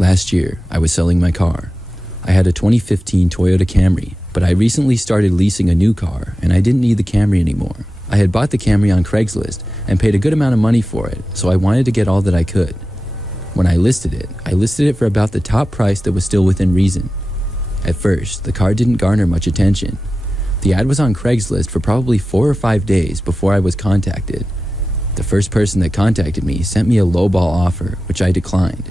Last year, I was selling my car. I had a 2015 Toyota Camry, but I recently started leasing a new car and I didn't need the Camry anymore. I had bought the Camry on Craigslist and paid a good amount of money for it, so I wanted to get all that I could. When I listed it for about the top price that was still within reason. At first, the car didn't garner much attention. The ad was on Craigslist for probably 4 or 5 days before I was contacted. The first person that contacted me sent me a lowball offer, which I declined.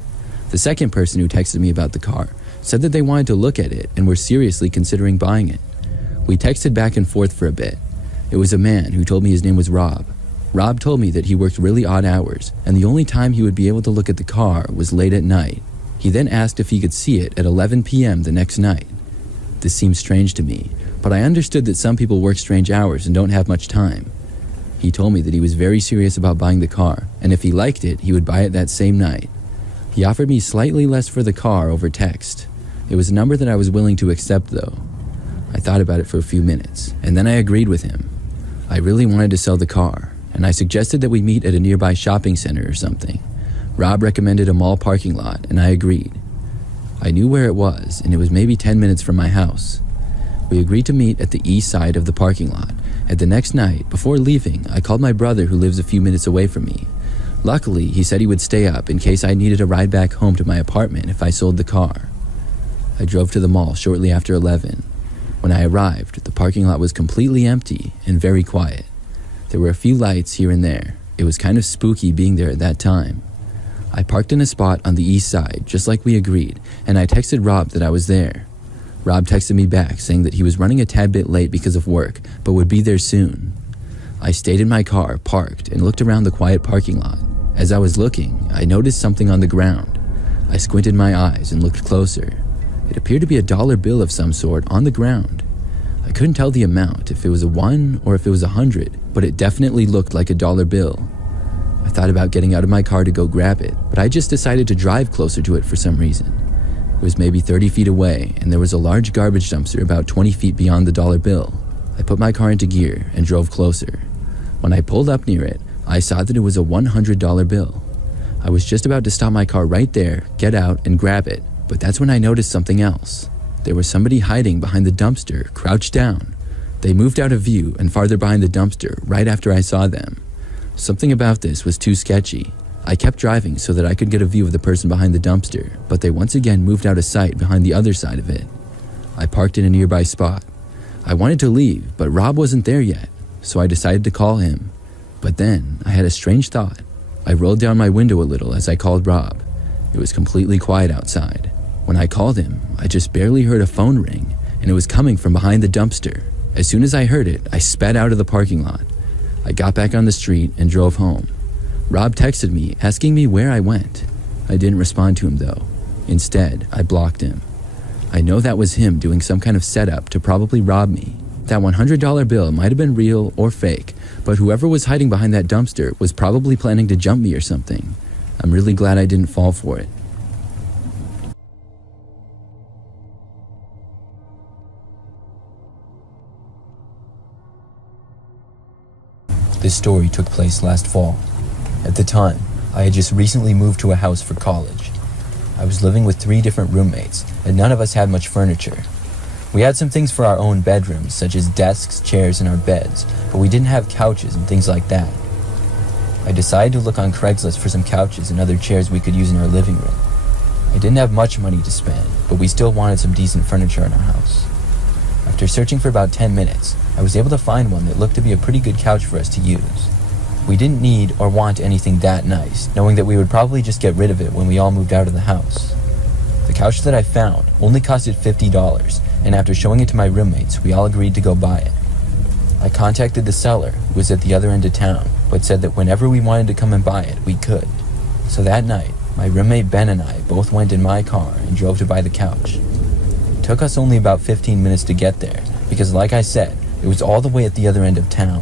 The second person who texted me about the car said that they wanted to look at it and were seriously considering buying it. We texted back and forth for a bit. It was a man who told me his name was Rob. Rob told me that he worked really odd hours, and the only time he would be able to look at the car was late at night. He then asked if he could see it at 11 p.m. the next night. This seemed strange to me, but I understood that some people work strange hours and don't have much time. He told me that he was very serious about buying the car, and if he liked it, he would buy it that same night. He offered me slightly less for the car over text. It was a number that I was willing to accept though. I thought about it for a few minutes, and then I agreed with him. I really wanted to sell the car, and I suggested that we meet at a nearby shopping center or something. Rob recommended a mall parking lot, and I agreed. I knew where it was, and it was maybe 10 minutes from my house. We agreed to meet at the east side of the parking lot, and the next night, before leaving, I called my brother who lives a few minutes away from me. Luckily, he said he would stay up in case I needed a ride back home to my apartment if I sold the car. I drove to the mall shortly after 11. When I arrived, the parking lot was completely empty and very quiet. There were a few lights here and there. It was kind of spooky being there at that time. I parked in a spot on the east side, just like we agreed, and I texted Rob that I was there. Rob texted me back saying that he was running a tad bit late because of work, but would be there soon. I stayed in my car, parked, and looked around the quiet parking lot. As I was looking, I noticed something on the ground. I squinted my eyes and looked closer. It appeared to be a dollar bill of some sort on the ground. I couldn't tell the amount, if it was a 1 or if it was 100, but it definitely looked like a dollar bill. I thought about getting out of my car to go grab it, but I just decided to drive closer to it for some reason. It was maybe 30 feet away, and there was a large garbage dumpster about 20 feet beyond the dollar bill. I put my car into gear and drove closer. When I pulled up near it, I saw that it was a $100 bill. I was just about to stop my car right there, get out, and grab it, but that's when I noticed something else. There was somebody hiding behind the dumpster, crouched down. They moved out of view and farther behind the dumpster right after I saw them. Something about this was too sketchy. I kept driving so that I could get a view of the person behind the dumpster, but they once again moved out of sight behind the other side of it. I parked in a nearby spot. I wanted to leave, but Rob wasn't there yet, so I decided to call him. But then I had a strange thought. I rolled down my window a little as I called Rob. It was completely quiet outside. When I called him, I just barely heard a phone ring, and it was coming from behind the dumpster. As soon as I heard it, I sped out of the parking lot. I got back on the street and drove home. Rob texted me, asking me where I went. I didn't respond to him though. Instead, I blocked him. I know that was him doing some kind of setup to probably rob me. That $100 bill might have been real or fake, but whoever was hiding behind that dumpster was probably planning to jump me or something. I'm really glad I didn't fall for it. This story took place last fall. At the time, I had just recently moved to a house for college. I was living with 3 different roommates, and none of us had much furniture. We had some things for our own bedrooms, such as desks, chairs, and our beds, but we didn't have couches and things like that. I decided to look on Craigslist for some couches and other chairs we could use in our living room. I didn't have much money to spend, but we still wanted some decent furniture in our house. After searching for about 10 minutes, I was able to find one that looked to be a pretty good couch for us to use. We didn't need or want anything that nice, knowing that we would probably just get rid of it when we all moved out of the house. The couch that I found only costed $50, and after showing it to my roommates, we all agreed to go buy it. I contacted the seller, who was at the other end of town, but said that whenever we wanted to come and buy it, we could. So that night, my roommate Ben and I both went in my car and drove to buy the couch. It took us only about 15 minutes to get there, because like I said, it was all the way at the other end of town.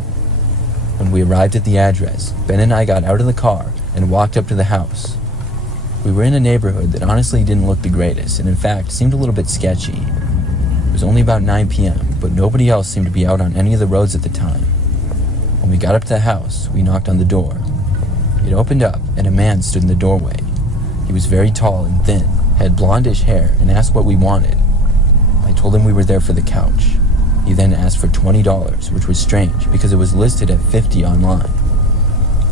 When we arrived at the address, Ben and I got out of the car and walked up to the house. We were in a neighborhood that honestly didn't look the greatest, and in fact seemed a little bit sketchy. It was only about 9 p.m., but nobody else seemed to be out on any of the roads at the time. When we got up to the house, we knocked on the door. It opened up, and a man stood in the doorway. He was very tall and thin, had blondish hair, and asked what we wanted. I told him we were there for the couch. He then asked for $20, which was strange because it was listed at $50 online.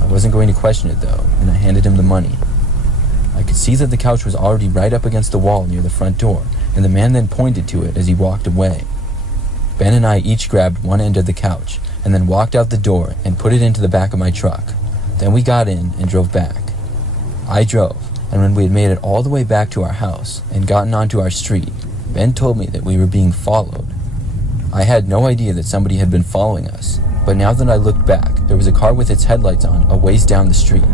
I wasn't going to question it though, and I handed him the money. I could see that the couch was already right up against the wall near the front door, and the man then pointed to it as he walked away. Ben and I each grabbed one end of the couch and then walked out the door and put it into the back of my truck. Then we got in and drove back. I drove, and when we had made it all the way back to our house and gotten onto our street, Ben told me that we were being followed. I had no idea that somebody had been following us, but now that I looked back, there was a car with its headlights on a ways down the street.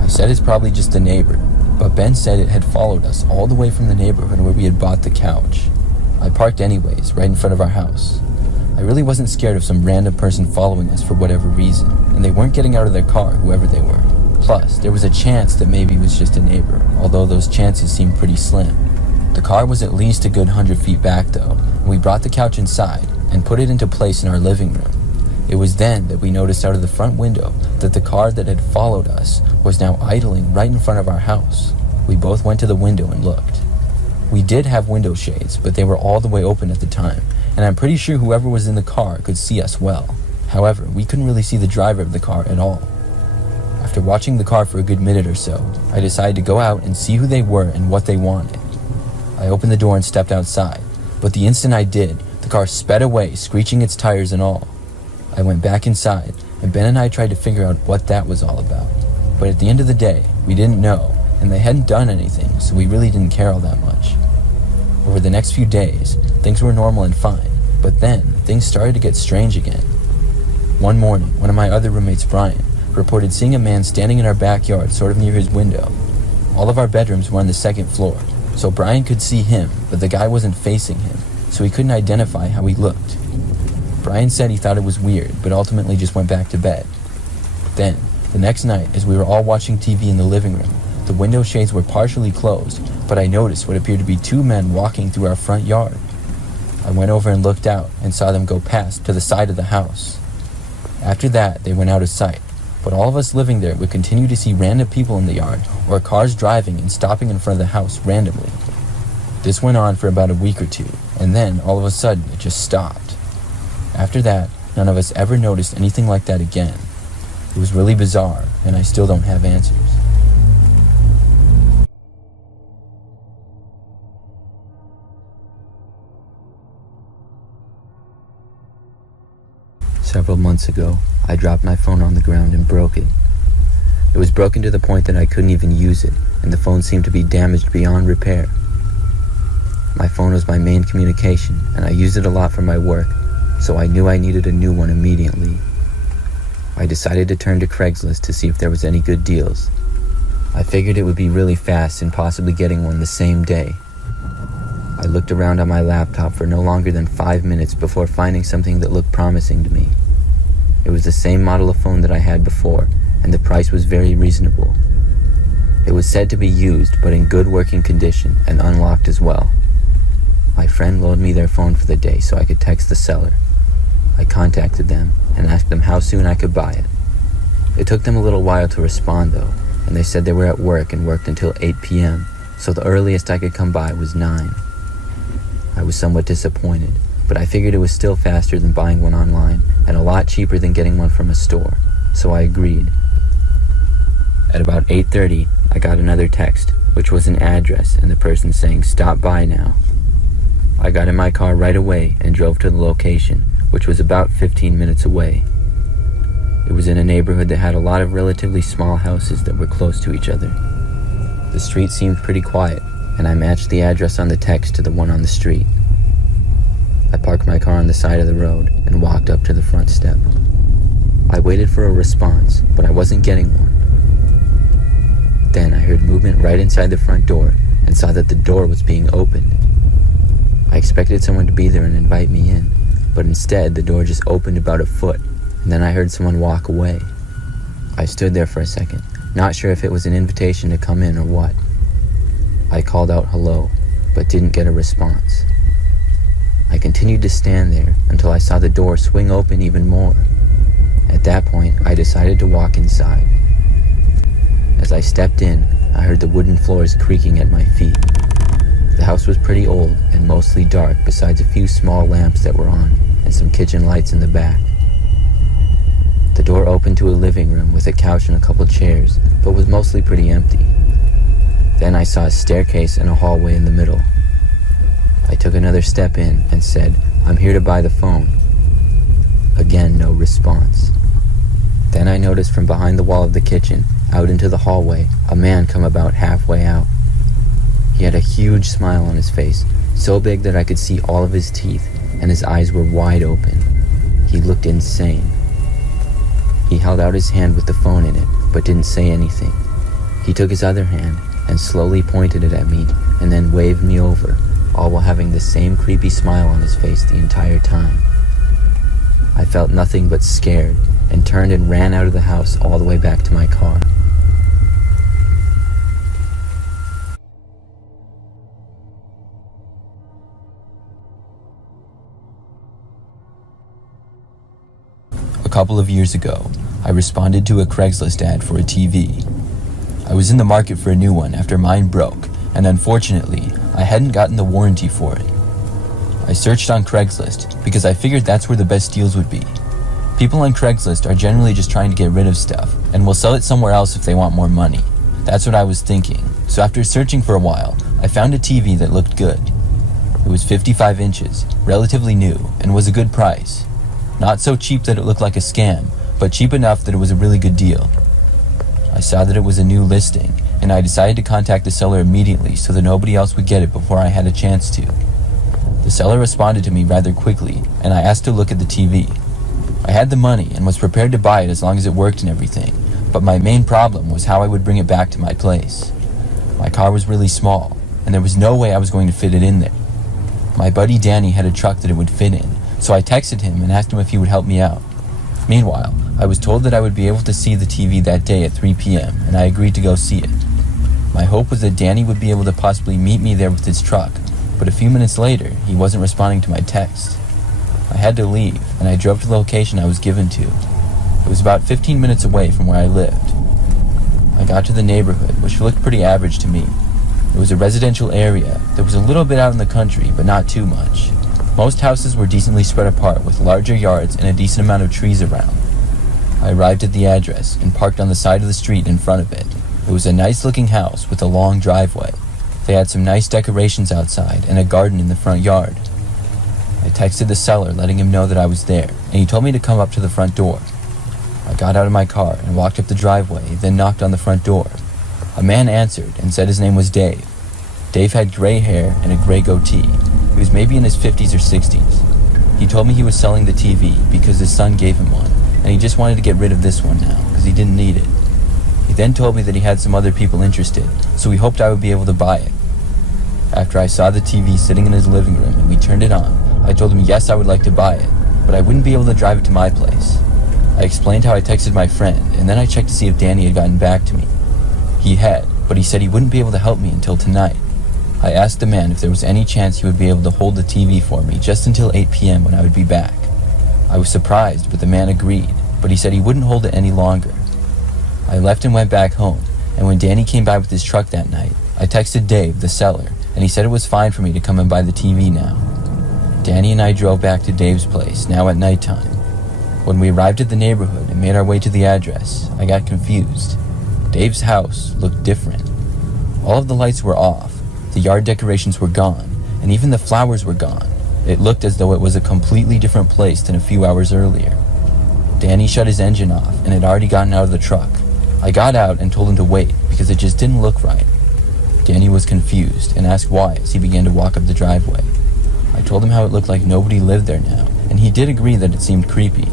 I said it's probably just a neighbor, but Ben said it had followed us all the way from the neighborhood where we had bought the couch. I parked anyways, right in front of our house. I really wasn't scared of some random person following us for whatever reason, and they weren't getting out of their car, whoever they were. Plus, there was a chance that maybe it was just a neighbor, although those chances seemed pretty slim. The car was at least a good 100 feet back though, and we brought the couch inside and put it into place in our living room. It was then that we noticed out of the front window that the car that had followed us was now idling right in front of our house. We both went to the window and looked. We did have window shades, but they were all the way open at the time, and I'm pretty sure whoever was in the car could see us well. However, we couldn't really see the driver of the car at all. After watching the car for a good minute or so, I decided to go out and see who they were and what they wanted. I opened the door and stepped outside, but the instant I did, the car sped away, screeching its tires and all. I went back inside, and Ben and I tried to figure out what that was all about. But at the end of the day, we didn't know, and they hadn't done anything, so we really didn't care all that much. Over the next few days, things were normal and fine, but then things started to get strange again. One morning, one of my other roommates, Brian, reported seeing a man standing in our backyard sort of near his window. All of our bedrooms were on the second floor, so Brian could see him, but the guy wasn't facing him, so he couldn't identify how he looked. Brian said he thought it was weird, but ultimately just went back to bed. Then, the next night, as we were all watching TV in the living room, the window shades were partially closed, but I noticed what appeared to be two men walking through our front yard. I went over and looked out and saw them go past to the side of the house. After that, they went out of sight, but all of us living there would continue to see random people in the yard or cars driving and stopping in front of the house randomly. This went on for about a week or two, and then all of a sudden it just stopped. After that, none of us ever noticed anything like that again. It was really bizarre, and I still don't have answers. Several months ago, I dropped my phone on the ground and broke it. It was broken to the point that I couldn't even use it, and the phone seemed to be damaged beyond repair. My phone was my main communication, and I used it a lot for my work, so I knew I needed a new one immediately. I decided to turn to Craigslist to see if there was any good deals. I figured it would be really fast in possibly getting one the same day. I looked around on my laptop for no longer than 5 minutes before finding something that looked promising to me. It was the same model of phone that I had before, and the price was very reasonable. It was said to be used, but in good working condition and unlocked as well. My friend loaned me their phone for the day so I could text the seller. I contacted them and asked them how soon I could buy it. It took them a little while to respond though, and they said they were at work and worked until 8 p.m., so the earliest I could come by was 9. I was somewhat disappointed, but I figured it was still faster than buying one online and a lot cheaper than getting one from a store, so I agreed. At about 8:30, I got another text, which was an address and the person saying, "Stop by now." I got in my car right away and drove to the location, which was about 15 minutes away. It was in a neighborhood that had a lot of relatively small houses that were close to each other. The street seemed pretty quiet, and I matched the address on the text to the one on the street. I parked my car on the side of the road and walked up to the front step. I waited for a response, but I wasn't getting one. Then I heard movement right inside the front door and saw that the door was being opened. I expected someone to be there and invite me in, but instead the door just opened about a foot, and then I heard someone walk away. I stood there for a second, not sure if it was an invitation to come in or what. I called out hello, but didn't get a response. I continued to stand there until I saw the door swing open even more. At that point, I decided to walk inside. As I stepped in, I heard the wooden floors creaking at my feet. was pretty old and mostly dark besides a few small lamps that were on and some kitchen lights in the back. The door opened to a living room with a couch and a couple chairs, but was mostly pretty empty. Then I saw a staircase and a hallway in the middle. I took another step in and said, "I'm here to buy the phone." Again, no response. Then I noticed from behind the wall of the kitchen, out into the hallway, a man come about halfway out. He had a huge smile on his face, so big that I could see all of his teeth, and his eyes were wide open. He looked insane. He held out his hand with the phone in it, but didn't say anything. He took his other hand and slowly pointed it at me, and then waved me over, all while having the same creepy smile on his face the entire time. I felt nothing but scared, and turned and ran out of the house all the way back to my car. A couple of years ago, I responded to a Craigslist ad for a TV. I was in the market for a new one after mine broke, and unfortunately, I hadn't gotten the warranty for it. I searched on Craigslist because I figured that's where the best deals would be. People on Craigslist are generally just trying to get rid of stuff and will sell it somewhere else if they want more money. That's what I was thinking. So after searching for a while, I found a TV that looked good. It was 55 inches, relatively new, and was a good price. Not so cheap that it looked like a scam, but cheap enough that it was a really good deal. I saw that it was a new listing, and I decided to contact the seller immediately so that nobody else would get it before I had a chance to. The seller responded to me rather quickly, and I asked to look at the TV. I had the money and was prepared to buy it as long as it worked and everything, but my main problem was how I would bring it back to my place. My car was really small, and there was no way I was going to fit it in there. My buddy Danny had a truck that it would fit in, so I texted him and asked him if he would help me out. Meanwhile, I was told that I would be able to see the TV that day at 3 p.m., and I agreed to go see it. My hope was that Danny would be able to possibly meet me there with his truck, but a few minutes later, he wasn't responding to my text. I had to leave, and I drove to the location I was given to. It was about 15 minutes away from where I lived. I got to the neighborhood, which looked pretty average to me. It was a residential area that was a little bit out in the country, but not too much. Most houses were decently spread apart with larger yards and a decent amount of trees around. I arrived at the address and parked on the side of the street in front of it. It was a nice-looking house with a long driveway. They had some nice decorations outside and a garden in the front yard. I texted the seller letting him know that I was there, and he told me to come up to the front door. I got out of my car and walked up the driveway, then knocked on the front door. A man answered and said his name was Dave. Dave had gray hair and a gray goatee. He was maybe in his 50s or 60s. He told me he was selling the TV because his son gave him one, and he just wanted to get rid of this one now because he didn't need it. He then told me that he had some other people interested, so he hoped I would be able to buy it. After I saw the TV sitting in his living room and we turned it on, I told him yes, I would like to buy it, but I wouldn't be able to drive it to my place. I explained how I texted my friend, and then I checked to see if Danny had gotten back to me. He had, but he said he wouldn't be able to help me until tonight. I asked the man if there was any chance he would be able to hold the TV for me just until 8 p.m. when I would be back. I was surprised, but the man agreed, but he said he wouldn't hold it any longer. I left and went back home, and when Danny came by with his truck that night, I texted Dave, the seller, and he said it was fine for me to come and buy the TV now. Danny and I drove back to Dave's place, now at nighttime. When we arrived at the neighborhood and made our way to the address, I got confused. Dave's house looked different. All of the lights were off, the yard decorations were gone, and even the flowers were gone. It looked as though it was a completely different place than a few hours earlier. Danny shut his engine off and had already gotten out of the truck. I got out and told him to wait because it just didn't look right. Danny was confused and asked why as he began to walk up the driveway. I told him how it looked like nobody lived there now, and he did agree that it seemed creepy.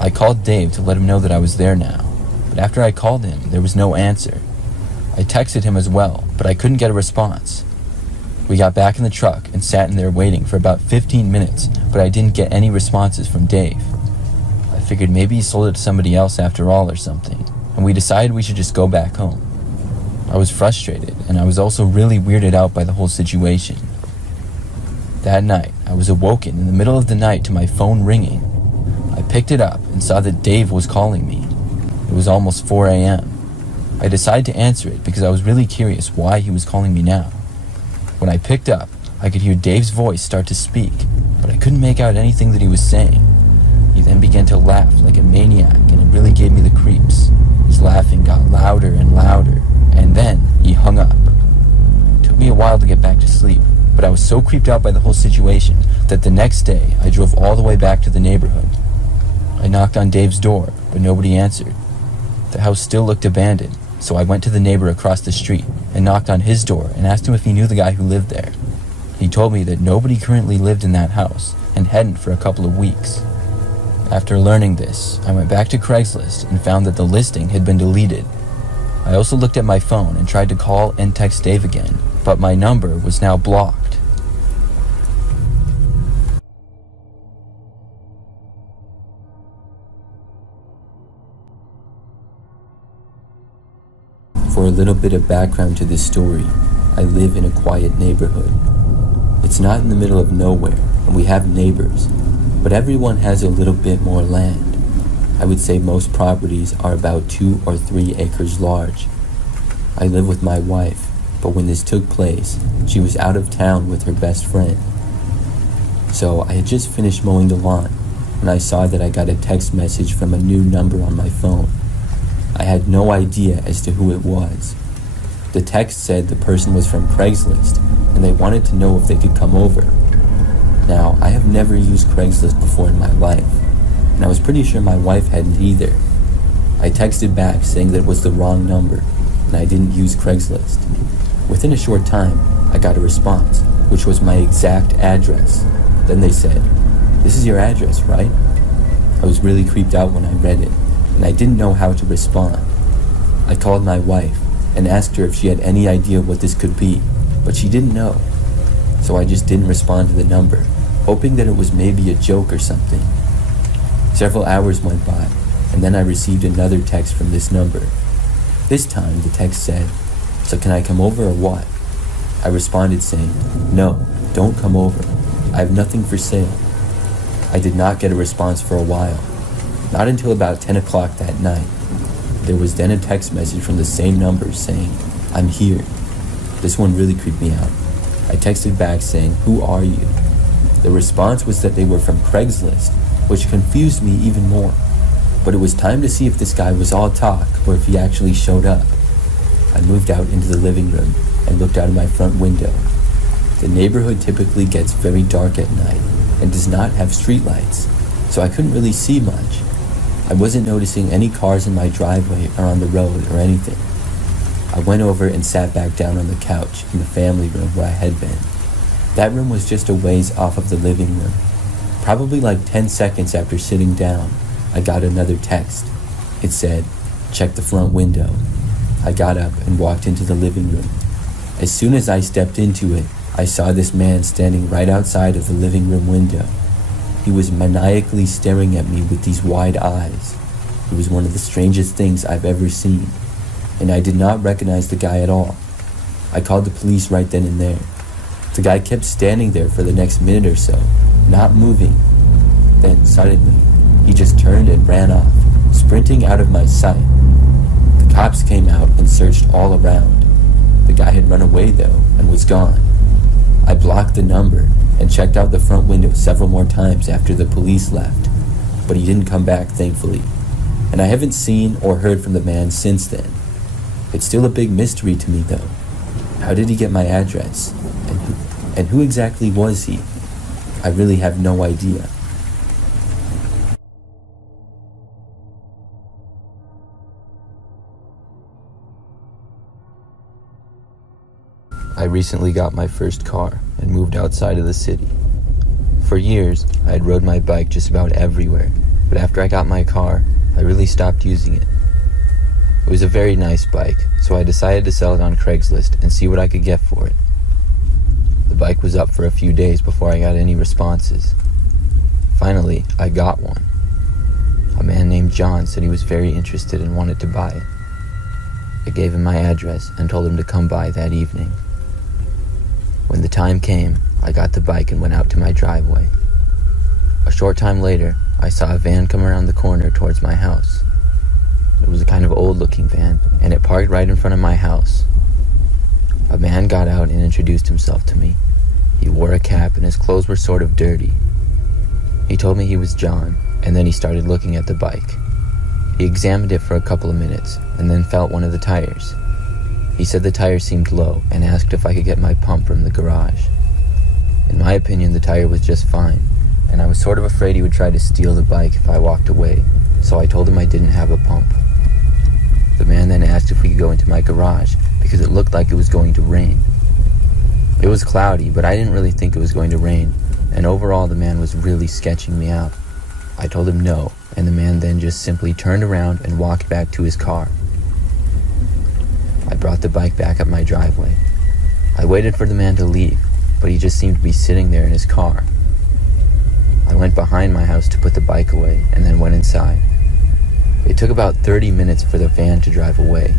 I called Dave to let him know that I was there now, but after I called him, there was no answer. I texted him as well, but I couldn't get a response. We got back in the truck and sat in there waiting for about 15 minutes, but I didn't get any responses from Dave. I figured maybe he sold it to somebody else after all or something, and we decided we should just go back home. I was frustrated, and I was also really weirded out by the whole situation. That night, I was awoken in the middle of the night to my phone ringing. I picked it up and saw that Dave was calling me. It was almost 4 a.m. I decided to answer it because I was really curious why he was calling me now. When I picked up, I could hear Dave's voice start to speak, but I couldn't make out anything that he was saying. He then began to laugh like a maniac, and it really gave me the creeps. His laughing got louder and louder, and then he hung up. It took me a while to get back to sleep, but I was so creeped out by the whole situation that the next day I drove all the way back to the neighborhood. I knocked on Dave's door, but nobody answered. The house still looked abandoned, so I went to the neighbor across the street and knocked on his door and asked him if he knew the guy who lived there. He told me that nobody currently lived in that house and hadn't for a couple of weeks. After learning this, I went back to Craigslist and found that the listing had been deleted. I also looked at my phone and tried to call and text Dave again, but my number was now blocked. For a little bit of background to this story, I live in a quiet neighborhood. It's not in the middle of nowhere, and we have neighbors, but everyone has a little bit more land. I would say most properties are about 2 or 3 acres large. I live with my wife, but when this took place, she was out of town with her best friend. So I had just finished mowing the lawn, when I saw that I got a text message from a new number on my phone. I had no idea as to who it was. The text said the person was from Craigslist, and they wanted to know if they could come over. Now, I have never used Craigslist before in my life, and I was pretty sure my wife hadn't either. I texted back saying that it was the wrong number, and I didn't use Craigslist. Within a short time, I got a response, which was my exact address. Then they said, "This is your address, right?" I was really creeped out when I read it, and I didn't know how to respond. I called my wife and asked her if she had any idea what this could be, but she didn't know. So I just didn't respond to the number, hoping that it was maybe a joke or something. Several hours went by, and then I received another text from this number. This time, the text said, "So can I come over or what?" I responded saying, "No, don't come over. I have nothing for sale." I did not get a response for a while, not until about 10 o'clock that night. There was then a text message from the same number saying, "I'm here." This one really creeped me out. I texted back saying, "Who are you?" The response was that they were from Craigslist, which confused me even more. But it was time to see if this guy was all talk or if he actually showed up. I moved out into the living room and looked out of my front window. The neighborhood typically gets very dark at night and does not have streetlights, so I couldn't really see much. I wasn't noticing any cars in my driveway or on the road or anything. I went over and sat back down on the couch in the family room where I had been. That room was just a ways off of the living room. Probably like 10 seconds after sitting down, I got another text. It said, "Check the front window." I got up and walked into the living room. As soon as I stepped into it, I saw this man standing right outside of the living room window. He was maniacally staring at me with these wide eyes. It was one of the strangest things I've ever seen, and I did not recognize the guy at all. I called the police right then and there. The guy kept standing there for the next minute or so, not moving. Then suddenly, he just turned and ran off, sprinting out of my sight. The cops came out and searched all around. The guy had run away though, and was gone. I blocked the number and checked out the front window several more times after the police left, but he didn't come back, thankfully. And I haven't seen or heard from the man since then. It's still a big mystery to me though. How did he get my address? And who exactly was he? I really have no idea. I recently got my first car and moved outside of the city. For years, I had rode my bike just about everywhere, but after I got my car, I really stopped using it. It was a very nice bike, so I decided to sell it on Craigslist and see what I could get for it. The bike was up for a few days before I got any responses. Finally, I got one. A man named John said he was very interested and wanted to buy it. I gave him my address and told him to come by that evening. When the time came, I got the bike and went out to my driveway. A short time later, I saw a van come around the corner towards my house. It was a kind of old-looking van, and it parked right in front of my house. A man got out and introduced himself to me. He wore a cap and his clothes were sort of dirty. He told me he was John, and then he started looking at the bike. He examined it for a couple of minutes and then felt one of the tires. He said the tire seemed low and asked if I could get my pump from the garage. In my opinion, the tire was just fine, and I was sort of afraid he would try to steal the bike if I walked away, so I told him I didn't have a pump. The man then asked if we could go into my garage because it looked like it was going to rain. It was cloudy, but I didn't really think it was going to rain, and overall the man was really sketching me out. I told him no, and the man then just simply turned around and walked back to his car. I brought the bike back up my driveway. I waited for the man to leave, but he just seemed to be sitting there in his car. I went behind my house to put the bike away and then went inside. It took about 30 minutes for the van to drive away.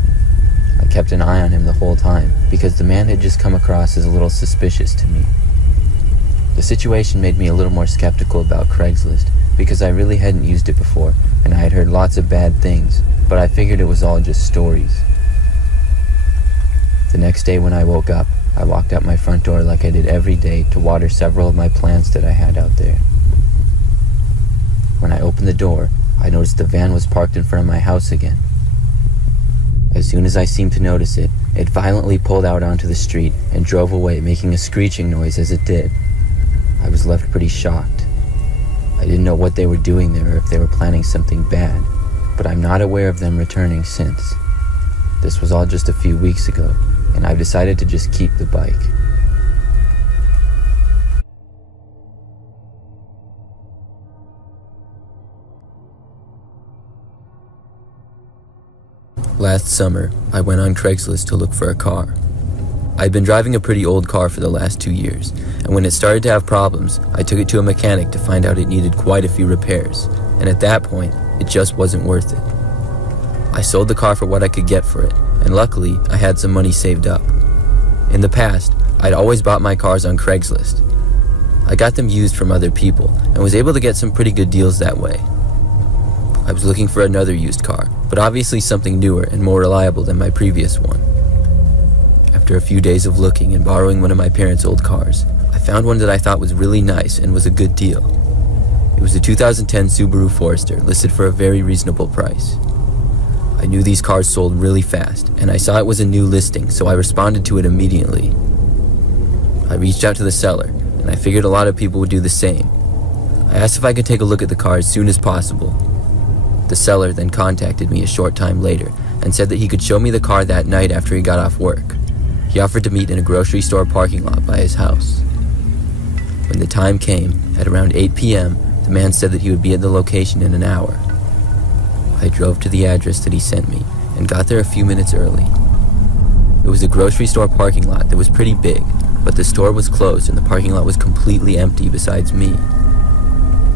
I kept an eye on him the whole time because the man had just come across as a little suspicious to me. The situation made me a little more skeptical about Craigslist because I really hadn't used it before and I had heard lots of bad things, but I figured it was all just stories. The next day when I woke up, I walked out my front door like I did every day to water several of my plants that I had out there. When I opened the door, I noticed the van was parked in front of my house again. As soon as I seemed to notice it, it violently pulled out onto the street and drove away, making a screeching noise as it did. I was left pretty shocked. I didn't know what they were doing there or if they were planning something bad, but I'm not aware of them returning since. This was all just a few weeks ago, and I've decided to just keep the bike. Last summer, I went on Craigslist to look for a car. I'd been driving a pretty old car for the last 2 years, and when it started to have problems, I took it to a mechanic to find out it needed quite a few repairs, and at that point, it just wasn't worth it. I sold the car for what I could get for it, and luckily, I had some money saved up. In the past, I'd always bought my cars on Craigslist. I got them used from other people, and was able to get some pretty good deals that way. I was looking for another used car, but obviously something newer and more reliable than my previous one. After a few days of looking and borrowing one of my parents' old cars, I found one that I thought was really nice and was a good deal. It was a 2010 Subaru Forester, listed for a very reasonable price. I knew these cars sold really fast, and I saw it was a new listing, so I responded to it immediately. I reached out to the seller, and I figured a lot of people would do the same. I asked if I could take a look at the car as soon as possible. The seller then contacted me a short time later and said that he could show me the car that night after he got off work. He offered to meet in a grocery store parking lot by his house. When the time came, at around 8 p.m., the man said that he would be at the location in an hour. I drove to the address that he sent me and got there a few minutes early. It was a grocery store parking lot that was pretty big, but the store was closed and the parking lot was completely empty besides me.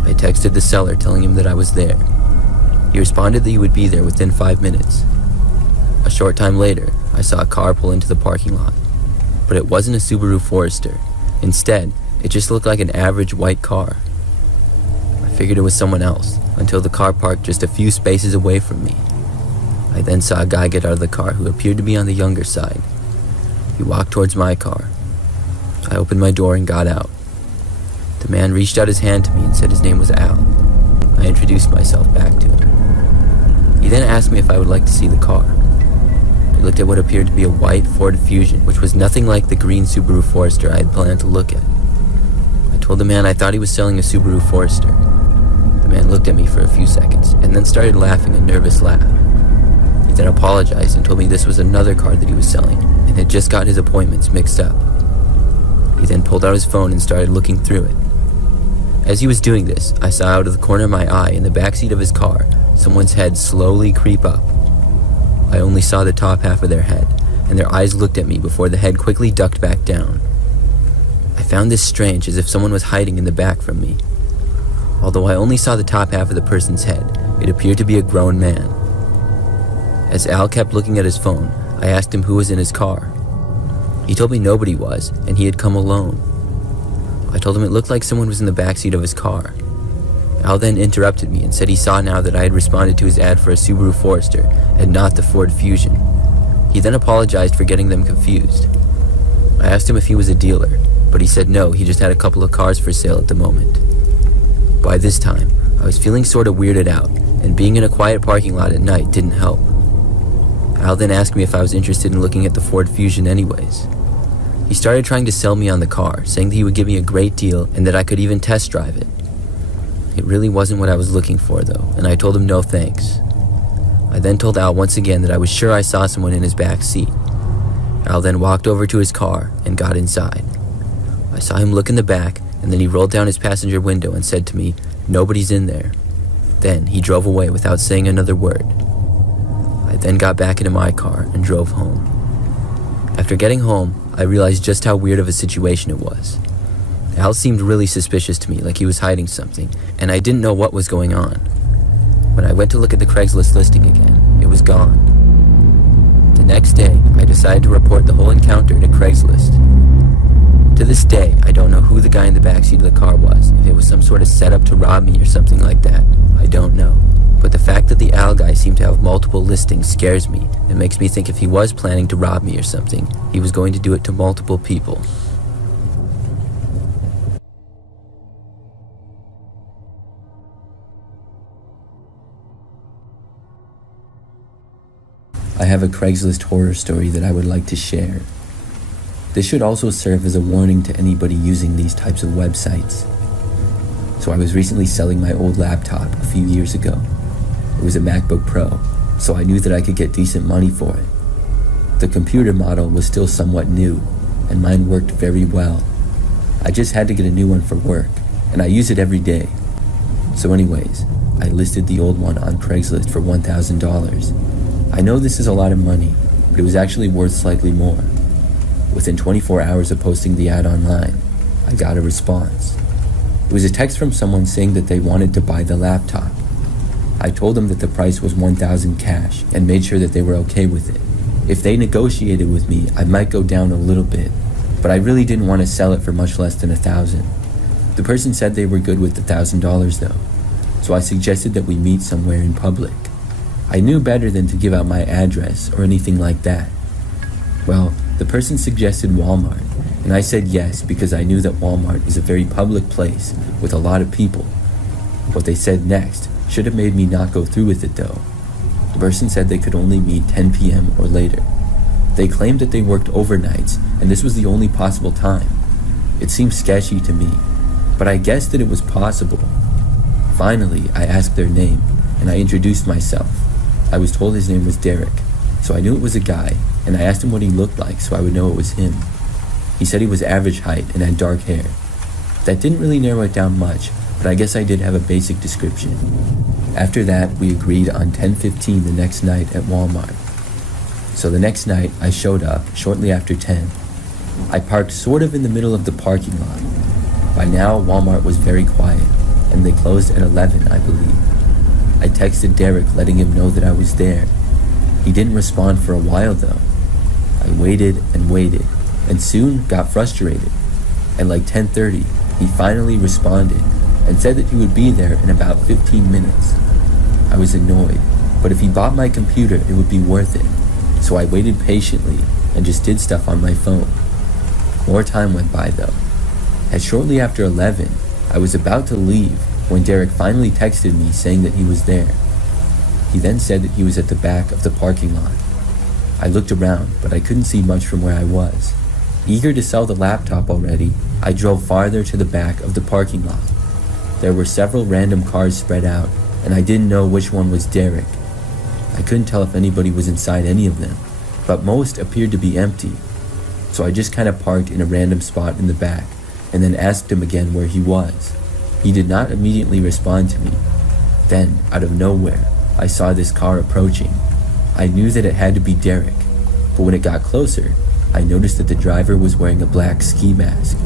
I texted the seller telling him that I was there. He responded that he would be there within 5 minutes. A short time later, I saw a car pull into the parking lot, but it wasn't a Subaru Forester. Instead, it just looked like an average white car. I figured it was someone else, until the car parked just a few spaces away from me. I then saw a guy get out of the car who appeared to be on the younger side. He walked towards my car. I opened my door and got out. The man reached out his hand to me and said his name was Al. I introduced myself back to him. He then asked me if I would like to see the car. I looked at what appeared to be a white Ford Fusion, which was nothing like the green Subaru Forester I had planned to look at. I told the man I thought he was selling a Subaru Forester. The man looked at me for a few seconds and then started laughing a nervous laugh. He then apologized and told me this was another car that he was selling and had just got his appointments mixed up. He then pulled out his phone and started looking through it. As he was doing this, I saw out of the corner of my eye in the backseat of his car someone's head slowly creep up. I only saw the top half of their head, and their eyes looked at me before the head quickly ducked back down. I found this strange, as if someone was hiding in the back from me. Although I only saw the top half of the person's head, it appeared to be a grown man. As Al kept looking at his phone, I asked him who was in his car. He told me nobody was, and he had come alone. I told him it looked like someone was in the backseat of his car. Al then interrupted me and said he saw now that I had responded to his ad for a Subaru Forester and not the Ford Fusion. He then apologized for getting them confused. I asked him if he was a dealer, but he said no, he just had a couple of cars for sale at the moment. By this time, I was feeling sort of weirded out, and being in a quiet parking lot at night didn't help. Al then asked me if I was interested in looking at the Ford Fusion anyways. He started trying to sell me on the car, saying that he would give me a great deal and that I could even test drive it. It really wasn't what I was looking for though, and I told him no thanks. I then told Al once again that I was sure I saw someone in his back seat. Al then walked over to his car and got inside. I saw him look in the back, and then he rolled down his passenger window and said to me, "Nobody's in there." Then he drove away without saying another word. I then got back into my car and drove home. After getting home, I realized just how weird of a situation it was. Al seemed really suspicious to me, like he was hiding something, and I didn't know what was going on. When I went to look at the Craigslist listing again, it was gone. The next day, I decided to report the whole encounter to Craigslist. To this day, I don't know who the guy in the backseat of the car was, if it was some sort of setup to rob me or something like that. I don't know. But the fact that the Al guy seemed to have multiple listings scares me. It makes me think if he was planning to rob me or something, he was going to do it to multiple people. I have a Craigslist horror story that I would like to share. This should also serve as a warning to anybody using these types of websites. So I was recently selling my old laptop a few years ago. It was a MacBook Pro, so I knew that I could get decent money for it. The computer model was still somewhat new, and mine worked very well. I just had to get a new one for work, and I use it every day. So anyways, I listed the old one on Craigslist for $1,000. I know this is a lot of money, but it was actually worth slightly more. Within 24 hours of posting the ad online, I got a response. It was a text from someone saying that they wanted to buy the laptop. I told them that the price was $1,000 cash and made sure that they were okay with it. If they negotiated with me, I might go down a little bit, but I really didn't want to sell it for much less than $1,000. The person said they were good with the $1,000 though, so I suggested that we meet somewhere in public. I knew better than to give out my address or anything like that. Well, the person suggested Walmart, and I said yes because I knew that Walmart is a very public place with a lot of people. What they said next should have made me not go through with it though. The person said they could only meet 10 p.m. or later. They claimed that they worked overnights, and this was the only possible time. It seemed sketchy to me, but I guessed that it was possible. Finally, I asked their name, and I introduced myself. I was told his name was Derek, so I knew it was a guy, and I asked him what he looked like so I would know it was him. He said he was average height and had dark hair. That didn't really narrow it down much, but I guess I did have a basic description. After that, we agreed on 10:15 the next night at Walmart. So the next night, I showed up shortly after 10. I parked sort of in the middle of the parking lot. By now, Walmart was very quiet, and they closed at 11, I believe. I texted Derek letting him know that I was there. He didn't respond for a while though. I waited and waited, and soon got frustrated. At like 10:30, he finally responded and said that he would be there in about 15 minutes. I was annoyed, but if he bought my computer, it would be worth it. So I waited patiently and just did stuff on my phone. More time went by though. At shortly after 11, I was about to leave when Derek finally texted me saying that he was there. He then said that he was at the back of the parking lot. I looked around, but I couldn't see much from where I was. Eager to sell the laptop already, I drove farther to the back of the parking lot. There were several random cars spread out, and I didn't know which one was Derek. I couldn't tell if anybody was inside any of them, but most appeared to be empty. So I just kind of parked in a random spot in the back, and then asked him again where he was. He did not immediately respond to me. Then, out of nowhere, I saw this car approaching. I knew that it had to be Derek, but when it got closer, I noticed that the driver was wearing a black ski mask.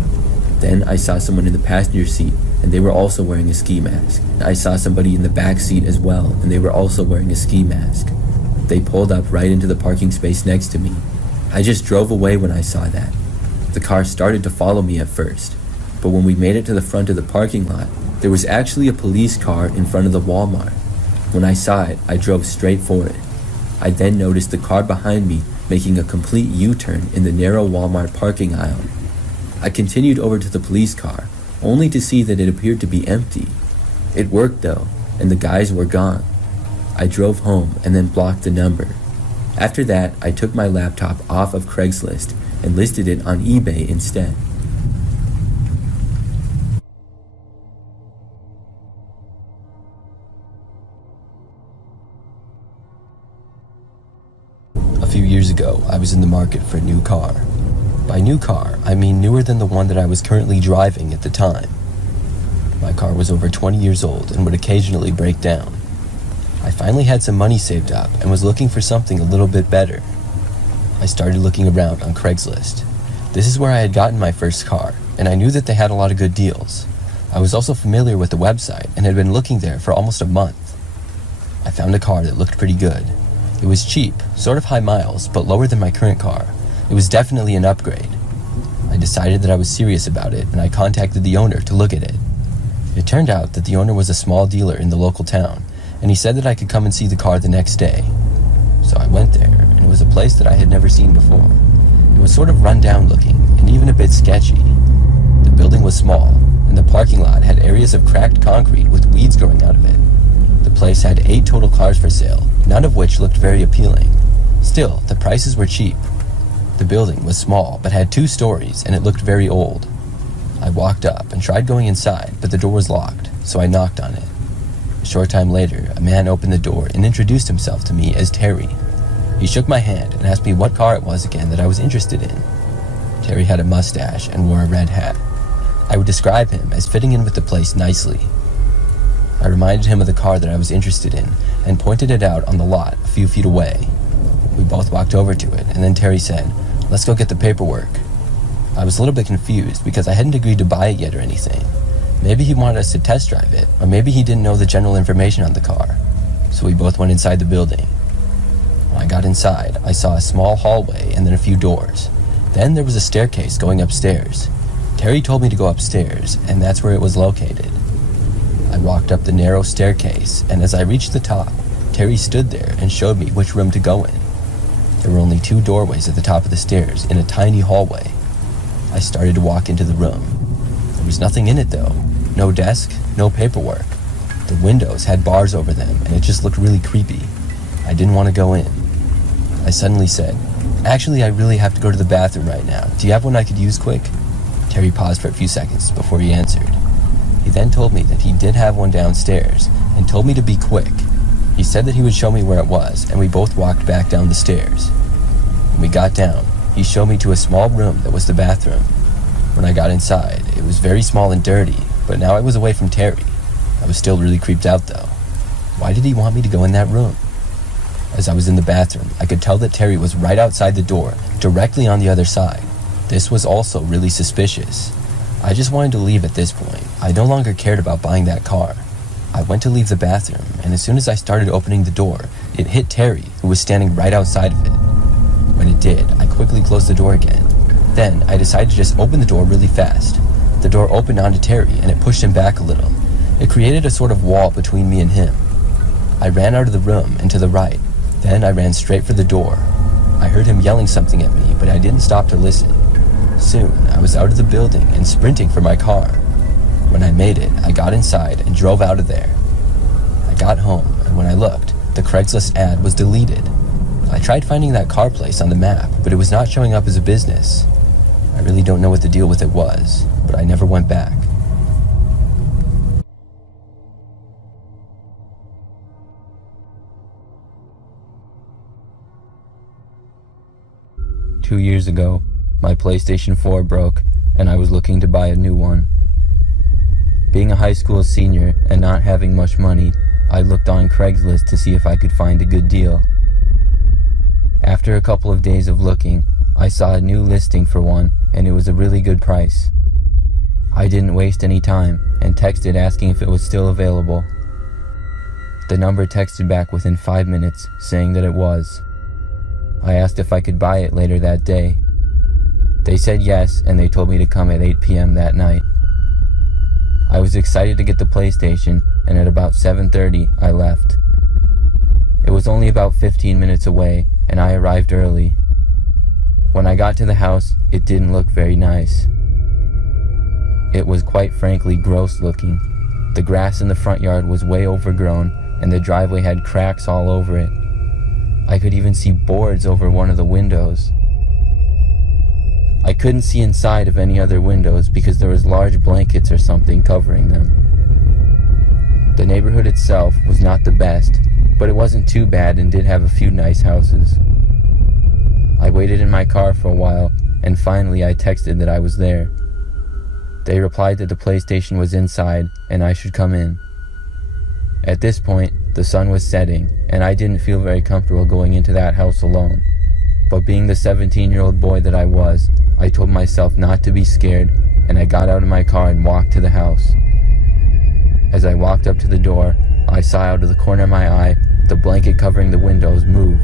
Then I saw someone in the passenger seat, and they were also wearing a ski mask. I saw somebody in the back seat as well, and they were also wearing a ski mask. They pulled up right into the parking space next to me. I just drove away when I saw that. The car started to follow me at first, but when we made it to the front of the parking lot, there was actually a police car in front of the Walmart. When I saw it, I drove straight for it. I then noticed the car behind me making a complete U-turn in the narrow Walmart parking aisle. I continued over to the police car, only to see that it appeared to be empty. It worked though, and the guys were gone. I drove home and then blocked the number. After that, I took my laptop off of Craigslist and listed it on eBay instead. A few years ago, I was in the market for a new car. By new car, I mean newer than the one that I was currently driving at the time. My car was over 20 years old and would occasionally break down. I finally had some money saved up and was looking for something a little bit better. I started looking around on Craigslist. This is where I had gotten my first car, and I knew that they had a lot of good deals. I was also familiar with the website and had been looking there for almost a month. I found a car that looked pretty good. It was cheap, sort of high miles, but lower than my current car. It was definitely an upgrade. I decided that I was serious about it, and I contacted the owner to look at it. It turned out that the owner was a small dealer in the local town, and he said that I could come and see the car the next day. So I went there, and it was a place that I had never seen before. It was sort of run down looking, and even a bit sketchy. The building was small, and the parking lot had areas of cracked concrete with weeds growing out of it. The place had 8 total cars for sale, none of which looked very appealing. Still, the prices were cheap. The building was small, but had 2 stories, and it looked very old. I walked up and tried going inside, but the door was locked, so I knocked on it. A short time later, a man opened the door and introduced himself to me as Terry. He shook my hand and asked me what car it was again that I was interested in. Terry had a mustache and wore a red hat. I would describe him as fitting in with the place nicely. I reminded him of the car that I was interested in and pointed it out on the lot a few feet away. We both walked over to it, and then Terry said, "Let's go get the paperwork." I was a little bit confused because I hadn't agreed to buy it yet or anything. Maybe he wanted us to test drive it, or maybe he didn't know the general information on the car. So we both went inside the building. When I got inside, I saw a small hallway and then a few doors. Then there was a staircase going upstairs. Terry told me to go upstairs, and that's where it was located. I walked up the narrow staircase, and as I reached the top, Terry stood there and showed me which room to go in. There were only 2 doorways at the top of the stairs in a tiny hallway. I started to walk into the room. There was nothing in it though. No desk, no paperwork. The windows had bars over them, and it just looked really creepy. I didn't want to go in. I suddenly said, "Actually, I really have to go to the bathroom right now. Do you have one I could use quick?" Terry paused for a few seconds before he answered. He then told me that he did have one downstairs and told me to be quick. He said that he would show me where it was, and we both walked back down the stairs. When we got down, he showed me to a small room that was the bathroom. When I got inside, it was very small and dirty, but now I was away from Terry. I was still really creeped out though. Why did he want me to go in that room? As I was in the bathroom, I could tell that Terry was right outside the door, directly on the other side. This was also really suspicious. I just wanted to leave at this point. I no longer cared about buying that car. I went to leave the bathroom, and as soon as I started opening the door, it hit Terry, who was standing right outside of it. When it did, I quickly closed the door again. Then, I decided to just open the door really fast. The door opened onto Terry, and it pushed him back a little. It created a sort of wall between me and him. I ran out of the room and to the right. Then I ran straight for the door. I heard him yelling something at me, but I didn't stop to listen. Soon, I was out of the building and sprinting for my car. When I made it, I got inside and drove out of there. I got home, and when I looked, the Craigslist ad was deleted. I tried finding that car place on the map, but it was not showing up as a business. I really don't know what the deal with it was, but I never went back. Two years ago, my PlayStation 4 broke, and I was looking to buy a new one. Being a high school senior and not having much money, I looked on Craigslist to see if I could find a good deal. After a couple of days of looking, I saw a new listing for one, and it was a really good price. I didn't waste any time and texted asking if it was still available. The number texted back within 5 minutes saying that it was. I asked if I could buy it later that day. They said yes, and they told me to come at 8 p.m. that night. I was excited to get the PlayStation, and at about 7:30, I left. It was only about 15 minutes away, and I arrived early. When I got to the house, it didn't look very nice. It was quite frankly gross looking. The grass in the front yard was way overgrown, and the driveway had cracks all over it. I could even see boards over one of the windows. I couldn't see inside of any other windows because there was large blankets or something covering them. The neighborhood itself was not the best, but it wasn't too bad and did have a few nice houses. I waited in my car for a while, and finally I texted that I was there. They replied that the PlayStation was inside and I should come in. At this point, the sun was setting, and I didn't feel very comfortable going into that house alone. But being the 17-year-old boy that I was, I told myself not to be scared, and I got out of my car and walked to the house. As I walked up to the door, I saw out of the corner of my eye the blanket covering the windows move.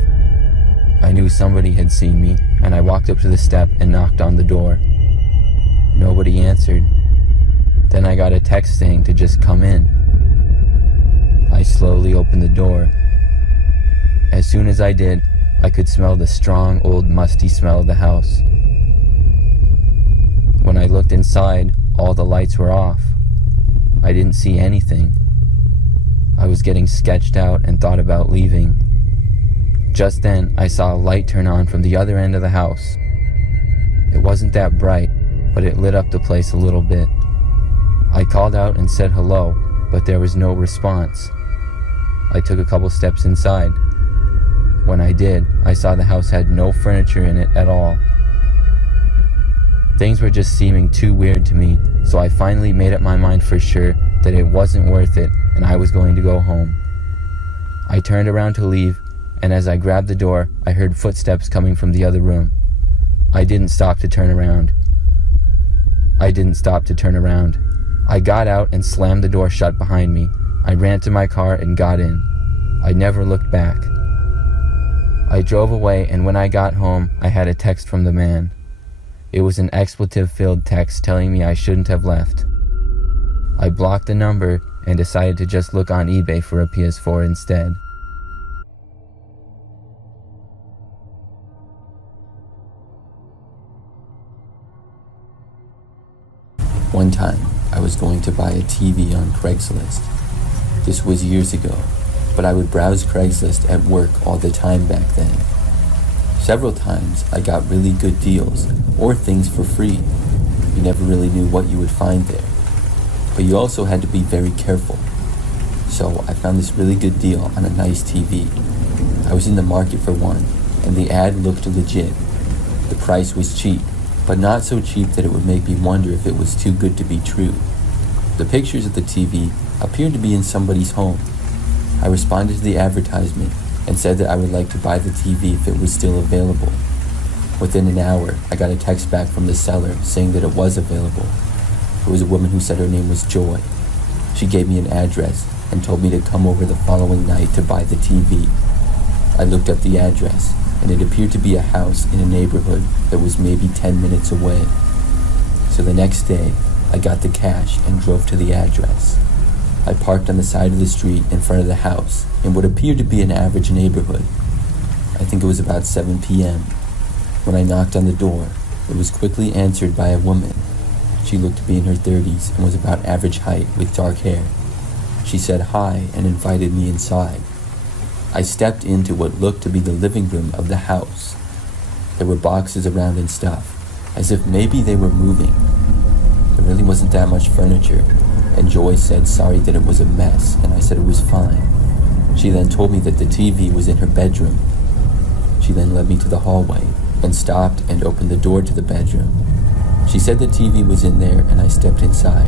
I knew somebody had seen me, and I walked up to the step and knocked on the door. Nobody answered. Then I got a text saying to just come in. I slowly opened the door. As soon as I did, I could smell the strong, old, musty smell of the house. When I looked inside, all the lights were off. I didn't see anything. I was getting sketched out and thought about leaving. Just then, I saw a light turn on from the other end of the house. It wasn't that bright, but it lit up the place a little bit. I called out and said hello, but there was no response. I took a couple steps inside. When I did, I saw the house had no furniture in it at all. Things were just seeming too weird to me, so I finally made up my mind for sure that it wasn't worth it and I was going to go home. I turned around to leave, and as I grabbed the door, I heard footsteps coming from the other room. I didn't stop to turn around. I got out and slammed the door shut behind me. I ran to my car and got in. I never looked back. I drove away, and when I got home, I had a text from the man. It was an expletive-filled text telling me I shouldn't have left. I blocked the number and decided to just look on eBay for a PS4 instead. One time, I was going to buy a TV on Craigslist. This was years ago, but I would browse Craigslist at work all the time back then. Several times, I got really good deals or things for free. You never really knew what you would find there, but you also had to be very careful. So I found this really good deal on a nice TV. I was in the market for one, and the ad looked legit. The price was cheap, but not so cheap that it would make me wonder if it was too good to be true. The pictures of the TV appeared to be in somebody's home. I responded to the advertisement and said that I would like to buy the TV if it was still available. Within an hour, I got a text back from the seller saying that it was available. It was a woman who said her name was Joy. She gave me an address and told me to come over the following night to buy the TV. I looked up the address, and it appeared to be a house in a neighborhood that was maybe 10 minutes away. So the next day, I got the cash and drove to the address. I parked on the side of the street in front of the house in what appeared to be an average neighborhood. I think it was about 7 p.m. When I knocked on the door, it was quickly answered by a woman. She looked to be in her 30s and was about average height with dark hair. She said hi and invited me inside. I stepped into what looked to be the living room of the house. There were boxes around and stuff, as if maybe they were moving. There really wasn't that much furniture, and Joy said sorry that it was a mess, and I said it was fine. She then told me that the TV was in her bedroom. She then led me to the hallway and stopped and opened the door to the bedroom. She said the TV was in there, and I stepped inside.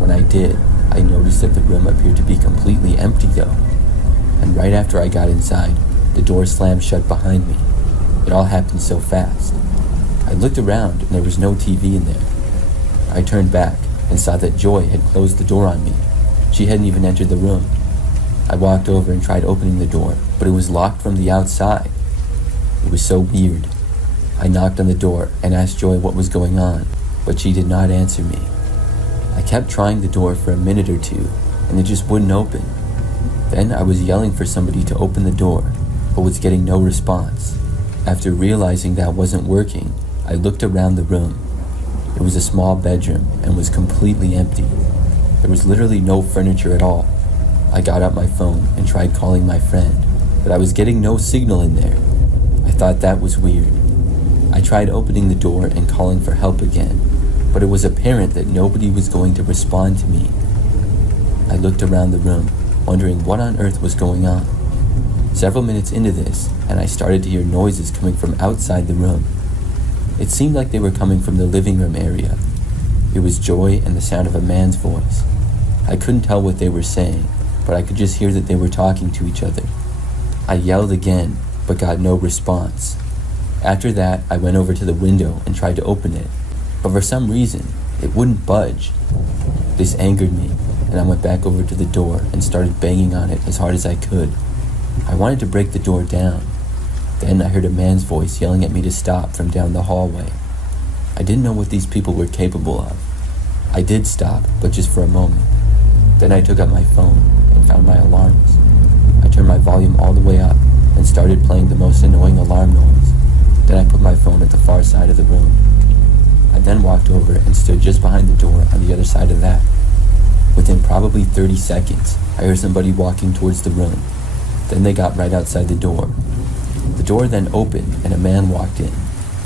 When I did, I noticed that the room appeared to be completely empty though. And right after I got inside, the door slammed shut behind me. It all happened so fast. I looked around and there was no TV in there. I turned back and saw that Joy had closed the door on me. She hadn't even entered the room. I walked over and tried opening the door, but it was locked from the outside. It was so weird. I knocked on the door and asked Joy what was going on, but she did not answer me. I kept trying the door for a minute or two, and it just wouldn't open. Then I was yelling for somebody to open the door, but was getting no response. After realizing that wasn't working, I looked around the room. It was a small bedroom and was completely empty. There was literally no furniture at all. I got out my phone and tried calling my friend, but I was getting no signal in there. I thought that was weird. I tried opening the door and calling for help again, but it was apparent that nobody was going to respond to me. I looked around the room, wondering what on earth was going on. Several minutes into this, and I started to hear noises coming from outside the room. It seemed like they were coming from the living room area. It was joy and the sound of a man's voice. I couldn't tell what they were saying, but I could just hear that they were talking to each other. I yelled again, but got no response. After that, I went over to the window and tried to open it, but for some reason, it wouldn't budge. This angered me, and I went back over to the door and started banging on it as hard as I could. I wanted to break the door down. Then I heard a man's voice yelling at me to stop from down the hallway. I didn't know what these people were capable of. I did stop, but just for a moment. Then I took out my phone and found my alarms. I turned my volume all the way up and started playing the most annoying alarm noise. Then I put my phone at the far side of the room. I then walked over and stood just behind the door on the other side of that. Within probably 30 seconds, I heard somebody walking towards the room. Then they got right outside the door. The door then opened and a man walked in.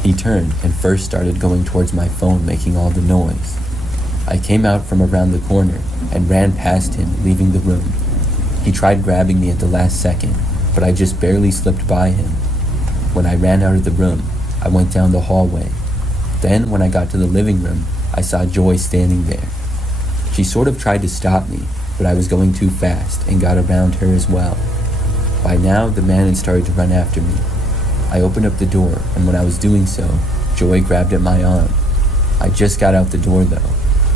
He turned and first started going towards my phone, making all the noise. I came out from around the corner and ran past him, leaving the room. He tried grabbing me at the last second, but I just barely slipped by him. When I ran out of the room, I went down the hallway. Then, when I got to the living room, I saw Joy standing there. She sort of tried to stop me, but I was going too fast and got around her as well. By now, the man had started to run after me. I opened up the door, and when I was doing so, Joy grabbed at my arm. I just got out the door though.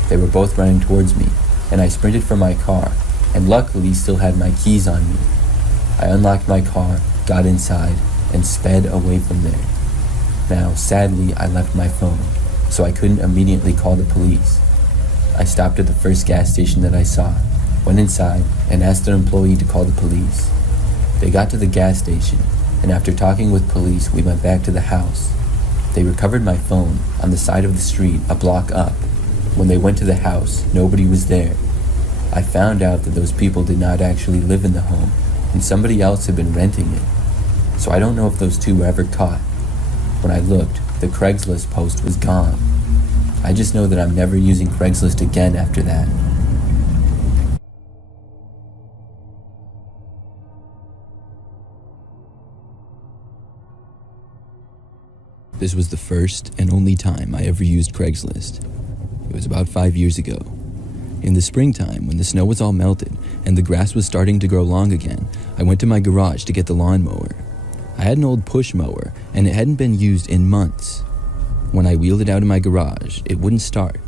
They were both running towards me, and I sprinted for my car, and luckily still had my keys on me. I unlocked my car, got inside, and sped away from there. Now, sadly, I left my phone, so I couldn't immediately call the police. I stopped at the first gas station that I saw, went inside, and asked an employee to call the police. They got to the gas station, and after talking with police, we went back to the house. They recovered my phone on the side of the street a block up. When they went to the house, nobody was there. I found out that those people did not actually live in the home, and somebody else had been renting it. So I don't know if those two were ever caught. When I looked, the Craigslist post was gone. I just know that I'm never using Craigslist again after that. This was the first and only time I ever used Craigslist. It was about 5 years ago. In the springtime, when the snow was all melted and the grass was starting to grow long again, I went to my garage to get the lawnmower. I had an old push mower, and it hadn't been used in months. When I wheeled it out of my garage, it wouldn't start.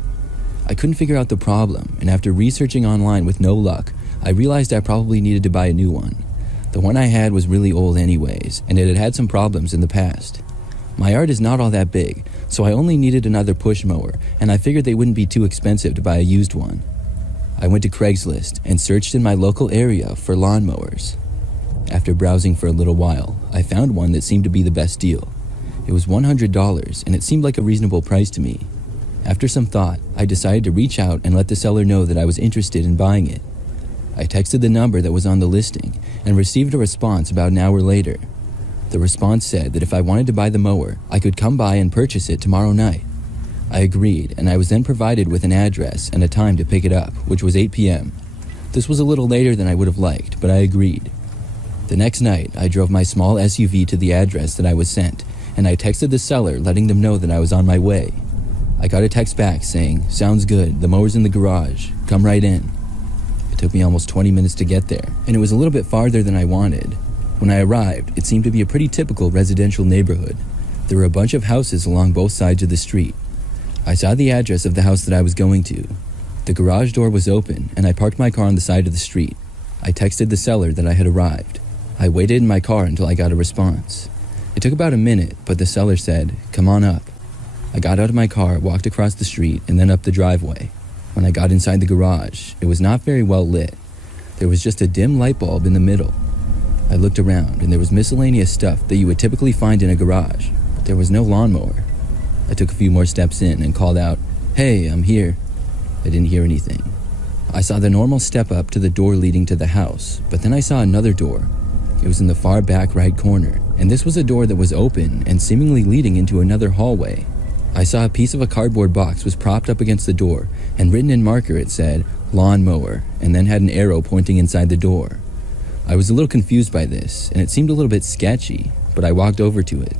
I couldn't figure out the problem, and after researching online with no luck, I realized I probably needed to buy a new one. The one I had was really old anyways, and it had had some problems in the past. My yard is not all that big, so I only needed another push mower, and I figured they wouldn't be too expensive to buy a used one. I went to Craigslist and searched in my local area for lawnmowers. After browsing for a little while, I found one that seemed to be the best deal. It was $100, and it seemed like a reasonable price to me. After some thought, I decided to reach out and let the seller know that I was interested in buying it. I texted the number that was on the listing and received a response about an hour later. The response said that if I wanted to buy the mower, I could come by and purchase it tomorrow night. I agreed, and I was then provided with an address and a time to pick it up, which was 8 p.m. This was a little later than I would have liked, but I agreed. The next night, I drove my small SUV to the address that I was sent, and I texted the seller letting them know that I was on my way. I got a text back saying, "Sounds good, the mower's in the garage, come right in." It took me almost 20 minutes to get there, and it was a little bit farther than I wanted. When I arrived, it seemed to be a pretty typical residential neighborhood. There were a bunch of houses along both sides of the street. I saw the address of the house that I was going to. The garage door was open, and I parked my car on the side of the street. I texted the seller that I had arrived. I waited in my car until I got a response. It took about a minute, but the seller said, "Come on up." I got out of my car, walked across the street, and then up the driveway. When I got inside the garage, it was not very well lit. There was just a dim light bulb in the middle. I looked around and there was miscellaneous stuff that you would typically find in a garage, but there was no lawnmower. I took a few more steps in and called out, "Hey, I'm here." I didn't hear anything. I saw the normal step up to the door leading to the house, but then I saw another door. It was in the far back right corner, and this was a door that was open and seemingly leading into another hallway. I saw a piece of a cardboard box was propped up against the door, and written in marker it said, "Lawnmower," and then had an arrow pointing inside the door. I was a little confused by this, and it seemed a little bit sketchy, but I walked over to it.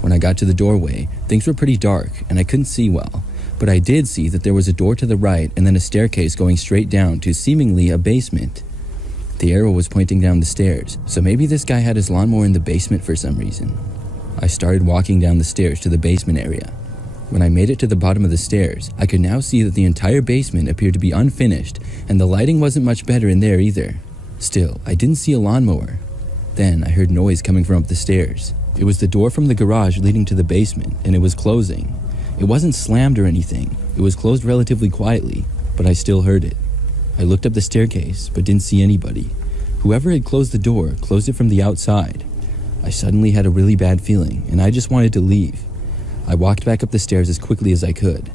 When I got to the doorway, things were pretty dark, and I couldn't see well, but I did see that there was a door to the right and then a staircase going straight down to seemingly a basement. The arrow was pointing down the stairs, so maybe this guy had his lawnmower in the basement for some reason. I started walking down the stairs to the basement area. When I made it to the bottom of the stairs, I could now see that the entire basement appeared to be unfinished, and the lighting wasn't much better in there either. Still, I didn't see a lawnmower. Then I heard noise coming from up the stairs. It was the door from the garage leading to the basement, and it was closing. It wasn't slammed or anything. It was closed relatively quietly, but I still heard it. I looked up the staircase, but didn't see anybody. Whoever had closed the door closed it from the outside. I suddenly had a really bad feeling, and I just wanted to leave. I walked back up the stairs as quickly as I could.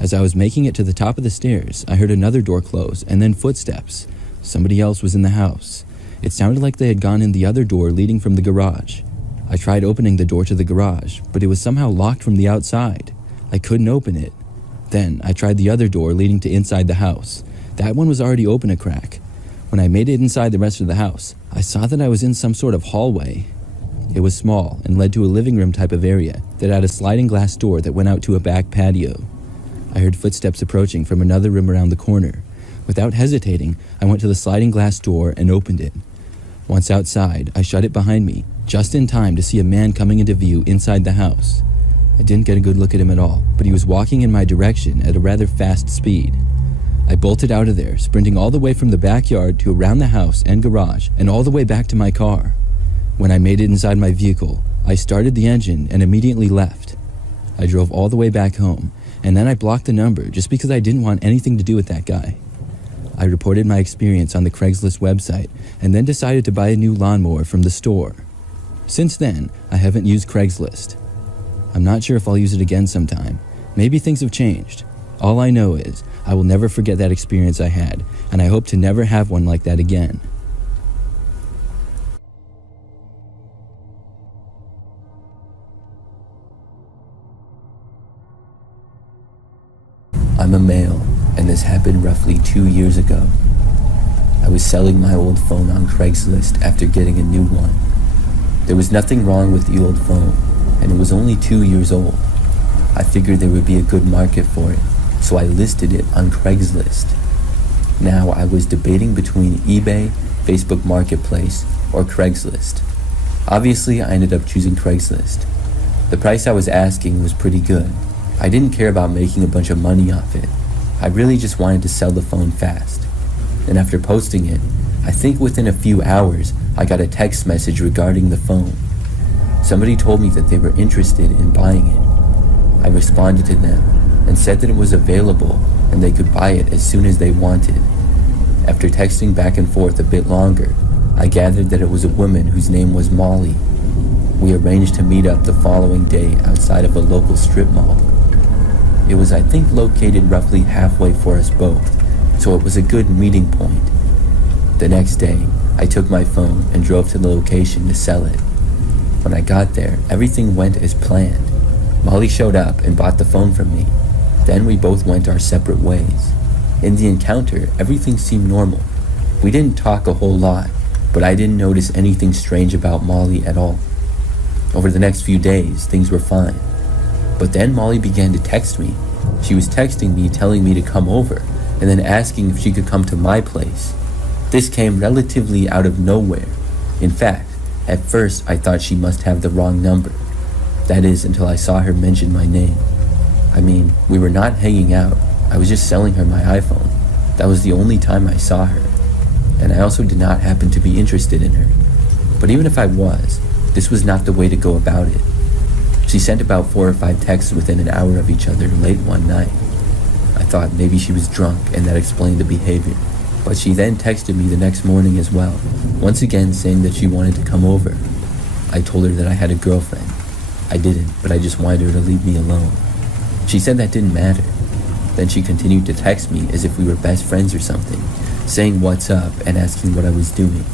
As I was making it to the top of the stairs, I heard another door close, and then footsteps. Somebody else was in the house. It sounded like they had gone in the other door leading from the garage. I tried opening the door to the garage, but it was somehow locked from the outside. I couldn't open it. Then I tried the other door leading to inside the house. That one was already open a crack. When I made it inside the rest of the house, I saw that I was in some sort of hallway. It was small and led to a living room type of area that had a sliding glass door that went out to a back patio. I heard footsteps approaching from another room around the corner. Without hesitating, I went to the sliding glass door and opened it. Once outside, I shut it behind me, just in time to see a man coming into view inside the house. I didn't get a good look at him at all, but he was walking in my direction at a rather fast speed. I bolted out of there, sprinting all the way from the backyard to around the house and garage and all the way back to my car. When I made it inside my vehicle, I started the engine and immediately left. I drove all the way back home, and then I blocked the number just because I didn't want anything to do with that guy. I reported my experience on the Craigslist website and then decided to buy a new lawnmower from the store. Since then, I haven't used Craigslist. I'm not sure if I'll use it again sometime. Maybe things have changed. All I know is I will never forget that experience I had, and I hope to never have one like that again. I'm a male, and this happened roughly 2 years ago. I was selling my old phone on Craigslist after getting a new one. There was nothing wrong with the old phone, and it was only 2 years old. I figured there would be a good market for it, so I listed it on Craigslist. Now I was debating between eBay, Facebook Marketplace, or Craigslist. Obviously, I ended up choosing Craigslist. The price I was asking was pretty good. I didn't care about making a bunch of money off it. I really just wanted to sell the phone fast. And after posting it, I think within a few hours, I got a text message regarding the phone. Somebody told me that they were interested in buying it. I responded to them and said that it was available and they could buy it as soon as they wanted. After texting back and forth a bit longer, I gathered that it was a woman whose name was Molly. We arranged to meet up the following day outside of a local strip mall. It was, I think, located roughly halfway for us both, so it was a good meeting point. The next day, I took my phone and drove to the location to sell it. When I got there, everything went as planned. Molly showed up and bought the phone from me. Then we both went our separate ways. In the encounter, everything seemed normal. We didn't talk a whole lot, but I didn't notice anything strange about Molly at all. Over the next few days, things were fine. But then Molly began to text me. She was texting me telling me to come over, and then asking if she could come to my place. This came relatively out of nowhere. In fact, at first I thought she must have the wrong number. That is, until I saw her mention my name. I mean, we were not hanging out. I was just selling her my iPhone. That was the only time I saw her. And I also did not happen to be interested in her. But even if I was, this was not the way to go about it. She sent about 4 or 5 texts within an hour of each other late one night. I thought maybe she was drunk and that explained the behavior. But she then texted me the next morning as well, once again saying that she wanted to come over. I told her that I had a girlfriend. I didn't, but I just wanted her to leave me alone. She said that didn't matter. Then she continued to text me as if we were best friends or something, saying what's up and asking what I was doing.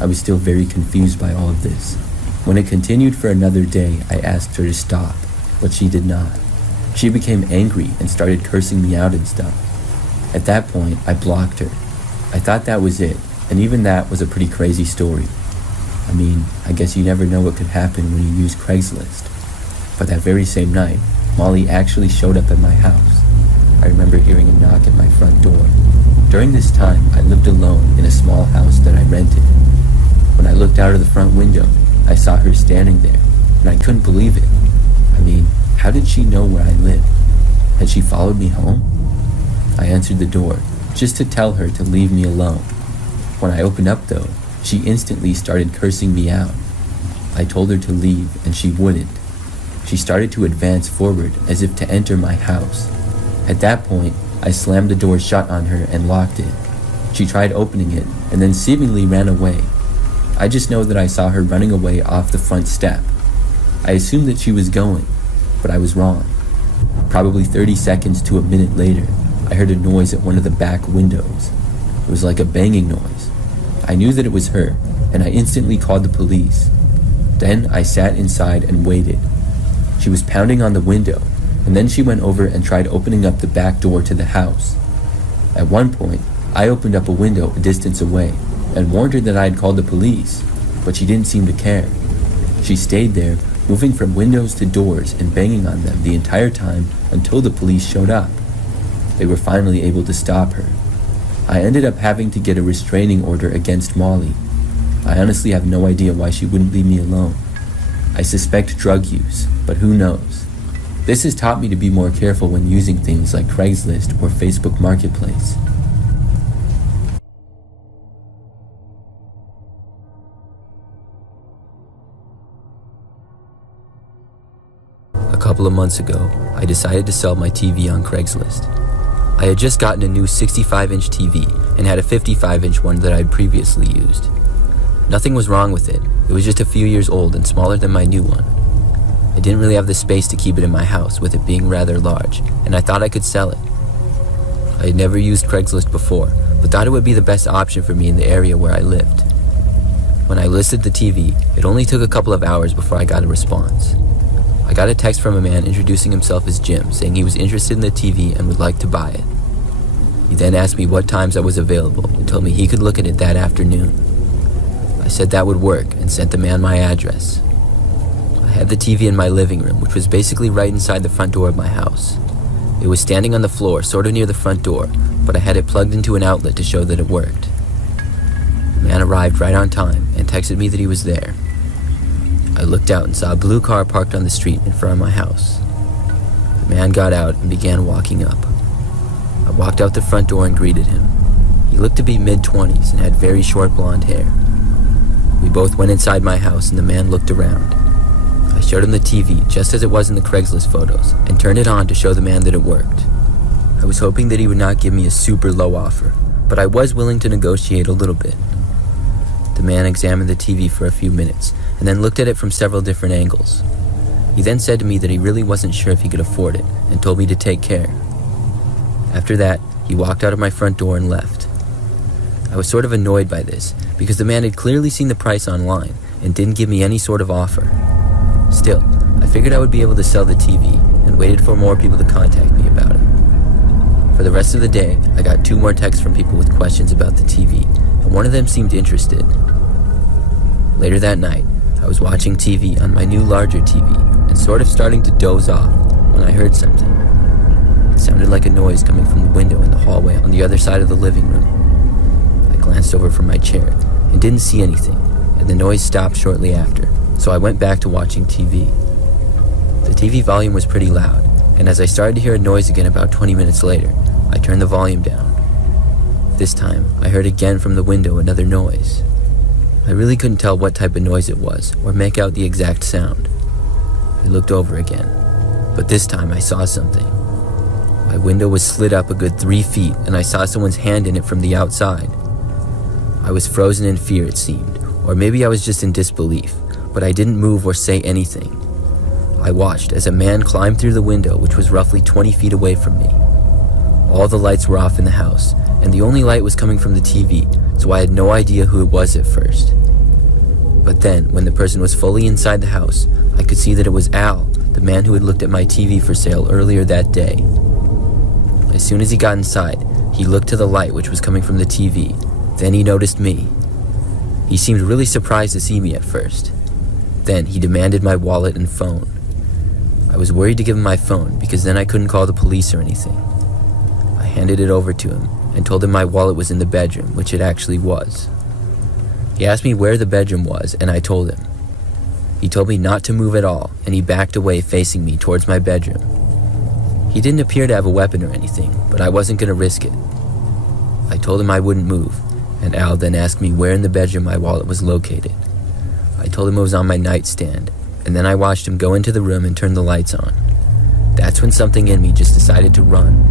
I was still very confused by all of this. When it continued for another day, I asked her to stop, but she did not. She became angry and started cursing me out and stuff. At that point, I blocked her. I thought that was it, and even that was a pretty crazy story. I mean, I guess you never know what could happen when you use Craigslist. But that very same night, Molly actually showed up at my house. I remember hearing a knock at my front door. During this time, I lived alone in a small house that I rented. When I looked out of the front window, I saw her standing there, and I couldn't believe it. I mean, how did she know where I lived? Had she followed me home? I answered the door, just to tell her to leave me alone. When I opened up though, she instantly started cursing me out. I told her to leave, and she wouldn't. She started to advance forward as if to enter my house. At that point, I slammed the door shut on her and locked it. She tried opening it, and then seemingly ran away. I just know that I saw her running away off the front step. I assumed that she was going, but I was wrong. Probably 30 seconds to a minute later, I heard a noise at one of the back windows. It was like a banging noise. I knew that it was her, and I instantly called the police. Then I sat inside and waited. She was pounding on the window, and then she went over and tried opening up the back door to the house. At one point, I opened up a window a distance away and warned her that I had called the police, but she didn't seem to care. She stayed there, moving from windows to doors and banging on them the entire time until the police showed up. They were finally able to stop her. I ended up having to get a restraining order against Molly. I honestly have no idea why she wouldn't leave me alone. I suspect drug use, but who knows? This has taught me to be more careful when using things like Craigslist or Facebook Marketplace. A couple of months ago, I decided to sell my TV on Craigslist. I had just gotten a new 65-inch TV and had a 55-inch one that I had previously used. Nothing was wrong with it. It was just a few years old and smaller than my new one. I didn't really have the space to keep it in my house, with it being rather large, and I thought I could sell it. I had never used Craigslist before, but thought it would be the best option for me in the area where I lived. When I listed the TV, it only took a couple of hours before I got a response. I got a text from a man introducing himself as Jim, saying he was interested in the TV and would like to buy it. He then asked me what times I was available and told me he could look at it that afternoon. I said that would work and sent the man my address. I had the TV in my living room, which was basically right inside the front door of my house. It was standing on the floor, sort of near the front door, but I had it plugged into an outlet to show that it worked. The man arrived right on time and texted me that he was there. I looked out and saw a blue car parked on the street in front of my house. The man got out and began walking up. I walked out the front door and greeted him. He looked to be mid-20s and had very short blonde hair. We both went inside my house and the man looked around. I showed him the TV just as it was in the Craigslist photos and turned it on to show the man that it worked. I was hoping that he would not give me a super low offer, but I was willing to negotiate a little bit. The man examined the TV for a few minutes and then looked at it from several different angles. He then said to me that he really wasn't sure if he could afford it and told me to take care. After that, he walked out of my front door and left. I was sort of annoyed by this because the man had clearly seen the price online and didn't give me any sort of offer. Still, I figured I would be able to sell the TV and waited for more people to contact me about it. For the rest of the day, I got 2 more texts from people with questions about the TV, and one of them seemed interested. Later that night, I was watching TV on my new larger TV and sort of starting to doze off when I heard something. It sounded like a noise coming from the window in the hallway on the other side of the living room. I glanced over from my chair and didn't see anything, and the noise stopped shortly after, so I went back to watching TV. The TV volume was pretty loud, and as I started to hear a noise again about 20 minutes later, I turned the volume down. This time, I heard again from the window another noise. I really couldn't tell what type of noise it was or make out the exact sound. I looked over again, but this time I saw something. My window was slid up a good 3 feet, and I saw someone's hand in it from the outside. I was frozen in fear, it seemed, or maybe I was just in disbelief, but I didn't move or say anything. I watched as a man climbed through the window, which was roughly 20 feet away from me. All the lights were off in the house, and the only light was coming from the TV, so I had no idea who it was at first. But then, when the person was fully inside the house, I could see that it was Al, the man who had looked at my TV for sale earlier that day. As soon as he got inside, he looked to the light which was coming from the TV. Then he noticed me. He seemed really surprised to see me at first. Then he demanded my wallet and phone. I was worried to give him my phone because then I couldn't call the police or anything. I handed it over to him and told him my wallet was in the bedroom, which it actually was. He asked me where the bedroom was, and I told him. He told me not to move at all, and he backed away facing me towards my bedroom. He didn't appear to have a weapon or anything, but I wasn't going to risk it. I told him I wouldn't move, and Al then asked me where in the bedroom my wallet was located. I told him it was on my nightstand, and then I watched him go into the room and turn the lights on. That's when something in me just decided to run.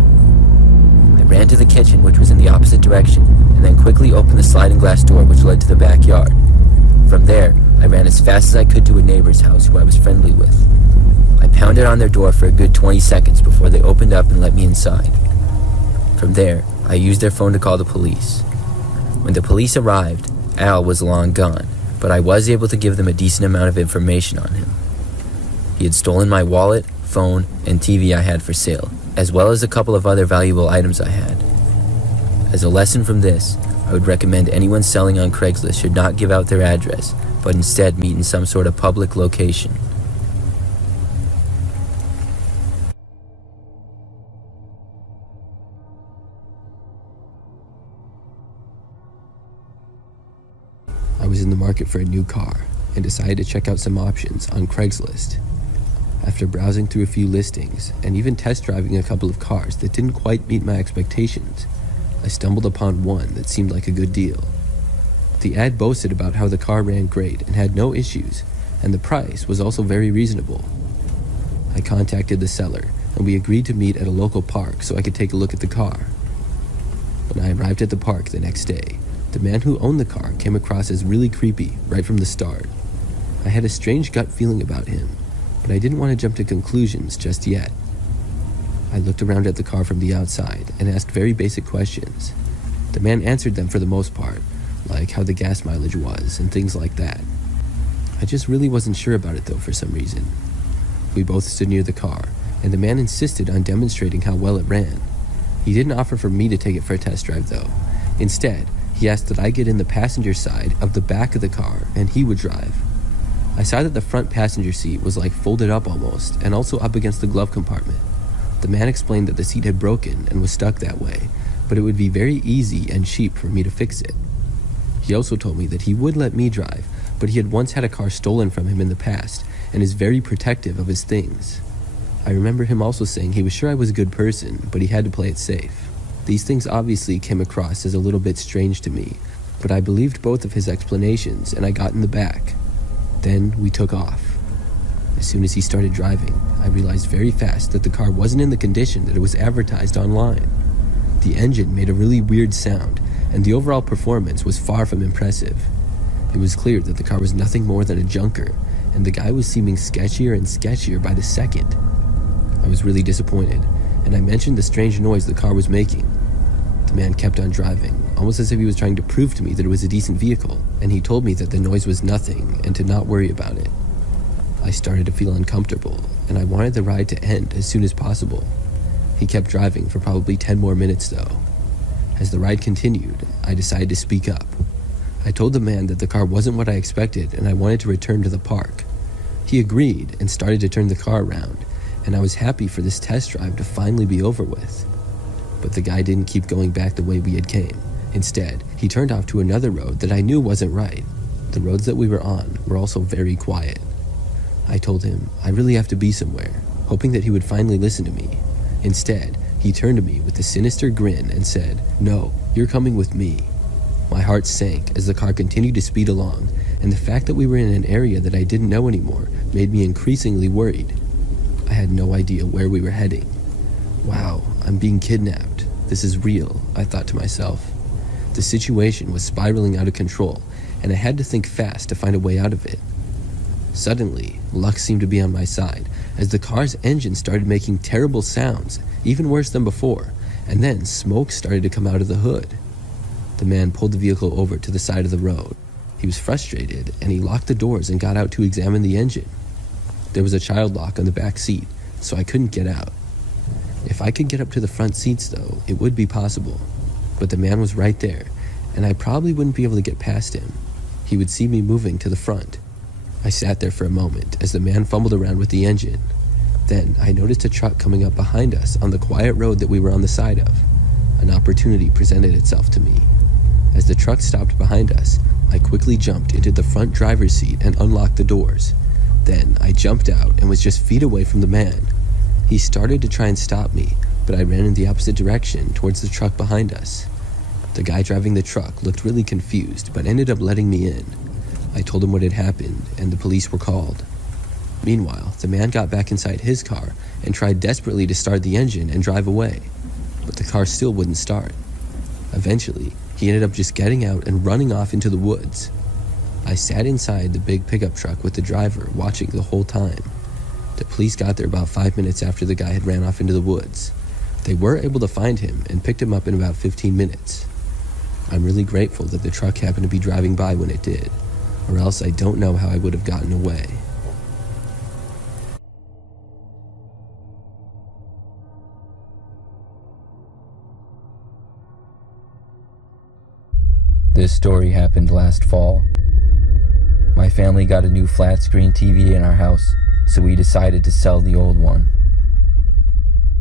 I ran to the kitchen, which was in the opposite direction, and then quickly opened the sliding glass door which led to the backyard. From there, I ran as fast as I could to a neighbor's house who I was friendly with. I pounded on their door for a good 20 seconds before they opened up and let me inside. From there, I used their phone to call the police. When the police arrived, Al was long gone, but I was able to give them a decent amount of information on him. He had stolen my wallet, phone, and TV I had for sale, as well as a couple of other valuable items I had. As a lesson from this, I would recommend anyone selling on Craigslist should not give out their address, but instead meet in some sort of public location. I was in the market for a new car and decided to check out some options on Craigslist. After browsing through a few listings and even test driving a couple of cars that didn't quite meet my expectations, I stumbled upon one that seemed like a good deal. The ad boasted about how the car ran great and had no issues, and the price was also very reasonable. I contacted the seller and we agreed to meet at a local park so I could take a look at the car. When I arrived at the park the next day, the man who owned the car came across as really creepy right from the start. I had a strange gut feeling about him, but I didn't want to jump to conclusions just yet. I looked around at the car from the outside and asked very basic questions. The man answered them for the most part, like how the gas mileage was and things like that. I just really wasn't sure about it though for some reason. We both stood near the car, and the man insisted on demonstrating how well it ran. He didn't offer for me to take it for a test drive though. Instead, he asked that I get in the passenger side of the back of the car and he would drive. I saw that the front passenger seat was like folded up almost, and also up against the glove compartment. The man explained that the seat had broken and was stuck that way, but it would be very easy and cheap for me to fix it. He also told me that he would let me drive, but he had once had a car stolen from him in the past and is very protective of his things. I remember him also saying he was sure I was a good person, but he had to play it safe. These things obviously came across as a little bit strange to me, but I believed both of his explanations and I got in the back. Then we took off. As soon as he started driving, I realized very fast that the car wasn't in the condition that it was advertised online. The engine made a really weird sound, and the overall performance was far from impressive. It was clear that the car was nothing more than a junker, and the guy was seeming sketchier and sketchier by the second. I was really disappointed, and I mentioned the strange noise the car was making. The man kept on driving, almost as if he was trying to prove to me that it was a decent vehicle, and he told me that the noise was nothing and to not worry about it. I started to feel uncomfortable, and I wanted the ride to end as soon as possible. He kept driving for probably 10 more minutes though. As the ride continued, I decided to speak up. I told the man that the car wasn't what I expected and I wanted to return to the park. He agreed and started to turn the car around, and I was happy for this test drive to finally be over with. But the guy didn't keep going back the way we had came. Instead, he turned off to another road that I knew wasn't right. The roads that we were on were also very quiet. I told him I really have to be somewhere, hoping that he would finally listen to me. Instead, he turned to me with a sinister grin and said, "No, you're coming with me." My heart sank as the car continued to speed along, and the fact that we were in an area that I didn't know anymore made me increasingly worried. I had no idea where we were heading. Wow, I'm being kidnapped. This is real, I thought to myself. The situation was spiraling out of control, and I had to think fast to find a way out of it. Suddenly, luck seemed to be on my side, as the car's engine started making terrible sounds, even worse than before, and then smoke started to come out of the hood. The man pulled the vehicle over to the side of the road. He was frustrated, and he locked the doors and got out to examine the engine. There was a child lock on the back seat, so I couldn't get out. If I could get up to the front seats, though, it would be possible. But the man was right there, and I probably wouldn't be able to get past him. He would see me moving to the front. I sat there for a moment as the man fumbled around with the engine. Then I noticed a truck coming up behind us on the quiet road that we were on the side of. An opportunity presented itself to me. As the truck stopped behind us, I quickly jumped into the front driver's seat and unlocked the doors. Then I jumped out and was just feet away from the man. He started to try and stop me, but I ran in the opposite direction towards the truck behind us. The guy driving the truck looked really confused, but ended up letting me in. I told him what had happened, and the police were called. Meanwhile, the man got back inside his car and tried desperately to start the engine and drive away, but the car still wouldn't start. Eventually, he ended up just getting out and running off into the woods. I sat inside the big pickup truck with the driver, watching the whole time. The police got there about 5 minutes after the guy had ran off into the woods. They were able to find him and picked him up in about 15 minutes. I'm really grateful that the truck happened to be driving by when it did, or else I don't know how I would have gotten away. This story happened last fall. My family got a new flat screen TV in our house, so we decided to sell the old one.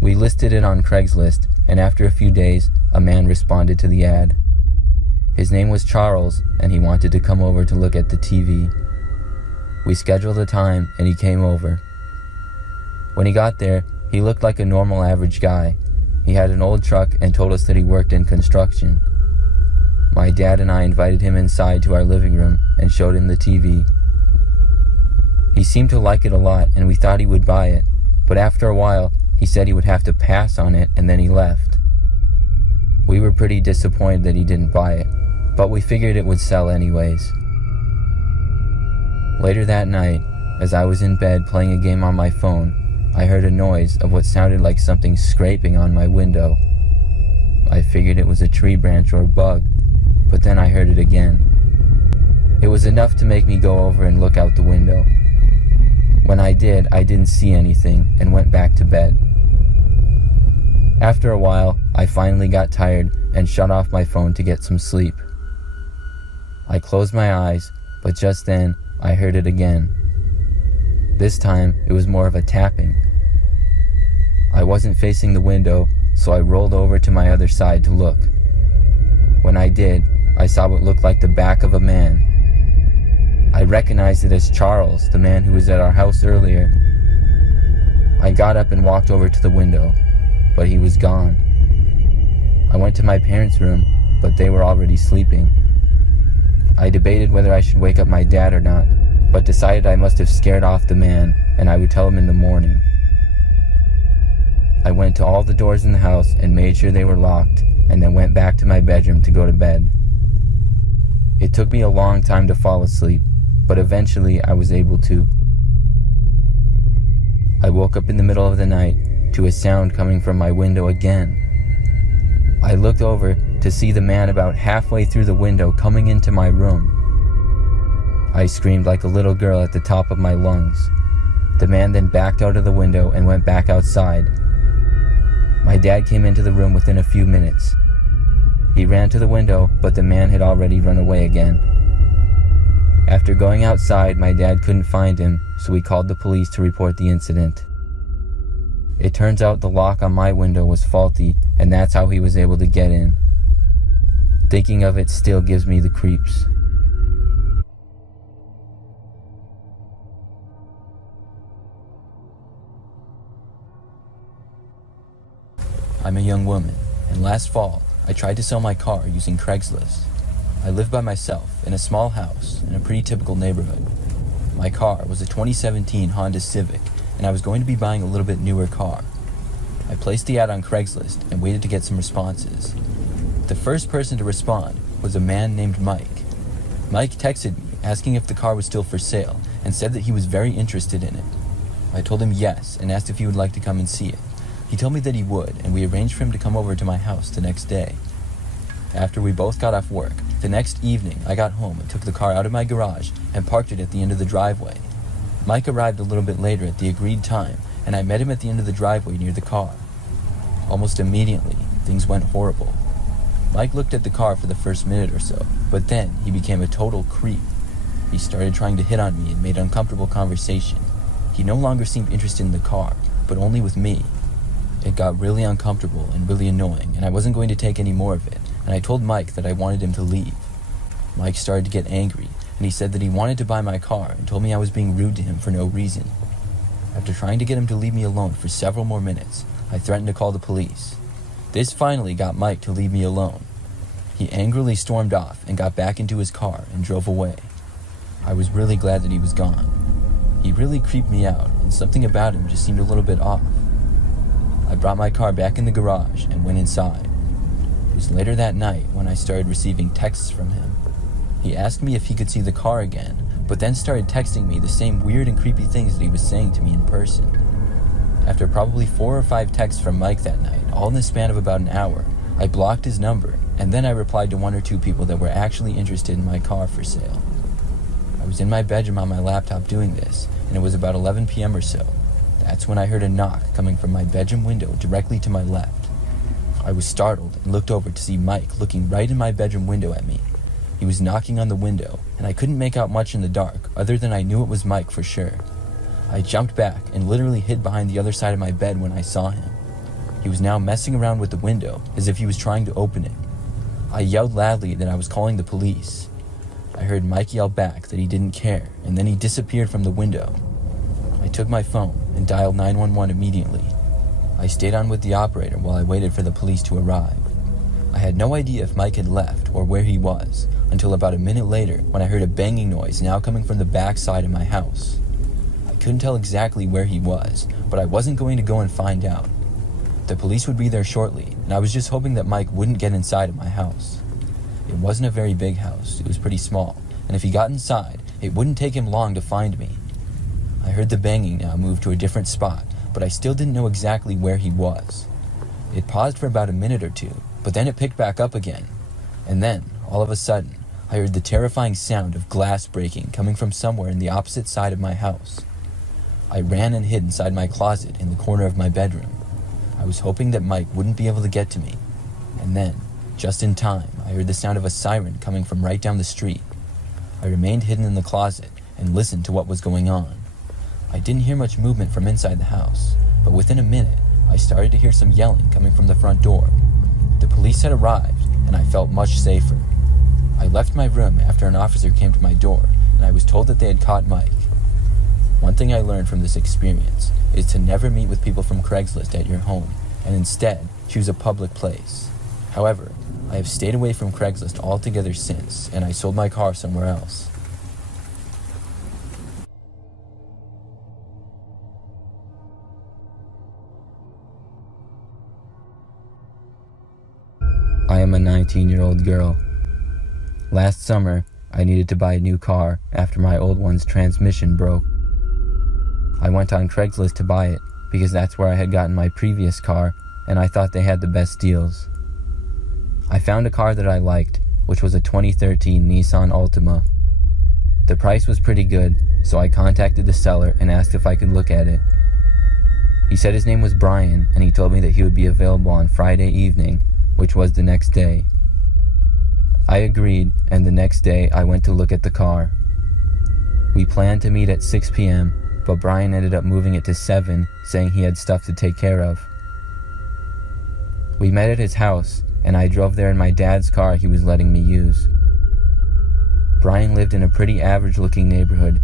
We listed it on Craigslist, and after a few days, a man responded to the ad. His name was Charles, and he wanted to come over to look at the TV. We scheduled a time, and he came over. When he got there, he looked like a normal average guy. He had an old truck and told us that he worked in construction. My dad and I invited him inside to our living room and showed him the TV. He seemed to like it a lot, and we thought he would buy it, but after a while, he said he would have to pass on it, and then he left. We were pretty disappointed that he didn't buy it, but we figured it would sell anyways. Later that night, as I was in bed playing a game on my phone, I heard a noise of what sounded like something scraping on my window. I figured it was a tree branch or a bug, but then I heard it again. It was enough to make me go over and look out the window. When I did, I didn't see anything and went back to bed. After a while, I finally got tired and shut off my phone to get some sleep. I closed my eyes, but just then, I heard it again. This time, it was more of a tapping. I wasn't facing the window, so I rolled over to my other side to look. When I did, I saw what looked like the back of a man. I recognized it as Charles, the man who was at our house earlier. I got up and walked over to the window, but he was gone. I went to my parents' room, but they were already sleeping. I debated whether I should wake up my dad or not, but decided I must have scared off the man, and I would tell him in the morning. I went to all the doors in the house and made sure they were locked, and then went back to my bedroom to go to bed. It took me a long time to fall asleep, but eventually I was able to. I woke up in the middle of the night to a sound coming from my window again. I looked over to see the man about halfway through the window coming into my room. I screamed like a little girl at the top of my lungs. The man then backed out of the window and went back outside. My dad came into the room within a few minutes. He ran to the window, but the man had already run away again. After going outside, my dad couldn't find him, so we called the police to report the incident. It turns out the lock on my window was faulty, and that's how he was able to get in. Thinking of it still gives me the creeps. I'm a young woman, and last fall, I tried to sell my car using Craigslist. I live by myself in a small house in a pretty typical neighborhood. My car was a 2017 Honda Civic, and I was going to be buying a little bit newer car. I placed the ad on Craigslist and waited to get some responses. The first person to respond was a man named Mike. Mike texted me asking if the car was still for sale and said that he was very interested in it. I told him yes and asked if he would like to come and see it. He told me that he would, and we arranged for him to come over to my house the next day. After we both got off work, the next evening I got home and took the car out of my garage and parked it at the end of the driveway. Mike arrived a little bit later at the agreed time, and I met him at the end of the driveway near the car. Almost immediately, things went horrible. Mike looked at the car for the first minute or so, but then he became a total creep. He started trying to hit on me and made uncomfortable conversation. He no longer seemed interested in the car, but only with me. It got really uncomfortable and really annoying, and I wasn't going to take any more of it, and I told Mike that I wanted him to leave. Mike started to get angry, and he said that he wanted to buy my car and told me I was being rude to him for no reason. After trying to get him to leave me alone for several more minutes, I threatened to call the police. This finally got Mike to leave me alone. He angrily stormed off and got back into his car and drove away. I was really glad that he was gone. He really creeped me out, and something about him just seemed a little bit off. I brought my car back in the garage and went inside. It was later that night when I started receiving texts from him. He asked me if he could see the car again, but then started texting me the same weird and creepy things that he was saying to me in person. After probably 4 or 5 texts from Mike that night, all in the span of about an hour, I blocked his number, and then I replied to 1 or 2 people that were actually interested in my car for sale. I was in my bedroom on my laptop doing this, and it was about 11 p.m. or so. That's when I heard a knock coming from my bedroom window directly to my left. I was startled and looked over to see Mike looking right in my bedroom window at me. He was knocking on the window, and I couldn't make out much in the dark, other than I knew it was Mike for sure. I jumped back and literally hid behind the other side of my bed when I saw him. He was now messing around with the window as if he was trying to open it. I yelled loudly that I was calling the police. I heard Mike yell back that he didn't care, and then he disappeared from the window. I took my phone and dialed 911 immediately. I stayed on with the operator while I waited for the police to arrive. I had no idea if Mike had left or where he was until about a minute later when I heard a banging noise now coming from the back side of my house. I couldn't tell exactly where he was, but I wasn't going to go and find out. The police would be there shortly, and I was just hoping that Mike wouldn't get inside of my house. It wasn't a very big house, it was pretty small, and if he got inside, it wouldn't take him long to find me. I heard the banging now move to a different spot, but I still didn't know exactly where he was. It paused for about a minute or two, but then it picked back up again. And then, all of a sudden, I heard the terrifying sound of glass breaking coming from somewhere in the opposite side of my house. I ran and hid inside my closet in the corner of my bedroom. I was hoping that Mike wouldn't be able to get to me. And then, just in time, I heard the sound of a siren coming from right down the street. I remained hidden in the closet and listened to what was going on. I didn't hear much movement from inside the house, but within a minute, I started to hear some yelling coming from the front door. The police had arrived, and I felt much safer. I left my room after an officer came to my door, and I was told that they had caught Mike. One thing I learned from this experience is to never meet with people from Craigslist at your home, and instead choose a public place. However, I have stayed away from Craigslist altogether since, and I sold my car somewhere else. I am a 19-year-old girl. Last summer, I needed to buy a new car after my old one's transmission broke. I went on Craigslist to buy it because that's where I had gotten my previous car, and I thought they had the best deals. I found a car that I liked, which was a 2013 Nissan Altima. The price was pretty good, so I contacted the seller and asked if I could look at it. He said his name was Brian, and he told me that he would be available on Friday evening, which was the next day. I agreed, and the next day I went to look at the car. We planned to meet at 6 p.m., but Brian ended up moving it to 7, saying he had stuff to take care of. We met at his house, and I drove there in my dad's car he was letting me use. Brian lived in a pretty average-looking neighborhood,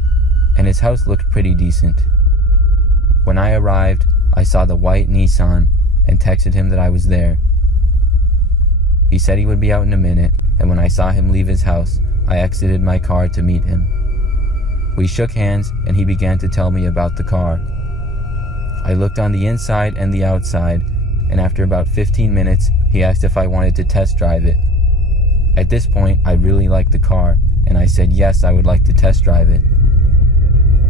and his house looked pretty decent. When I arrived, I saw the white Nissan and texted him that I was there. He said he would be out in a minute, and when I saw him leave his house, I exited my car to meet him. We shook hands, and he began to tell me about the car. I looked on the inside and the outside, and after about 15 minutes, he asked if I wanted to test drive it. At this point, I really liked the car, and I said yes, I would like to test drive it.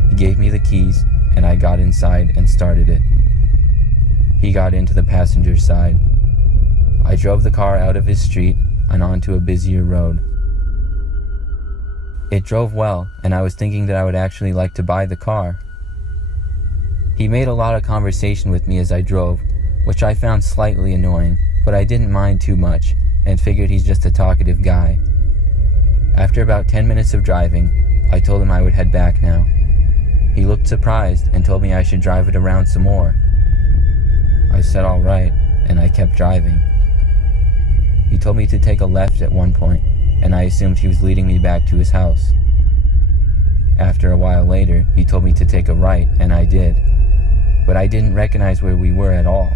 He gave me the keys, and I got inside and started it. He got into the passenger side. I drove the car out of his street and onto a busier road. It drove well, and I was thinking that I would actually like to buy the car. He made a lot of conversation with me as I drove, which I found slightly annoying, but I didn't mind too much and figured he's just a talkative guy. After about 10 minutes of driving, I told him I would head back now. He looked surprised and told me I should drive it around some more. I said all right, and I kept driving. He told me to take a left at one point, and I assumed he was leading me back to his house. After a while later, he told me to take a right, and I did, but I didn't recognize where we were at all.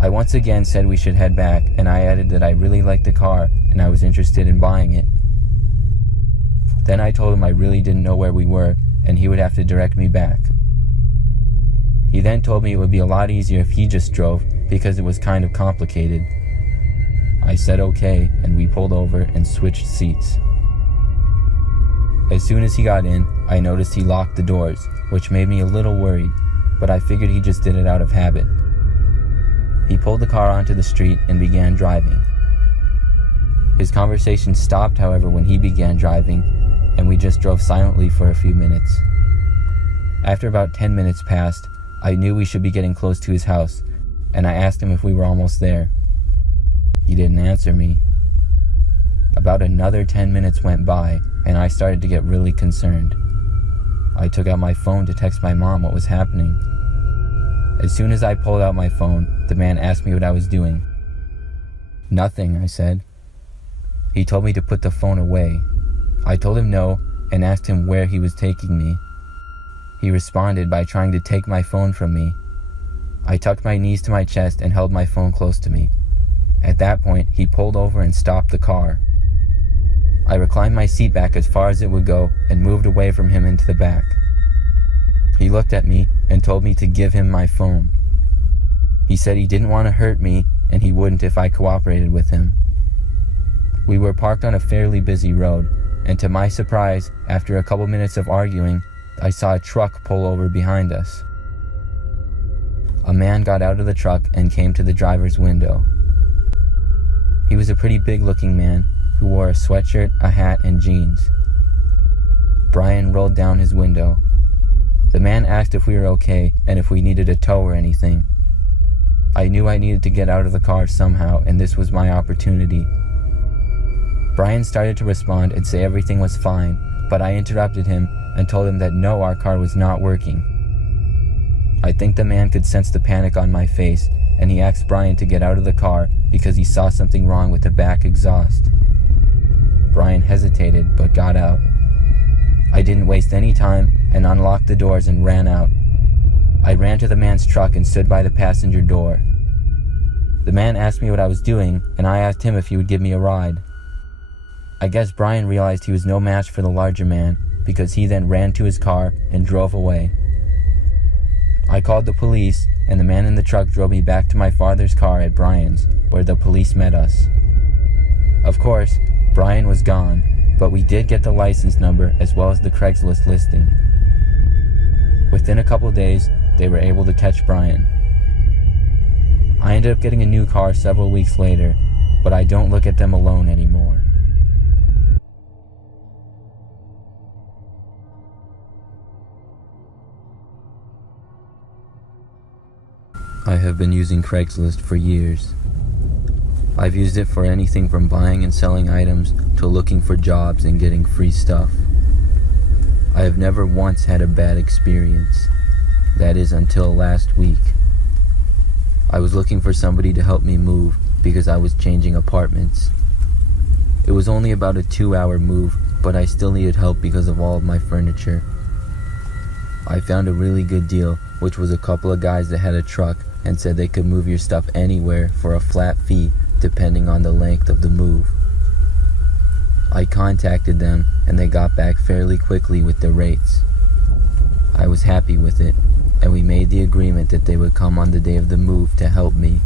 I once again said we should head back, and I added that I really liked the car and I was interested in buying it. Then I told him I really didn't know where we were and he would have to direct me back. He then told me it would be a lot easier if he just drove because it was kind of complicated. I said okay, and we pulled over and switched seats. As soon as he got in, I noticed he locked the doors, which made me a little worried, but I figured he just did it out of habit. He pulled the car onto the street and began driving. His conversation stopped, however, when he began driving, and we just drove silently for a few minutes. After about 10 minutes passed, I knew we should be getting close to his house, and I asked him if we were almost there. He didn't answer me. About another 10 minutes went by, and I started to get really concerned. I took out my phone to text my mom what was happening. As soon as I pulled out my phone, the man asked me what I was doing. Nothing, I said. He told me to put the phone away. I told him no and asked him where he was taking me. He responded by trying to take my phone from me. I tucked my knees to my chest and held my phone close to me. At that point, he pulled over and stopped the car. I reclined my seat back as far as it would go and moved away from him into the back. He looked at me and told me to give him my phone. He said he didn't want to hurt me and he wouldn't if I cooperated with him. We were parked on a fairly busy road, and to my surprise, after a couple minutes of arguing, I saw a truck pull over behind us. A man got out of the truck and came to the driver's window. He was a pretty big-looking man who wore a sweatshirt, a hat, and jeans. Brian rolled down his window. The man asked if we were okay and if we needed a tow or anything. I knew I needed to get out of the car somehow, and this was my opportunity. Brian started to respond and say everything was fine, but I interrupted him and told him that no, our car was not working. I think the man could sense the panic on my face, and he asked Brian to get out of the car because he saw something wrong with the back exhaust. Brian hesitated, but got out. I didn't waste any time and unlocked the doors and ran out. I ran to the man's truck and stood by the passenger door. The man asked me what I was doing, and I asked him if he would give me a ride. I guess Brian realized he was no match for the larger man because he then ran to his car and drove away. I called the police, and the man in the truck drove me back to my father's car at Brian's, where the police met us. Of course, Brian was gone, but we did get the license number as well as the Craigslist listing. Within a couple days, they were able to catch Brian. I ended up getting a new car several weeks later, but I don't look at them alone anymore. I have been using Craigslist for years. I've used it for anything from buying and selling items to looking for jobs and getting free stuff. I have never once had a bad experience. That is until last week. I was looking for somebody to help me move because I was changing apartments. It was only about a 2-hour move, but I still needed help because of all of my furniture. I found a really good deal, which was a couple of guys that had a truck and said they could move your stuff anywhere for a flat fee depending on the length of the move. I contacted them and they got back fairly quickly with the rates. I was happy with it, and we made the agreement that they would come on the day of the move to help me.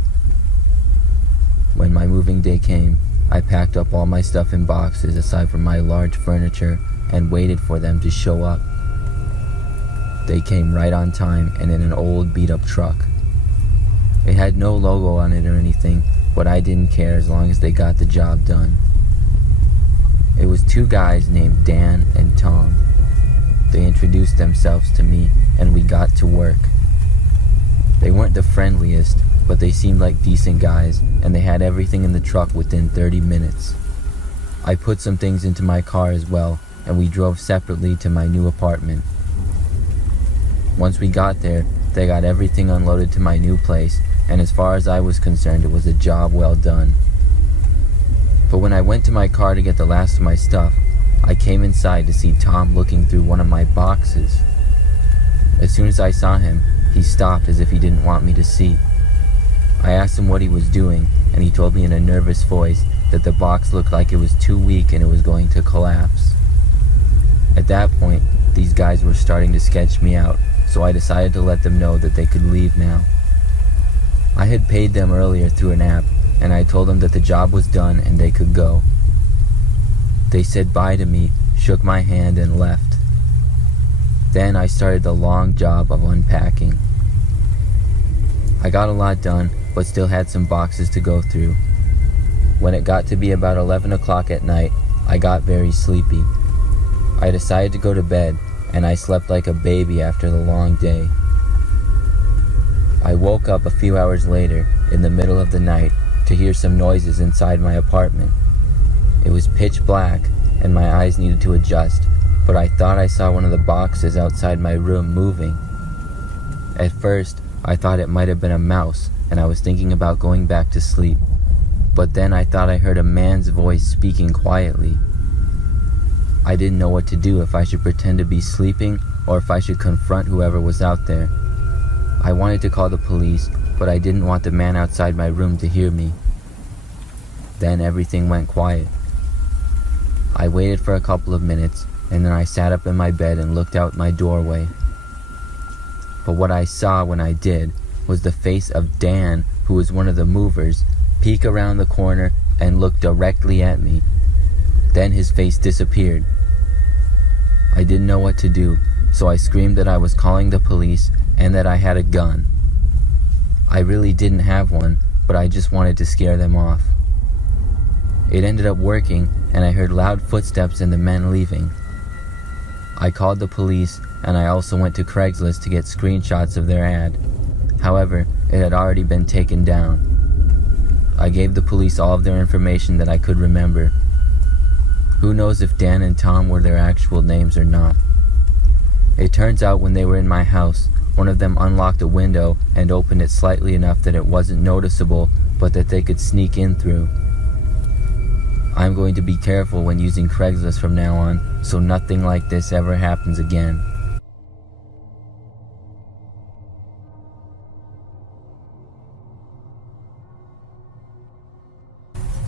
When my moving day came, I packed up all my stuff in boxes aside from my large furniture and waited for them to show up. They came right on time and in an old beat-up truck. It had no logo on it or anything, but I didn't care as long as they got the job done. It was two guys named Dan and Tom. They introduced themselves to me and we got to work. They weren't the friendliest, but they seemed like decent guys and they had everything in the truck within 30 minutes. I put some things into my car as well and we drove separately to my new apartment. Once we got there, they got everything unloaded to my new place, and as far as I was concerned, it was a job well done. But when I went to my car to get the last of my stuff, I came inside to see Tom looking through one of my boxes. As soon as I saw him, he stopped as if he didn't want me to see. I asked him what he was doing, and he told me in a nervous voice that the box looked like it was too weak and it was going to collapse. At that point, these guys were starting to sketch me out, so I decided to let them know that they could leave now. I had paid them earlier through an app, and I told them that the job was done and they could go. They said bye to me, shook my hand, and left. Then I started the long job of unpacking. I got a lot done, but still had some boxes to go through. When it got to be about 11 o'clock at night, I got very sleepy. I decided to go to bed, and I slept like a baby after the long day. I woke up a few hours later, in the middle of the night, to hear some noises inside my apartment. It was pitch black, and my eyes needed to adjust, but I thought I saw one of the boxes outside my room moving. At first, I thought it might have been a mouse, and I was thinking about going back to sleep. But then I thought I heard a man's voice speaking quietly. I didn't know what to do, if I should pretend to be sleeping or if I should confront whoever was out there. I wanted to call the police, but I didn't want the man outside my room to hear me. Then everything went quiet. I waited for a couple of minutes, and then I sat up in my bed and looked out my doorway. But what I saw when I did was the face of Dan, who was one of the movers, peek around the corner and look directly at me. Then his face disappeared. I didn't know what to do, so I screamed that I was calling the police and that I had a gun. I really didn't have one, but I just wanted to scare them off. It ended up working, and I heard loud footsteps and the men leaving. I called the police, and I also went to Craigslist to get screenshots of their ad. However, it had already been taken down. I gave the police all of their information that I could remember. Who knows if Dan and Tom were their actual names or not. It turns out when they were in my house, one of them unlocked a window and opened it slightly enough that it wasn't noticeable, but that they could sneak in through. I'm going to be careful when using Craigslist from now on, so nothing like this ever happens again.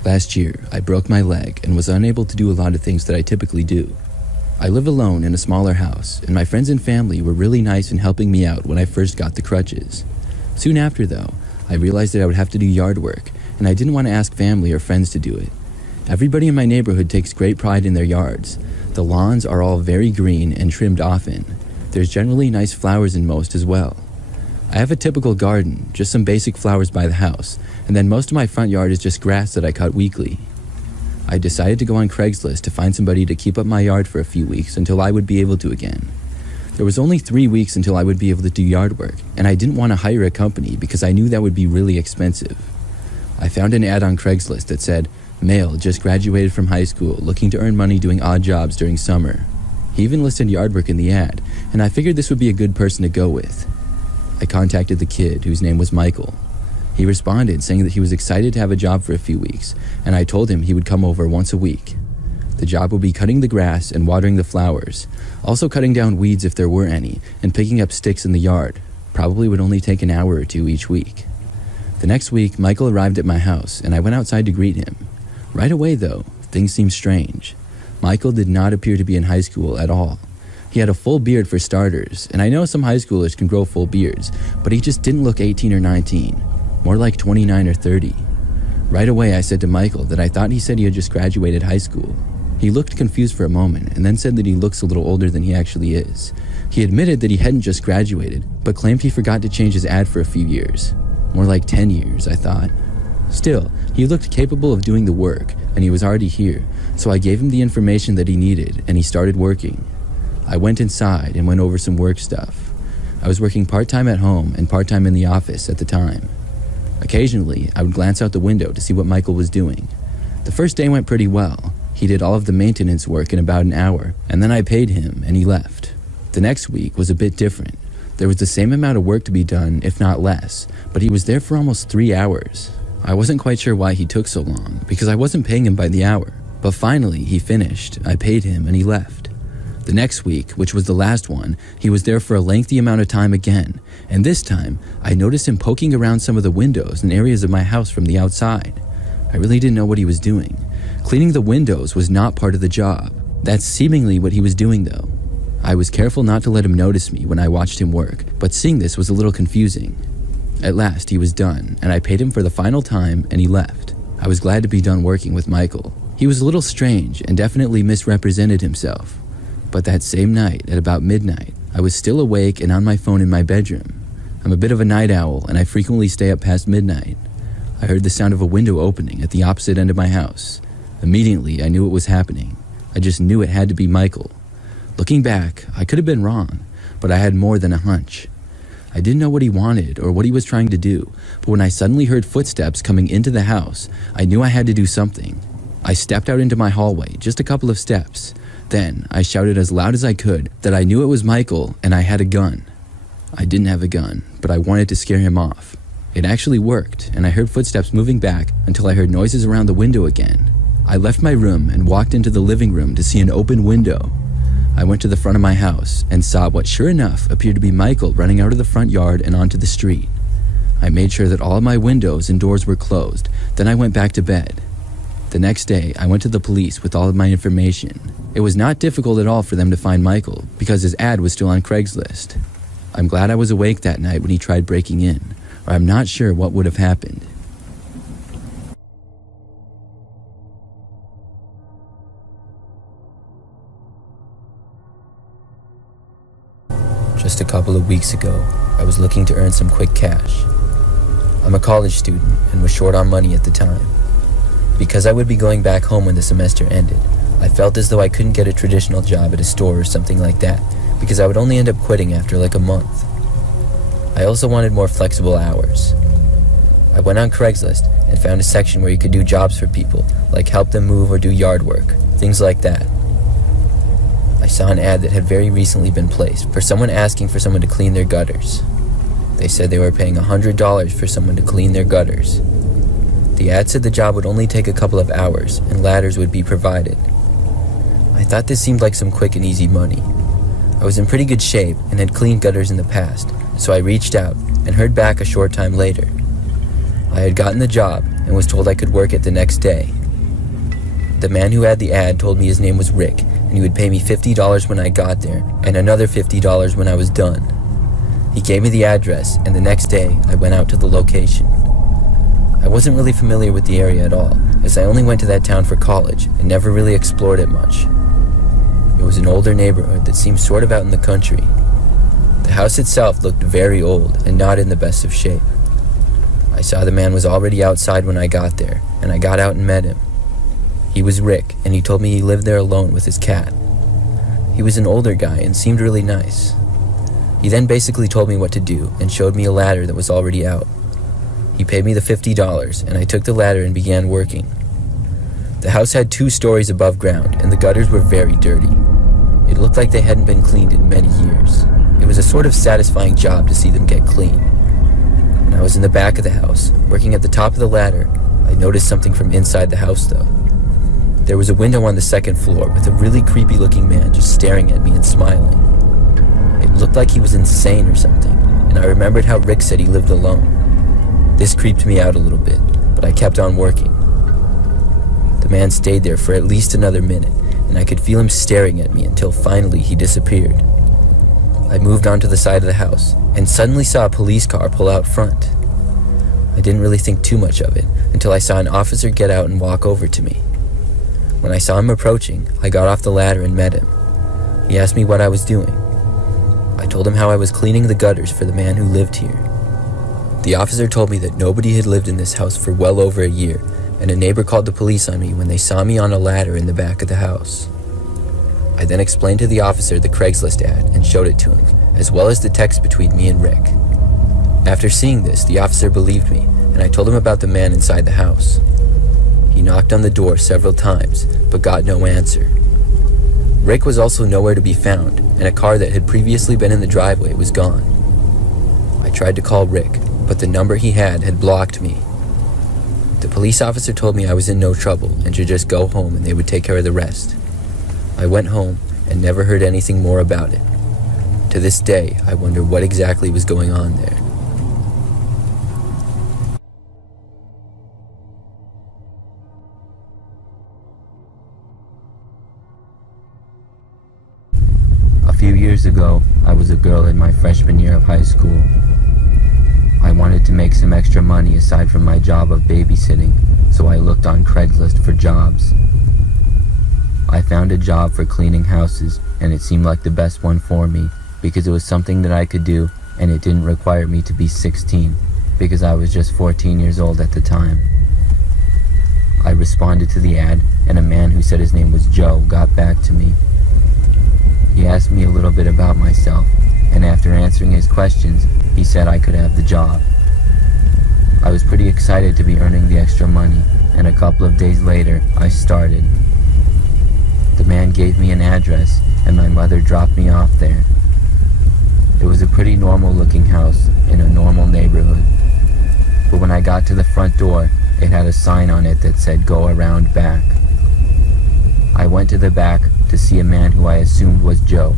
Last year, I broke my leg and was unable to do a lot of things that I typically do. I live alone in a smaller house, and my friends and family were really nice in helping me out when I first got the crutches. Soon after, though, I realized that I would have to do yard work, and I didn't want to ask family or friends to do it. Everybody in my neighborhood takes great pride in their yards. The lawns are all very green and trimmed often. There's generally nice flowers in most as well. I have a typical garden, just some basic flowers by the house, and then most of my front yard is just grass that I cut weekly. I decided to go on Craigslist to find somebody to keep up my yard for a few weeks until I would be able to again. There was only 3 weeks until I would be able to do yard work, and I didn't want to hire a company because I knew that would be really expensive. I found an ad on Craigslist that said, "Male just graduated from high school, looking to earn money doing odd jobs during summer." He even listed yard work in the ad, and I figured this would be a good person to go with. I contacted the kid, whose name was Michael. He responded saying that he was excited to have a job for a few weeks, and I told him he would come over once a week. The job would be cutting the grass and watering the flowers, also cutting down weeds if there were any, and picking up sticks in the yard. Probably would only take an hour or two each week. The next week, Michael arrived at my house, and I went outside to greet him. Right away, though, things seemed strange. Michael did not appear to be in high school at all. He had a full beard for starters, and I know some high schoolers can grow full beards, but he just didn't look 18 or 19, more like 29 or 30. Right away, I said to Michael that I thought he said he had just graduated high school. He looked confused for a moment and then said that he looks a little older than he actually is. He admitted that he hadn't just graduated, but claimed he forgot to change his ad for a few years. More like 10 years, I thought. Still, he looked capable of doing the work, and he was already here, so I gave him the information that he needed, and he started working. I went inside and went over some work stuff. I was working part-time at home and part-time in the office at the time. Occasionally, I would glance out the window to see what Michael was doing. The first day went pretty well. He did all of the maintenance work in about an hour, and then I paid him, and he left. The next week was a bit different. There was the same amount of work to be done, if not less, but he was there for almost 3 hours. I wasn't quite sure why he took so long, because I wasn't paying him by the hour. But finally, he finished, I paid him, and he left. The next week, which was the last one, he was there for a lengthy amount of time again, and this time, I noticed him poking around some of the windows and areas of my house from the outside. I really didn't know what he was doing. Cleaning the windows was not part of the job. That's seemingly what he was doing, though. I was careful not to let him notice me when I watched him work, but seeing this was a little confusing. At last, he was done, and I paid him for the final time, and he left. I was glad to be done working with Michael. He was a little strange and definitely misrepresented himself. But that same night, at about midnight, I was still awake and on my phone in my bedroom. I'm a bit of a night owl, and I frequently stay up past midnight. I heard the sound of a window opening at the opposite end of my house. Immediately, I knew what was happening. I just knew it had to be Michael. Looking back, I could have been wrong, but I had more than a hunch. I didn't know what he wanted or what he was trying to do, but when I suddenly heard footsteps coming into the house, I knew I had to do something. I stepped out into my hallway, just a couple of steps. Then, I shouted as loud as I could that I knew it was Michael and I had a gun. I didn't have a gun, but I wanted to scare him off. It actually worked, and I heard footsteps moving back until I heard noises around the window again. I left my room and walked into the living room to see an open window. I went to the front of my house and saw what sure enough appeared to be Michael running out of the front yard and onto the street. I made sure that all of my windows and doors were closed, then I went back to bed. The next day, I went to the police with all of my information. It was not difficult at all for them to find Michael because his ad was still on Craigslist. I'm glad I was awake that night when he tried breaking in, or I'm not sure what would have happened. Just a couple of weeks ago, I was looking to earn some quick cash. I'm a college student and was short on money at the time. Because I would be going back home when the semester ended, I felt as though I couldn't get a traditional job at a store or something like that because I would only end up quitting after like a month. I also wanted more flexible hours. I went on Craigslist and found a section where you could do jobs for people, like help them move or do yard work, things like that. I saw an ad that had very recently been placed for someone asking for someone to clean their gutters. They said they were paying $100 for someone to clean their gutters. The ad said the job would only take a couple of hours and ladders would be provided. I thought this seemed like some quick and easy money. I was in pretty good shape and had cleaned gutters in the past, so I reached out and heard back a short time later. I had gotten the job and was told I could work it the next day. The man who had the ad told me his name was Rick and he would pay me $50 when I got there and another $50 when I was done. He gave me the address and the next day I went out to the location. I wasn't really familiar with the area at all, as I only went to that town for college and never really explored it much. It was an older neighborhood that seemed sort of out in the country. The house itself looked very old and not in the best of shape. I saw the man was already outside when I got there, and I got out and met him. He was Rick, and he told me he lived there alone with his cat. He was an older guy and seemed really nice. He then basically told me what to do and showed me a ladder that was already out. He paid me the $50, and I took the ladder and began working. The house had 2 stories above ground, and the gutters were very dirty. It looked like they hadn't been cleaned in many years. It was a sort of satisfying job to see them get clean. When I was in the back of the house, working at the top of the ladder, I noticed something from inside the house, though. There was a window on the 2nd floor with a really creepy-looking man just staring at me and smiling. It looked like he was insane or something, and I remembered how Rick said he lived alone. This creeped me out a little bit, but I kept on working. The man stayed there for at least another minute, and I could feel him staring at me until finally he disappeared. I moved onto the side of the house and suddenly saw a police car pull out front. I didn't really think too much of it until I saw an officer get out and walk over to me. When I saw him approaching, I got off the ladder and met him. He asked me what I was doing. I told him how I was cleaning the gutters for the man who lived here. The officer told me that nobody had lived in this house for well over a year, and a neighbor called the police on me when they saw me on a ladder in the back of the house. I then explained to the officer the Craigslist ad and showed it to him, as well as the text between me and Rick. After seeing this, the officer believed me, and I told him about the man inside the house. He knocked on the door several times, but got no answer. Rick was also nowhere to be found, and a car that had previously been in the driveway was gone. I tried to call Rick, but the number he had blocked me. The police officer told me I was in no trouble and should just go home and they would take care of the rest. I went home and never heard anything more about it. To this day, I wonder what exactly was going on there. A few years ago, I was a girl in my freshman year of high school. I wanted to make some extra money aside from my job of babysitting, so I looked on Craigslist for jobs. I found a job for cleaning houses, and it seemed like the best one for me because it was something that I could do and it didn't require me to be 16 because I was just 14 years old at the time. I responded to the ad, and a man who said his name was Joe got back to me. He asked me a little bit about myself, and after answering his questions, he said I could have the job. I was pretty excited to be earning the extra money, and a couple of days later, I started. The man gave me an address, and my mother dropped me off there. It was a pretty normal-looking house in a normal neighborhood, but when I got to the front door, it had a sign on it that said, "Go around back." I went to the back to see a man who I assumed was Joe.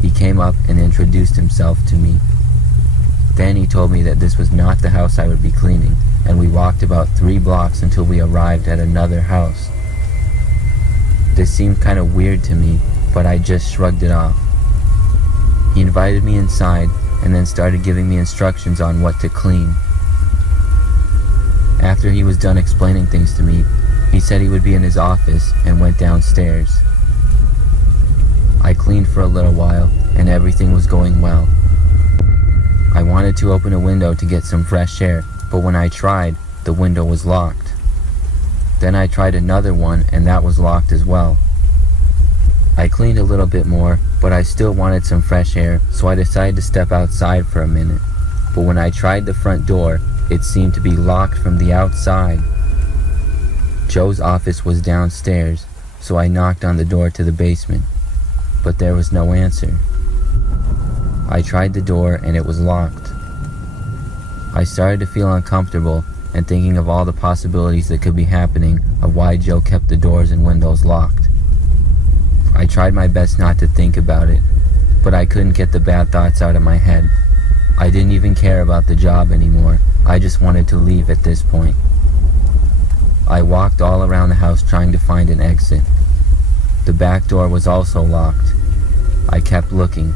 He came up and introduced himself to me. Then he told me that this was not the house I would be cleaning, and we walked about 3 blocks until we arrived at another house. This seemed kind of weird to me, but I just shrugged it off. He invited me inside and then started giving me instructions on what to clean. After he was done explaining things to me, he said he would be in his office and went downstairs. I cleaned for a little while and everything was going well. I wanted to open a window to get some fresh air, but when I tried, the window was locked. Then I tried another one and that was locked as well. I cleaned a little bit more, but I still wanted some fresh air, so I decided to step outside for a minute. But when I tried the front door, it seemed to be locked from the outside. Joe's office was downstairs, so I knocked on the door to the basement, but there was no answer. I tried the door and it was locked. I started to feel uncomfortable and thinking of all the possibilities that could be happening of why Joe kept the doors and windows locked. I tried my best not to think about it, but I couldn't get the bad thoughts out of my head. I didn't even care about the job anymore. I just wanted to leave at this point. I walked all around the house trying to find an exit. The back door was also locked. I kept looking.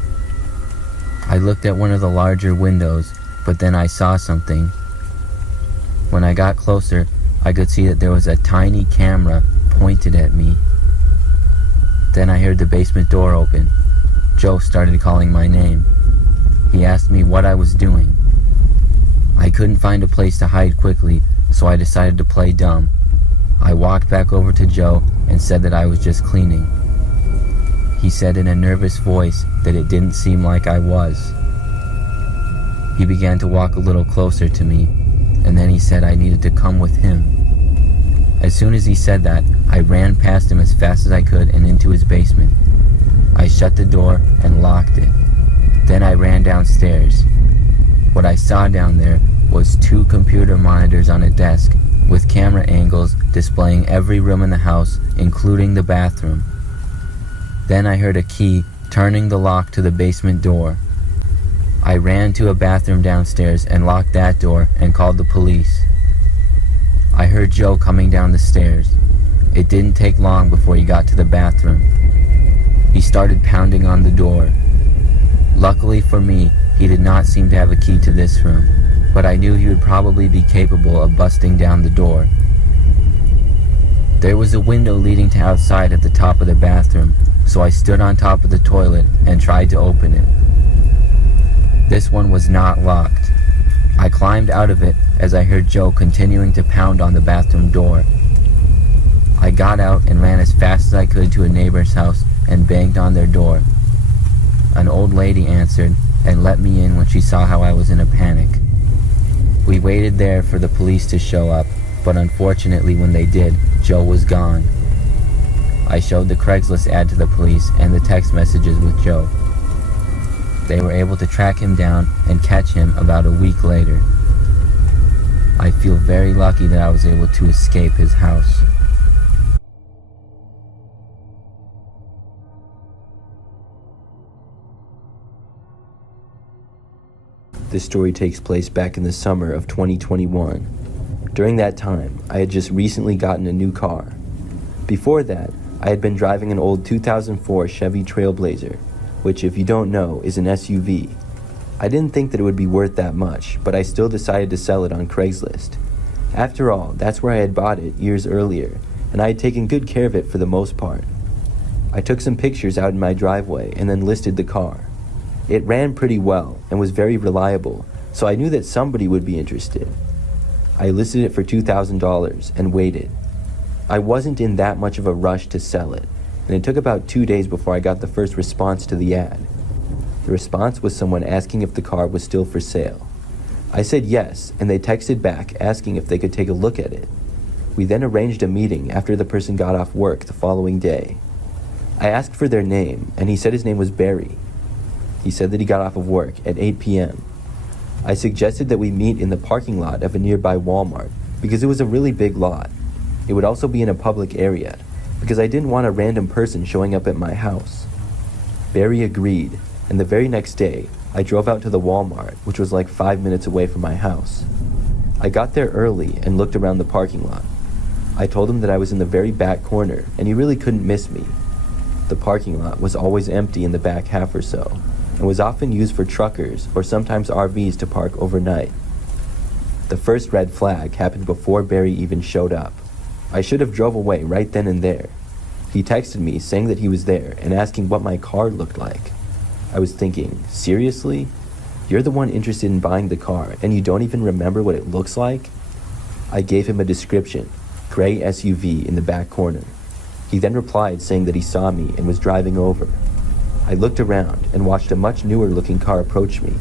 I looked at one of the larger windows, but then I saw something. When I got closer, I could see that there was a tiny camera pointed at me. Then I heard the basement door open. Joe started calling my name. He asked me what I was doing. I couldn't find a place to hide quickly, so I decided to play dumb. I walked back over to Joe and said that I was just cleaning. He said in a nervous voice that it didn't seem like I was. He began to walk a little closer to me, and then he said I needed to come with him. As soon as he said that, I ran past him as fast as I could and into his basement. I shut the door and locked it. Then I ran downstairs. What I saw down there was 2 computer monitors on a desk with camera angles displaying every room in the house, including the bathroom. Then I heard a key turning the lock to the basement door. I ran to a bathroom downstairs and locked that door and called the police. I heard Joe coming down the stairs. It didn't take long before he got to the bathroom. He started pounding on the door. Luckily for me, he did not seem to have a key to this room, but I knew he would probably be capable of busting down the door. There was a window leading to outside at the top of the bathroom, so I stood on top of the toilet and tried to open it. This one was not locked. I climbed out of it as I heard Joe continuing to pound on the bathroom door. I got out and ran as fast as I could to a neighbor's house and banged on their door. An old lady answered and let me in when she saw how I was in a panic. We waited there for the police to show up, but unfortunately when they did, Joe was gone. I showed the Craigslist ad to the police and the text messages with Joe. They were able to track him down and catch him about a week later. I feel very lucky that I was able to escape his house. This story takes place back in the summer of 2021. During that time, I had just recently gotten a new car. Before that, I had been driving an old 2004 Chevy Trailblazer, which, if you don't know, is an SUV. I didn't think that it would be worth that much, but I still decided to sell it on Craigslist. After all, that's where I had bought it years earlier, and I had taken good care of it for the most part. I took some pictures out in my driveway and then listed the car. It ran pretty well and was very reliable, so I knew that somebody would be interested. I listed it for $2,000 and waited. I wasn't in that much of a rush to sell it, and it took about 2 days before I got the first response to the ad. The response was someone asking if the car was still for sale. I said yes, and they texted back asking if they could take a look at it. We then arranged a meeting after the person got off work the following day. I asked for their name, and he said his name was Barry. He said that he got off of work at 8 p.m. I suggested that we meet in the parking lot of a nearby Walmart because it was a really big lot. It would also be in a public area because I didn't want a random person showing up at my house. Barry agreed, and the very next day, I drove out to the Walmart, which was like 5 minutes away from my house. I got there early and looked around the parking lot. I told him that I was in the very back corner and he really couldn't miss me. The parking lot was always empty in the back half or so, and was often used for truckers or sometimes RVs to park overnight. The first red flag happened before Barry even showed up. I should have drove away right then and there. He texted me saying that he was there and asking what my car looked like. I was thinking, seriously? You're the one interested in buying the car and you don't even remember what it looks like? I gave him a description, gray SUV in the back corner. He then replied saying that he saw me and was driving over. I looked around and watched a much newer looking car approach me.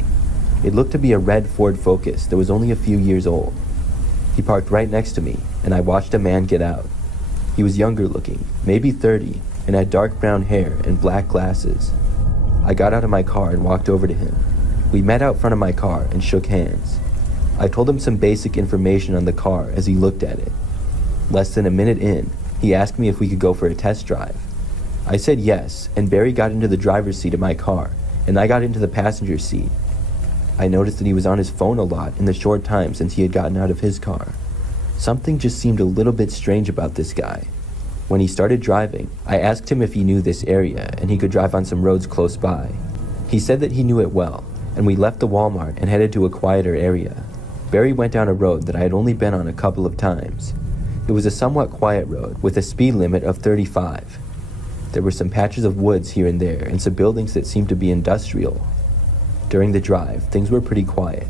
It looked to be a red Ford Focus that was only a few years old. He parked right next to me and I watched a man get out. He was younger looking, maybe 30, and had dark brown hair and black glasses. I got out of my car and walked over to him. We met out front of my car and shook hands. I told him some basic information on the car as he looked at it. Less than a minute in, he asked me if we could go for a test drive. I said yes, and Barry got into the driver's seat of my car, and I got into the passenger seat. I noticed that he was on his phone a lot in the short time since he had gotten out of his car. Something just seemed a little bit strange about this guy. When he started driving, I asked him if he knew this area and he could drive on some roads close by. He said that he knew it well, and we left the Walmart and headed to a quieter area. Barry went down a road that I had only been on a couple of times. It was a somewhat quiet road with a speed limit of 35. There were some patches of woods here and there and some buildings that seemed to be industrial. During the drive, things were pretty quiet.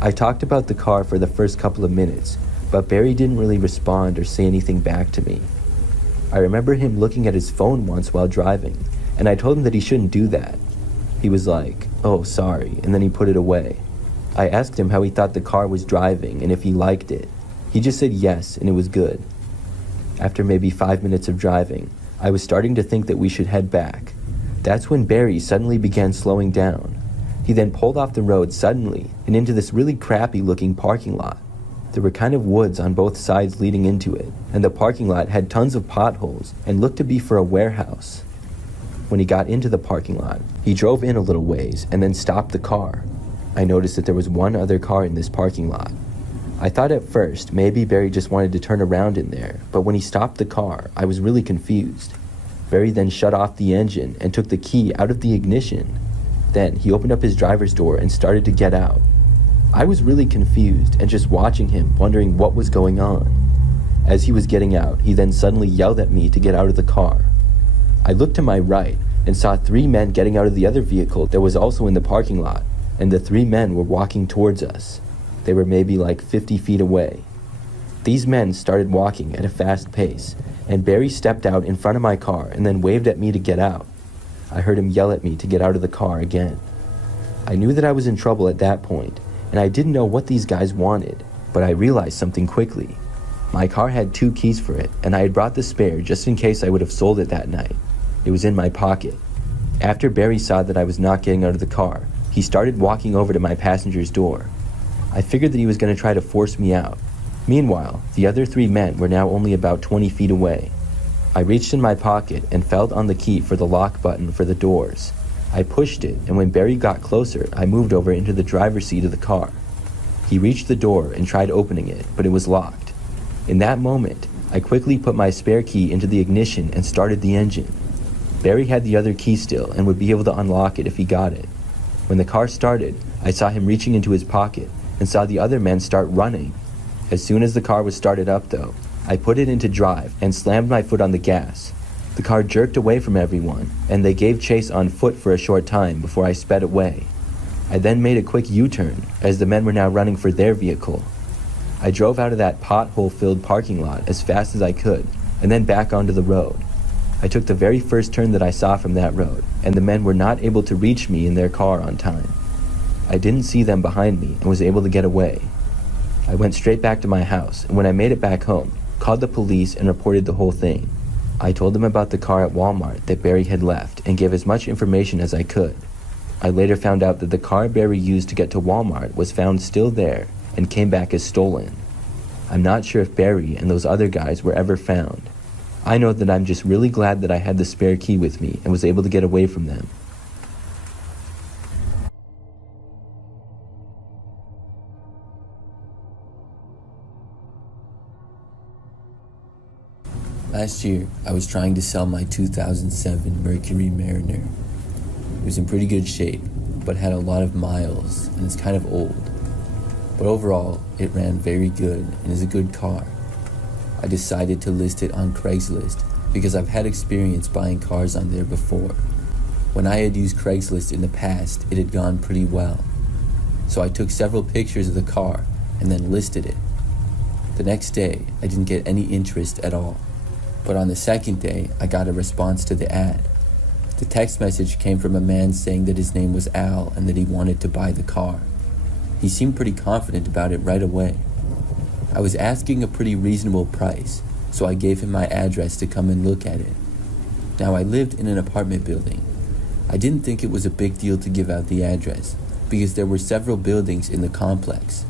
I talked about the car for the first couple of minutes, but Barry didn't really respond or say anything back to me. I remember him looking at his phone once while driving, and I told him that he shouldn't do that. He was like, "Oh, sorry," and then he put it away. I asked him how he thought the car was driving and if he liked it. He just said yes, and it was good. After maybe 5 minutes of driving, I was starting to think that we should head back. That's when Barry suddenly began slowing down. He then pulled off the road suddenly and into this really crappy looking parking lot. There were kind of woods on both sides leading into it, and the parking lot had tons of potholes and looked to be for a warehouse. When he got into the parking lot, he drove in a little ways and then stopped the car. I noticed that there was one other car in this parking lot. I thought at first maybe Barry just wanted to turn around in there, but when he stopped the car, I was really confused. Barry then shut off the engine and took the key out of the ignition. Then he opened up his driver's door and started to get out. I was really confused and just watching him, wondering what was going on. As he was getting out, he then suddenly yelled at me to get out of the car. I looked to my right and saw 3 men getting out of the other vehicle that was also in the parking lot, and the 3 men were walking towards us. They were maybe like 50 feet away. These men started walking at a fast pace, and Barry stepped out in front of my car and then waved at me to get out. I heard him yell at me to get out of the car again. I knew that I was in trouble at that point, and I didn't know what these guys wanted, but I realized something quickly. My car had 2 keys for it, and I had brought the spare just in case I would have sold it that night. It was in my pocket. After Barry saw that I was not getting out of the car, he started walking over to my passenger's door. I figured that he was going to try to force me out. Meanwhile, the other 3 men were now only about 20 feet away. I reached in my pocket and felt on the key for the lock button for the doors. I pushed it, and when Barry got closer, I moved over into the driver's seat of the car. He reached the door and tried opening it, but it was locked. In that moment, I quickly put my spare key into the ignition and started the engine. Barry had the other key still and would be able to unlock it if he got it. When the car started, I saw him reaching into his pocket and saw the other men start running. As soon as the car was started up though, I put it into drive and slammed my foot on the gas. The car jerked away from everyone, and they gave chase on foot for a short time before I sped away. I then made a quick U-turn as the men were now running for their vehicle. I drove out of that pothole-filled parking lot as fast as I could and then back onto the road. I took the very first turn that I saw from that road, and the men were not able to reach me in their car on time. I didn't see them behind me and was able to get away. I went straight back to my house, and when I made it back home, called the police and reported the whole thing. I told them about the car at Walmart that Barry had left and gave as much information as I could. I later found out that the car Barry used to get to Walmart was found still there and came back as stolen. I'm not sure if Barry and those other guys were ever found. I know that I'm just really glad that I had the spare key with me and was able to get away from them. Last year, I was trying to sell my 2007 Mercury Mariner. It was in pretty good shape, but had a lot of miles and is kind of old. But overall, it ran very good and is a good car. I decided to list it on Craigslist because I've had experience buying cars on there before. When I had used Craigslist in the past, it had gone pretty well. So I took several pictures of the car and then listed it. The next day, I didn't get any interest at all. But on the second day, I got a response to the ad. The text message came from a man saying that his name was Al and that he wanted to buy the car. He seemed pretty confident about it right away. I was asking a pretty reasonable price, so I gave him my address to come and look at it. Now, I lived in an apartment building. I didn't think it was a big deal to give out the address, because there were several buildings in the complex.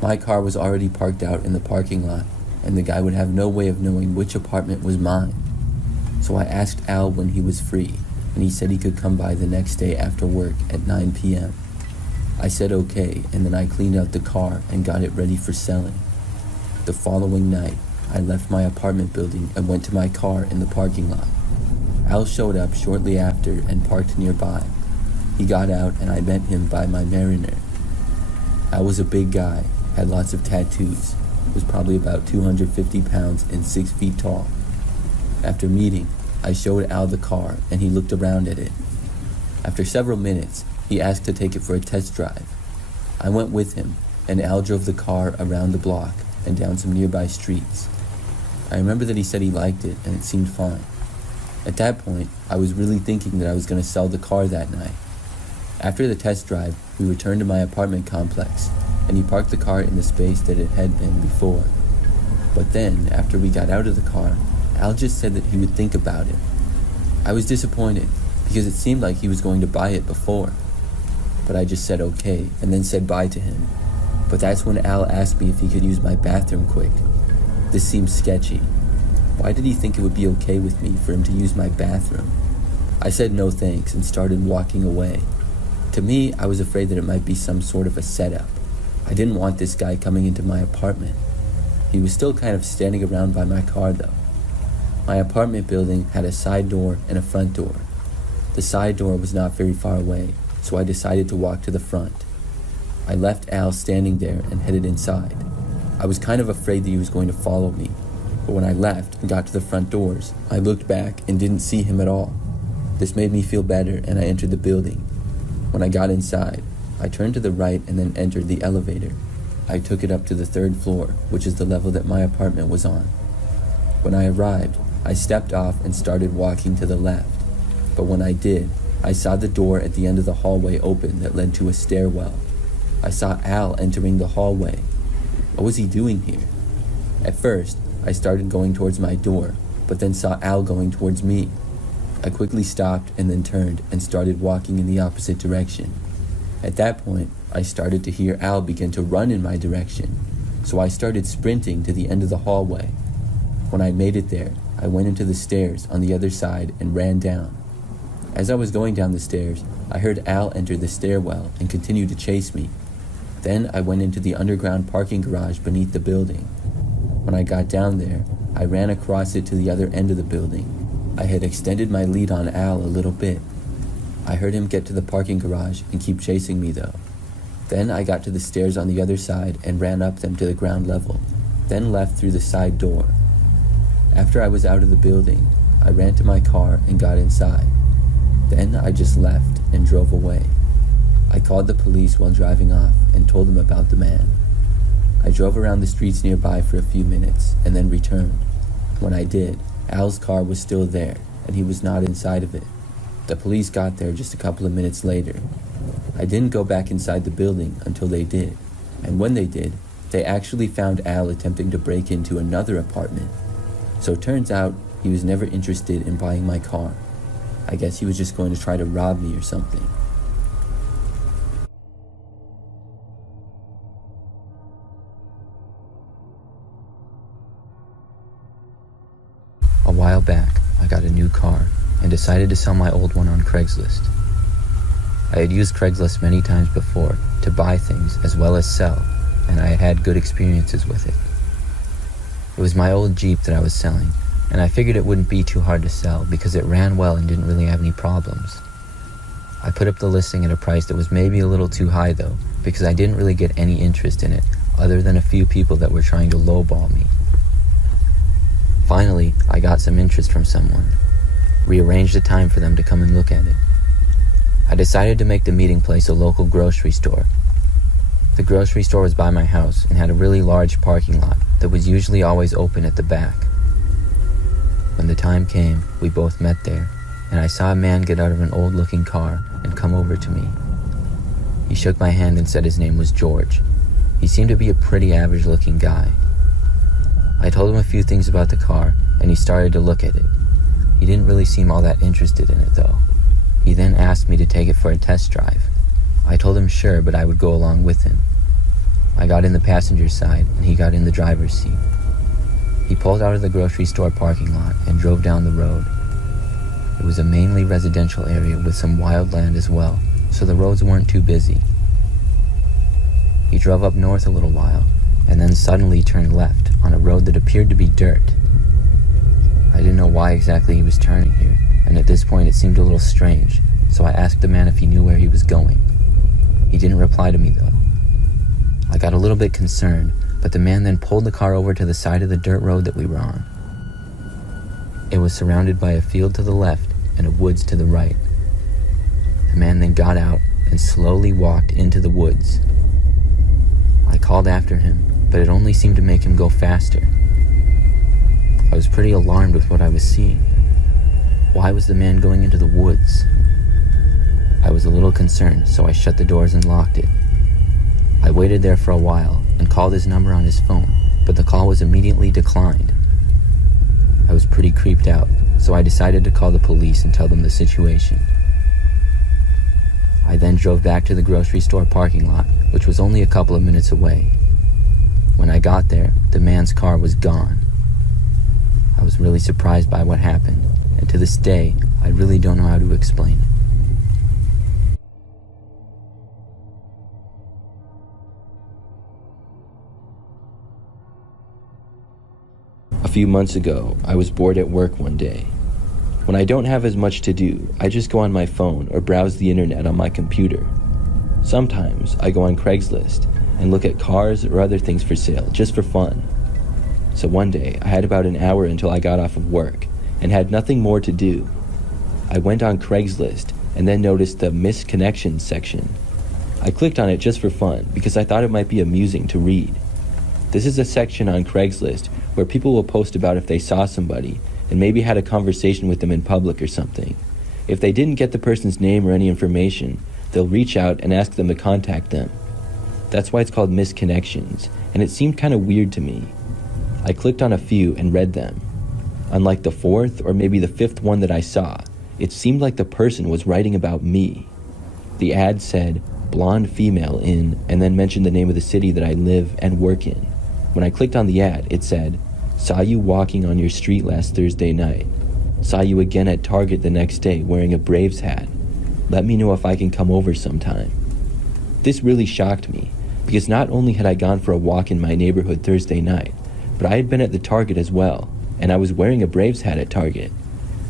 My car was already parked out in the parking lot, and the guy would have no way of knowing which apartment was mine. So I asked Al when he was free, and he said he could come by the next day after work at 9 p.m. I said okay, and then I cleaned out the car and got it ready for selling. The following night, I left my apartment building and went to my car in the parking lot. Al showed up shortly after and parked nearby. He got out and I met him by my Mariner. Al was a big guy, had lots of tattoos, was probably about 250 pounds and 6 feet tall. After meeting, I showed Al the car and he looked around at it. After several minutes, he asked to take it for a test drive. I went with him, and Al drove the car around the block and down some nearby streets. I remember that he said he liked it and it seemed fine. At that point, I was really thinking that I was going to sell the car that night. After the test drive, we returned to my apartment complex, and he parked the car in the space that it had been before. But then, after we got out of the car, Al just said that he would think about it. I was disappointed, because it seemed like he was going to buy it before. But I just said okay, and then said bye to him. But that's when Al asked me if he could use my bathroom quick. This seemed sketchy. Why did he think it would be okay with me for him to use my bathroom? I said no thanks and started walking away. To me, I was afraid that it might be some sort of a setup. I didn't want this guy coming into my apartment. He was still kind of standing around by my car though. My apartment building had a side door and a front door. The side door was not very far away, so I decided to walk to the front. I left Al standing there and headed inside. I was kind of afraid that he was going to follow me, but when I left and got to the front doors, I looked back and didn't see him at all. This made me feel better and I entered the building. When I got inside, I turned to the right and then entered the elevator. I took it up to the 3rd floor, which is the level that my apartment was on. When I arrived, I stepped off and started walking to the left. But when I did, I saw the door at the end of the hallway open that led to a stairwell. I saw Al entering the hallway. What was he doing here? At first, I started going towards my door, but then saw Al going towards me. I quickly stopped and then turned and started walking in the opposite direction. At that point, I started to hear Al begin to run in my direction, so I started sprinting to the end of the hallway. When I made it there, I went into the stairs on the other side and ran down. As I was going down the stairs, I heard Al enter the stairwell and continue to chase me. Then I went into the underground parking garage beneath the building. When I got down there, I ran across it to the other end of the building. I had extended my lead on Al a little bit. I heard him get to the parking garage and keep chasing me though. Then I got to the stairs on the other side and ran up them to the ground level, then left through the side door. After I was out of the building, I ran to my car and got inside. Then I just left and drove away. I called the police while driving off and told them about the man. I drove around the streets nearby for a few minutes and then returned. When I did, Al's car was still there and he was not inside of it. The police got there just a couple of minutes later. I didn't go back inside the building until they did, and when they did, they actually found Al attempting to break into another apartment. So it turns out he was never interested in buying my car. I guess he was just going to try to rob me or something. A while back, I got a new car and decided to sell my old one on Craigslist. I had used Craigslist many times before to buy things as well as sell, and I had had good experiences with it. It was my old Jeep that I was selling, and I figured it wouldn't be too hard to sell because it ran well and didn't really have any problems. I put up the listing at a price that was maybe a little too high though, because I didn't really get any interest in it other than a few people that were trying to lowball me. Finally, I got some interest from someone. We arranged a time for them to come and look at it. I decided to make the meeting place a local grocery store. The grocery store was by my house and had a really large parking lot that was usually always open at the back. When the time came, we both met there, and I saw a man get out of an old-looking car and come over to me. He shook my hand and said his name was George. He seemed to be a pretty average-looking guy. I told him a few things about the car, and he started to look at it. He didn't really seem all that interested in it, though. He then asked me to take it for a test drive. I told him sure, but I would go along with him. I got in the passenger side, and he got in the driver's seat. He pulled out of the grocery store parking lot and drove down the road. It was a mainly residential area with some wild land as well, so the roads weren't too busy. He drove up north a little while, and then suddenly turned left on a road that appeared to be dirt. I didn't know why exactly he was turning here, and at this point it seemed a little strange, so I asked the man if he knew where he was going. He didn't reply to me though. I got a little bit concerned, but the man then pulled the car over to the side of the dirt road that we were on. It was surrounded by a field to the left and a woods to the right. The man then got out and slowly walked into the woods. I called after him, but it only seemed to make him go faster. I was pretty alarmed with what I was seeing. Why was the man going into the woods? I was a little concerned, so I shut the doors and locked it. I waited there for a while and called his number on his phone, but the call was immediately declined. I was pretty creeped out, so I decided to call the police and tell them the situation. I then drove back to the grocery store parking lot, which was only a couple of minutes away. When I got there, the man's car was gone. I was really surprised by what happened, and to this day, I really don't know how to explain it. few months ago, I was bored at work one day. When I don't have as much to do, I just go on my phone or browse the internet on my computer. Sometimes I go on Craigslist and look at cars or other things for sale just for fun. So one day, I had about an hour until I got off of work and had nothing more to do. I went on Craigslist and then noticed the missed connections section. I clicked on it just for fun because I thought it might be amusing to read. This is a section on Craigslist where people will post about if they saw somebody and maybe had a conversation with them in public or something. If they didn't get the person's name or any information, they'll reach out and ask them to contact them. That's why it's called missed connections, and it seemed kind of weird to me. I clicked on a few and read them. Unlike the fourth or maybe the fifth one that I saw, it seemed like the person was writing about me. The ad said, blonde female in, and then mentioned the name of the city that I live and work in. When I clicked on the ad, it said, saw you walking on your street last Thursday night. Saw you again at Target the next day wearing a Braves hat. Let me know if I can come over sometime. This really shocked me, because not only had I gone for a walk in my neighborhood Thursday night, but I had been at the Target as well, and I was wearing a Braves hat at Target.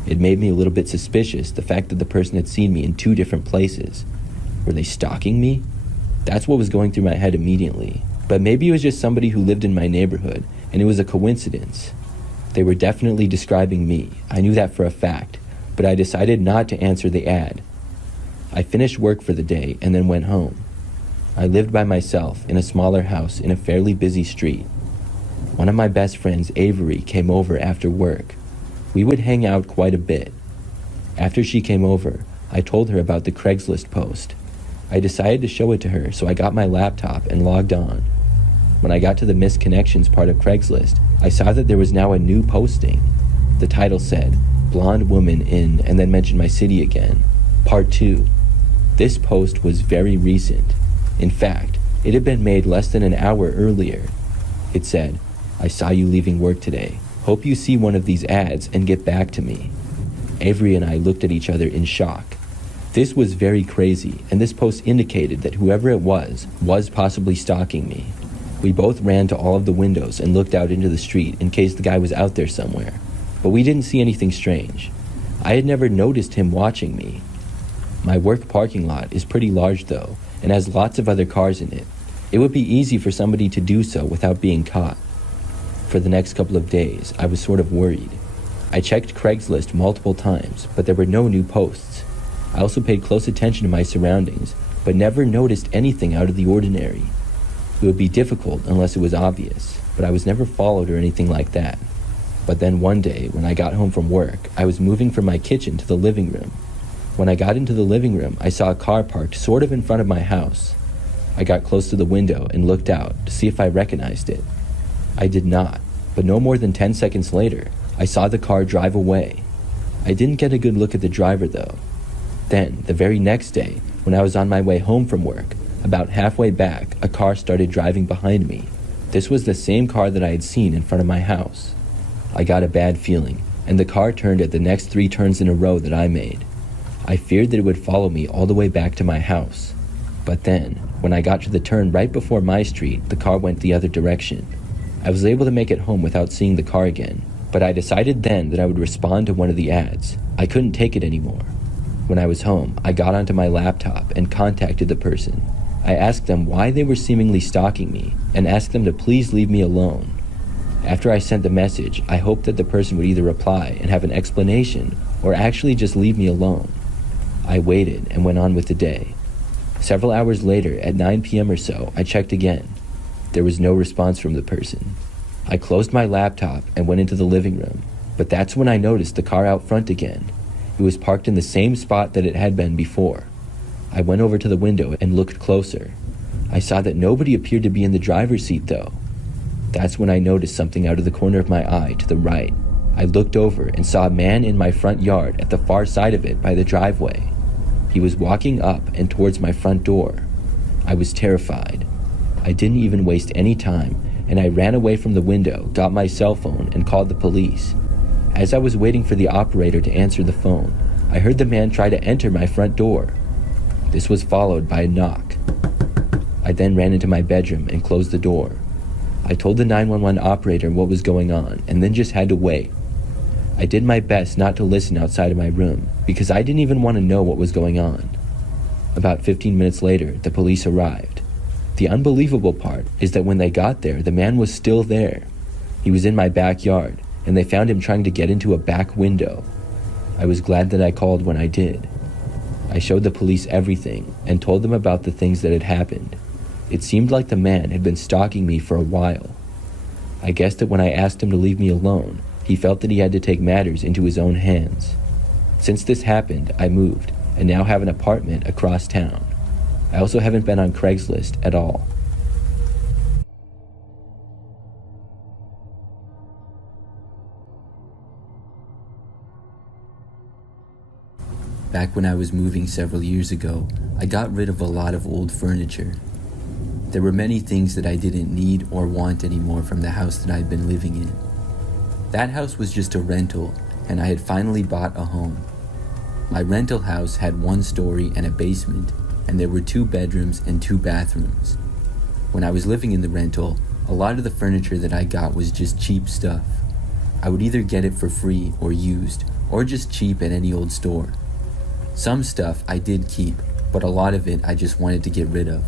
It made me a little bit suspicious, the fact that the person had seen me in two different places. Were they stalking me? That's what was going through my head immediately. But maybe it was just somebody who lived in my neighborhood, and it was a coincidence. They were definitely describing me. I knew that for a fact, but I decided not to answer the ad. I finished work for the day and then went home. I lived by myself in a smaller house in a fairly busy street. One of my best friends, Avery, came over after work. We would hang out quite a bit. After she came over, I told her about the Craigslist post. I decided to show it to her, so I got my laptop and logged on. When I got to the missed connections part of Craigslist, I saw that there was now a new posting. The title said, blonde woman in, and then mentioned my city again, part 2. This post was very recent. In fact, it had been made less than an hour earlier. It said, I saw you leaving work today. Hope you see one of these ads and get back to me. Avery and I looked at each other in shock. This was very crazy, and this post indicated that whoever it was possibly stalking me. We both ran to all of the windows and looked out into the street in case the guy was out there somewhere, but we didn't see anything strange. I had never noticed him watching me. My work parking lot is pretty large though, and has lots of other cars in it. It would be easy for somebody to do so without being caught. For the next couple of days, I was sort of worried. I checked Craigslist multiple times, but there were no new posts. I also paid close attention to my surroundings, but never noticed anything out of the ordinary. It would be difficult unless it was obvious, but I was never followed or anything like that. But then one day, when I got home from work, I was moving from my kitchen to the living room. When I got into the living room, I saw a car parked sort of in front of my house. I got close to the window and looked out to see if I recognized it. I did not, but no more than 10 seconds later, I saw the car drive away. I didn't get a good look at the driver though. Then, the very next day, when I was on my way home from work, about halfway back, a car started driving behind me. This was the same car that I had seen in front of my house. I got a bad feeling, and the car turned at the next 3 turns in a row that I made. I feared that it would follow me all the way back to my house. But then, when I got to the turn right before my street, the car went the other direction. I was able to make it home without seeing the car again, but I decided then that I would respond to one of the ads. I couldn't take it anymore. When I was home, I got onto my laptop and contacted the person. I asked them why they were seemingly stalking me and asked them to please leave me alone. After I sent the message, I hoped that the person would either reply and have an explanation or actually just leave me alone. I waited and went on with the day. Several hours later, at 9 p.m. or so, I checked again. There was no response from the person. I closed my laptop and went into the living room, but that's when I noticed the car out front again. It was parked in the same spot that it had been before. I went over to the window and looked closer. I saw that nobody appeared to be in the driver's seat though. That's when I noticed something out of the corner of my eye to the right. I looked over and saw a man in my front yard at the far side of it by the driveway. He was walking up and towards my front door. I was terrified. I didn't even waste any time, and I ran away from the window, got my cell phone, and called the police. As I was waiting for the operator to answer the phone, I heard the man try to enter my front door. This was followed by a knock. I then ran into my bedroom and closed the door. I told the 911 operator what was going on and then just had to wait. I did my best not to listen outside of my room because I didn't even want to know what was going on. About 15 minutes later, the police arrived. The unbelievable part is that when they got there, the man was still there. He was in my backyard, and they found him trying to get into a back window. I was glad that I called when I did. I showed the police everything and told them about the things that had happened. It seemed like the man had been stalking me for a while. I guessed that when I asked him to leave me alone, he felt that he had to take matters into his own hands. Since this happened, I moved and now have an apartment across town. I also haven't been on Craigslist at all. Back when I was moving several years ago, I got rid of a lot of old furniture. There were many things that I didn't need or want anymore from the house that I'd been living in. That house was just a rental, and I had finally bought a home. My rental house had 1 story and a basement, and there were 2 bedrooms and 2 bathrooms. When I was living in the rental, a lot of the furniture that I got was just cheap stuff. I would either get it for free or used, or just cheap at any old store. Some stuff I did keep, but a lot of it I just wanted to get rid of.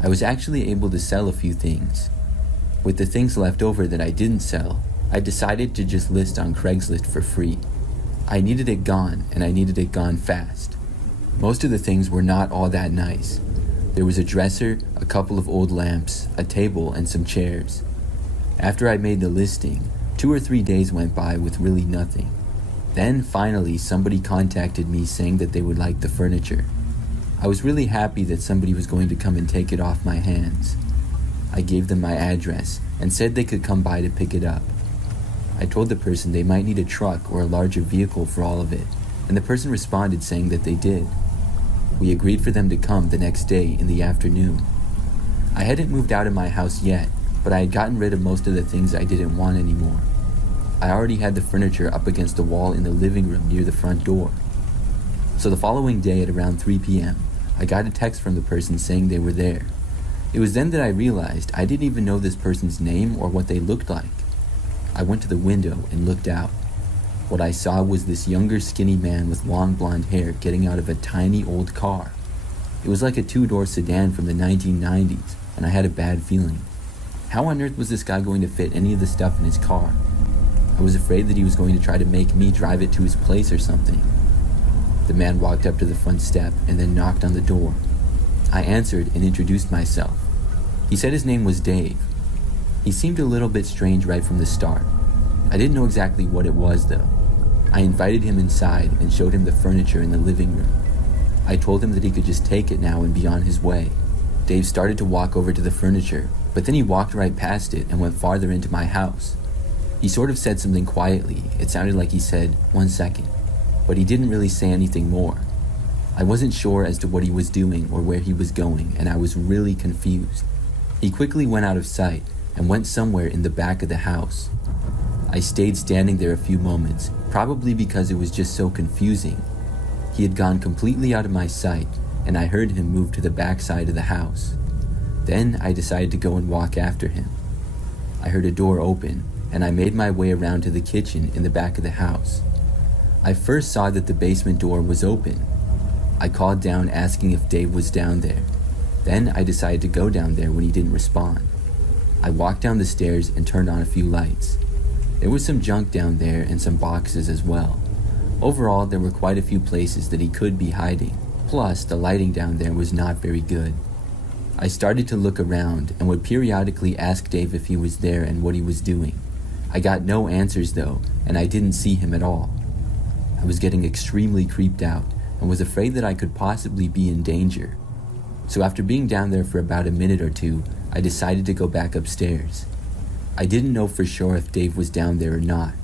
I was actually able to sell a few things. With the things left over that I didn't sell, I decided to just list on Craigslist for free. I needed it gone, and I needed it gone fast. Most of the things were not all that nice. There was a dresser, a couple of old lamps, a table, and some chairs. After I made the listing, 2 or 3 days went by with really nothing. Then finally somebody contacted me saying that they would like the furniture. I was really happy that somebody was going to come and take it off my hands. I gave them my address and said they could come by to pick it up. I told the person they might need a truck or a larger vehicle for all of it, and the person responded saying that they did. We agreed for them to come the next day in the afternoon. I hadn't moved out of my house yet, but I had gotten rid of most of the things I didn't want anymore. I already had the furniture up against the wall in the living room near the front door. So the following day at around 3 p.m., I got a text from the person saying they were there. It was then that I realized I didn't even know this person's name or what they looked like. I went to the window and looked out. What I saw was this younger skinny man with long blonde hair getting out of a tiny old car. It was like a 2-door sedan from the 1990s, and I had a bad feeling. How on earth was this guy going to fit any of the stuff in his car? I was afraid that he was going to try to make me drive it to his place or something. The man walked up to the front step and then knocked on the door. I answered and introduced myself. He said his name was Dave. He seemed a little bit strange right from the start. I didn't know exactly what it was though. I invited him inside and showed him the furniture in the living room. I told him that he could just take it now and be on his way. Dave started to walk over to the furniture, but then he walked right past it and went farther into my house. He sort of said something quietly. It sounded like he said, "1 second," but he didn't really say anything more. I wasn't sure as to what he was doing or where he was going, and I was really confused. He quickly went out of sight and went somewhere in the back of the house. I stayed standing there a few moments, probably because it was just so confusing. He had gone completely out of my sight, and I heard him move to the back side of the house. Then I decided to go and walk after him. I heard a door open, and I made my way around to the kitchen in the back of the house. I first saw that the basement door was open. I called down asking if Dave was down there. Then I decided to go down there when he didn't respond. I walked down the stairs and turned on a few lights. There was some junk down there and some boxes as well. Overall, there were quite a few places that he could be hiding. Plus, the lighting down there was not very good. I started to look around and would periodically ask Dave if he was there and what he was doing. I got no answers though, and I didn't see him at all. I was getting extremely creeped out and was afraid that I could possibly be in danger. So after being down there for about a minute or two, I decided to go back upstairs. I didn't know for sure if Dave was down there or not.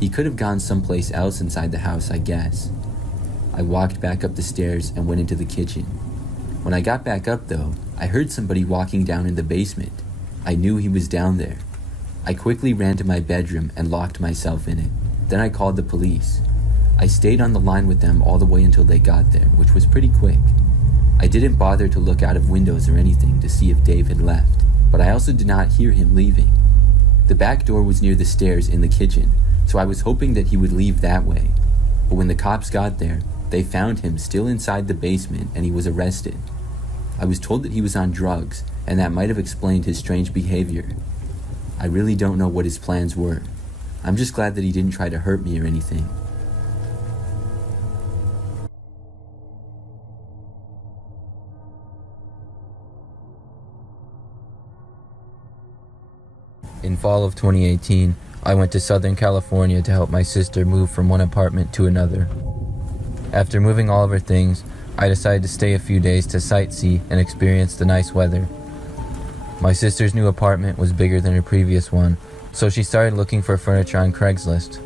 He could have gone someplace else inside the house, I guess. I walked back up the stairs and went into the kitchen. When I got back up though, I heard somebody walking down in the basement. I knew he was down there. I quickly ran to my bedroom and locked myself in it. Then I called the police. I stayed on the line with them all the way until they got there, which was pretty quick. I didn't bother to look out of windows or anything to see if Dave had left. but I also did not hear him leaving. The back door was near the stairs in the kitchen, so I was hoping that he would leave that way. But when the cops got there, they found him still inside the basement and he was arrested. I was told that he was on drugs, and that might have explained his strange behavior. I really don't know what his plans were. I'm just glad that he didn't try to hurt me or anything. In fall of 2018, I went to Southern California to help my sister move from one apartment to another. After moving all of her things, I decided to stay a few days to sightsee and experience the nice weather. My sister's new apartment was bigger than her previous one, so she started looking for furniture on Craigslist.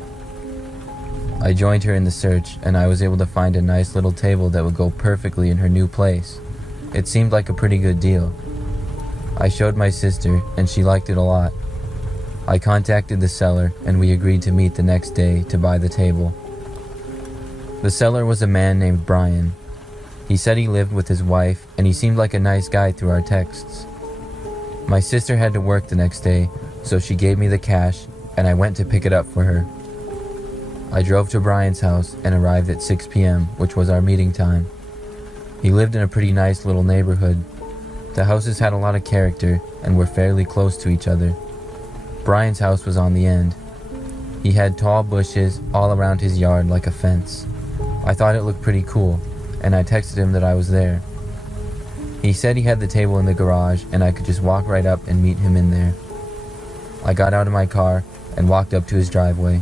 I joined her in the search, and I was able to find a nice little table that would go perfectly in her new place. It seemed like a pretty good deal. I showed my sister, and she liked it a lot. I contacted the seller, and we agreed to meet the next day to buy the table. The seller was a man named Brian. He said he lived with his wife, and he seemed like a nice guy through our texts. My sister had to work the next day, so she gave me the cash, and I went to pick it up for her. I drove to Brian's house and arrived at 6 p.m., which was our meeting time. He lived in a pretty nice little neighborhood. The houses had a lot of character and were fairly close to each other. Brian's house was on the end. He had tall bushes all around his yard like a fence. I thought it looked pretty cool, and I texted him that I was there. He said he had the table in the garage and I could just walk right up and meet him in there. I got out of my car and walked up to his driveway.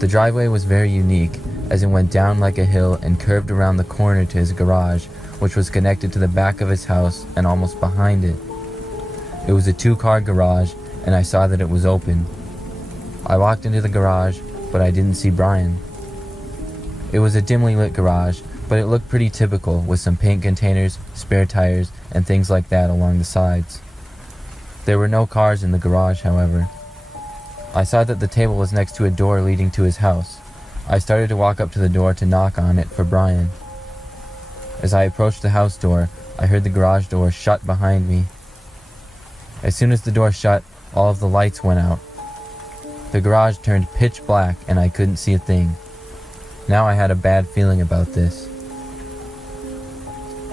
The driveway was very unique, as it went down like a hill and curved around the corner to his garage, which was connected to the back of his house and almost behind it. It was a 2-car garage, and I saw that it was open. I walked into the garage, but I didn't see Brian. It was a dimly lit garage, but it looked pretty typical with some paint containers, spare tires, and things like that along the sides. There were no cars in the garage, however. I saw that the table was next to a door leading to his house. I started to walk up to the door to knock on it for Brian. As I approached the house door, I heard the garage door shut behind me. As soon as the door shut, all of the lights went out. The garage turned pitch black and I couldn't see a thing. Now I had a bad feeling about this.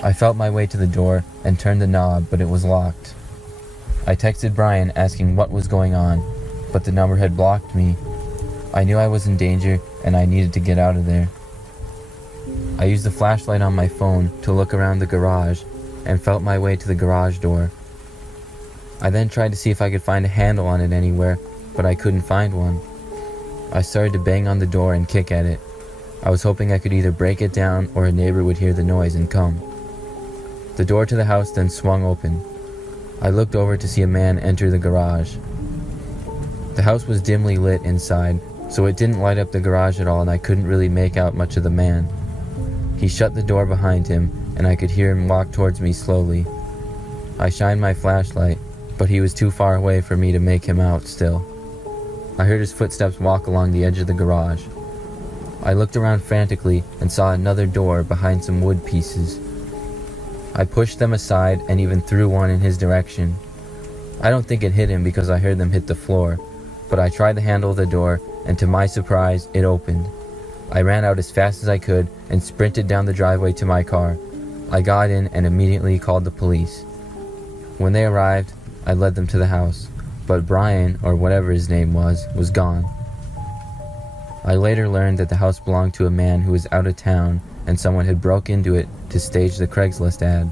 I felt my way to the door and turned the knob, but it was locked. I texted Brian asking what was going on, but the number had blocked me. I knew I was in danger and I needed to get out of there. I used the flashlight on my phone to look around the garage and felt my way to the garage door. I then tried to see if I could find a handle on it anywhere, but I couldn't find one. I started to bang on the door and kick at it. I was hoping I could either break it down or a neighbor would hear the noise and come. The door to the house then swung open. I looked over to see a man enter the garage. The house was dimly lit inside, so it didn't light up the garage at all and I couldn't really make out much of the man. He shut the door behind him and I could hear him walk towards me slowly. I shined my flashlight, but he was too far away for me to make him out still. I heard his footsteps walk along the edge of the garage. I looked around frantically and saw another door behind some wood pieces. I pushed them aside and even threw one in his direction. I don't think it hit him because I heard them hit the floor, but I tried the handle of the door and to my surprise, it opened. I ran out as fast as I could and sprinted down the driveway to my car. I got in and immediately called the police. When they arrived, I led them to the house, but Brian, or whatever his name was gone. I later learned that the house belonged to a man who was out of town and someone had broke into it to stage the Craigslist ad.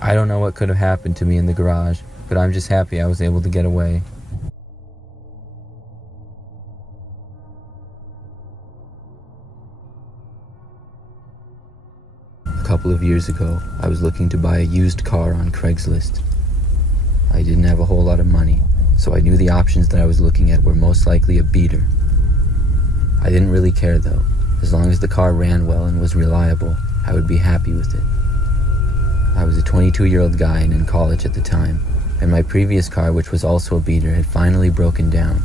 I don't know what could have happened to me in the garage, but I'm just happy I was able to get away. A couple of years ago, I was looking to buy a used car on Craigslist. I didn't have a whole lot of money, so I knew the options that I was looking at were most likely a beater. I didn't really care though. As long as the car ran well and was reliable, I would be happy with it. I was a 22-year-old guy and in college at the time, and my previous car, which was also a beater, had finally broken down.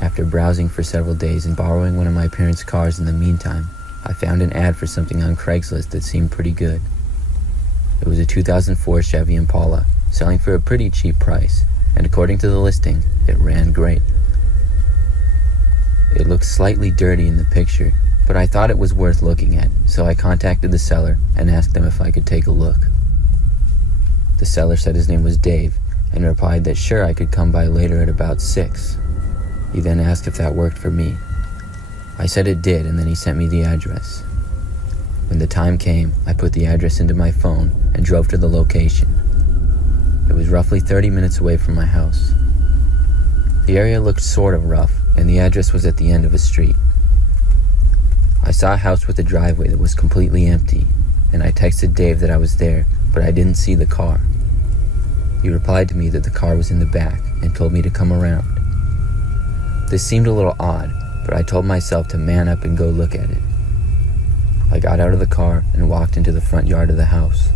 After browsing for several days and borrowing one of my parents' cars in the meantime, I found an ad for something on Craigslist that seemed pretty good. It was a 2004 Chevy Impala, selling for a pretty cheap price, and according to the listing, it ran great. It looked slightly dirty in the picture, but I thought it was worth looking at, so I contacted the seller and asked them if I could take a look. The seller said his name was Dave and replied that sure, I could come by later at about 6. He then asked if that worked for me. I said it did, and then he sent me the address. When the time came, I put the address into my phone and drove to the location. It was roughly 30 minutes away from my house. The area looked sort of rough, and the address was at the end of a street. I saw a house with a driveway that was completely empty, and I texted Dave that I was there, but I didn't see the car. He replied to me that the car was in the back and told me to come around. This seemed a little odd, but I told myself to man up and go look at it. I got out of the car and walked into the front yard of the house.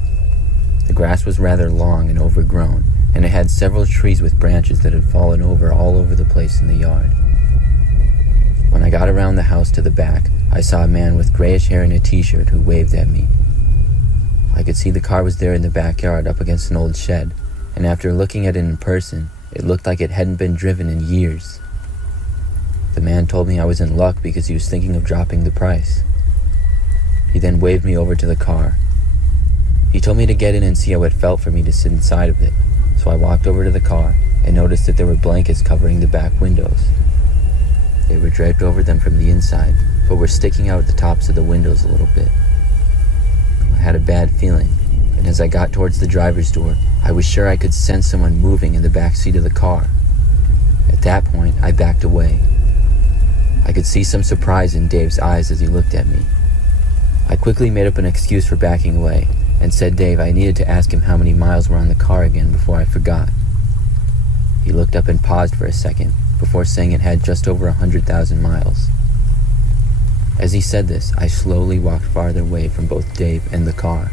The grass was rather long and overgrown, and it had several trees with branches that had fallen over all over the place in the yard. When I got around the house to the back, I saw a man with grayish hair and a t-shirt who waved at me. I could see the car was there in the backyard up against an old shed, and after looking at it in person, it looked like it hadn't been driven in years. The man told me I was in luck because he was thinking of dropping the price. He then waved me over to the car. He told me to get in and see how it felt for me to sit inside of it, so I walked over to the car and noticed that there were blankets covering the back windows. They were draped over them from the inside, but were sticking out at the tops of the windows a little bit. I had a bad feeling, and as I got towards the driver's door, I was sure I could sense someone moving in the back seat of the car. At that point, I backed away. I could see some surprise in Dave's eyes as he looked at me. I quickly made up an excuse for backing away and said Dave I needed to ask him how many miles were on the car again before I forgot. He looked up and paused for a second before saying it had just over 100,000 miles. As he said this, I slowly walked farther away from both Dave and the car.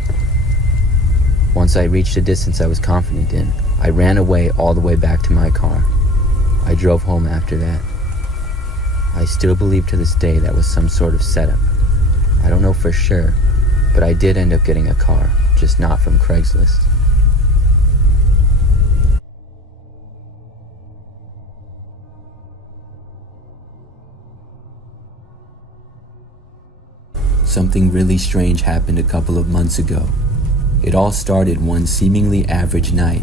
Once I reached a distance I was confident in, I ran away all the way back to my car. I drove home after that. I still believe to this day that was some sort of setup. I don't know for sure, but I did end up getting a car, just not from Craigslist. Something really strange happened a couple of months ago. It all started one seemingly average night.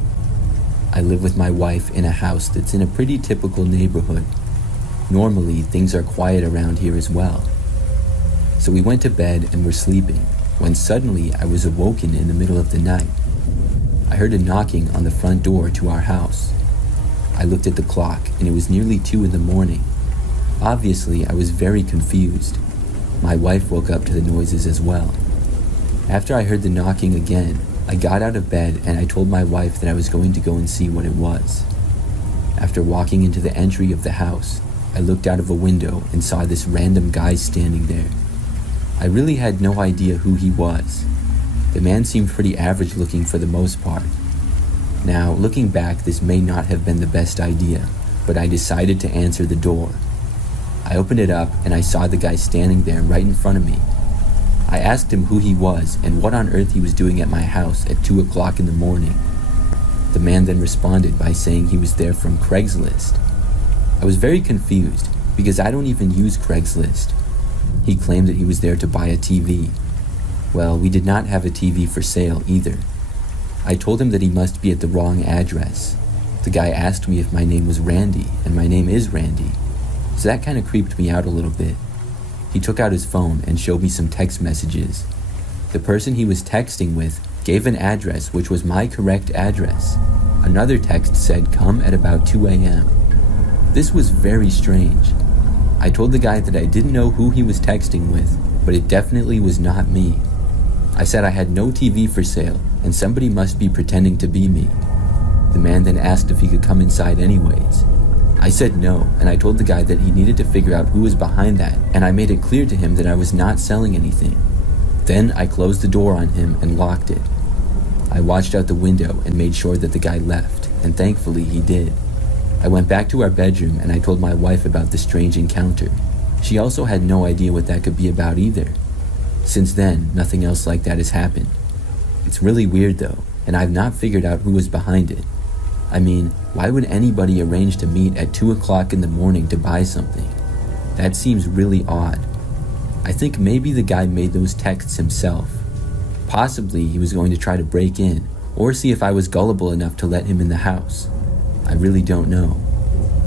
I live with my wife in a house that's in a pretty typical neighborhood. Normally, things are quiet around here as well. So we went to bed and were sleeping, when suddenly I was awoken in the middle of the night. I heard a knocking on the front door to our house. I looked at the clock, and it was nearly 2 in the morning. Obviously, I was very confused. My wife woke up to the noises as well. After I heard the knocking again, I got out of bed and I told my wife that I was going to go and see what it was. After walking into the entry of the house, I looked out of a window and saw this random guy standing there. I really had no idea who he was. The man seemed pretty average looking for the most part. Now, looking back, this may not have been the best idea, but I decided to answer the door. I opened it up and I saw the guy standing there right in front of me. I asked him who he was and what on earth he was doing at my house at 2 o'clock in the morning. The man then responded by saying he was there from Craigslist. I was very confused because I don't even use Craigslist. He claimed that he was there to buy a TV. Well, we did not have a TV for sale either. I told him that he must be at the wrong address. The guy asked me if my name was Randy, and my name is Randy. So that kind of creeped me out a little bit. He took out his phone and showed me some text messages. The person he was texting with gave an address which was my correct address. Another text said, "Come at about 2 a.m. This was very strange. I told the guy that I didn't know who he was texting with, but it definitely was not me. I said I had no TV for sale, and somebody must be pretending to be me. The man then asked if he could come inside anyways. I said no, and I told the guy that he needed to figure out who was behind that, and I made it clear to him that I was not selling anything. Then I closed the door on him and locked it. I watched out the window and made sure that the guy left, and thankfully he did. I went back to our bedroom and I told my wife about the strange encounter. She also had no idea what that could be about either. Since then, nothing else like that has happened. It's really weird though, and I've not figured out who was behind it. I mean, why would anybody arrange to meet at 2 o'clock in the morning to buy something? That seems really odd. I think maybe the guy made those texts himself. Possibly he was going to try to break in, or see if I was gullible enough to let him in the house. I really don't know.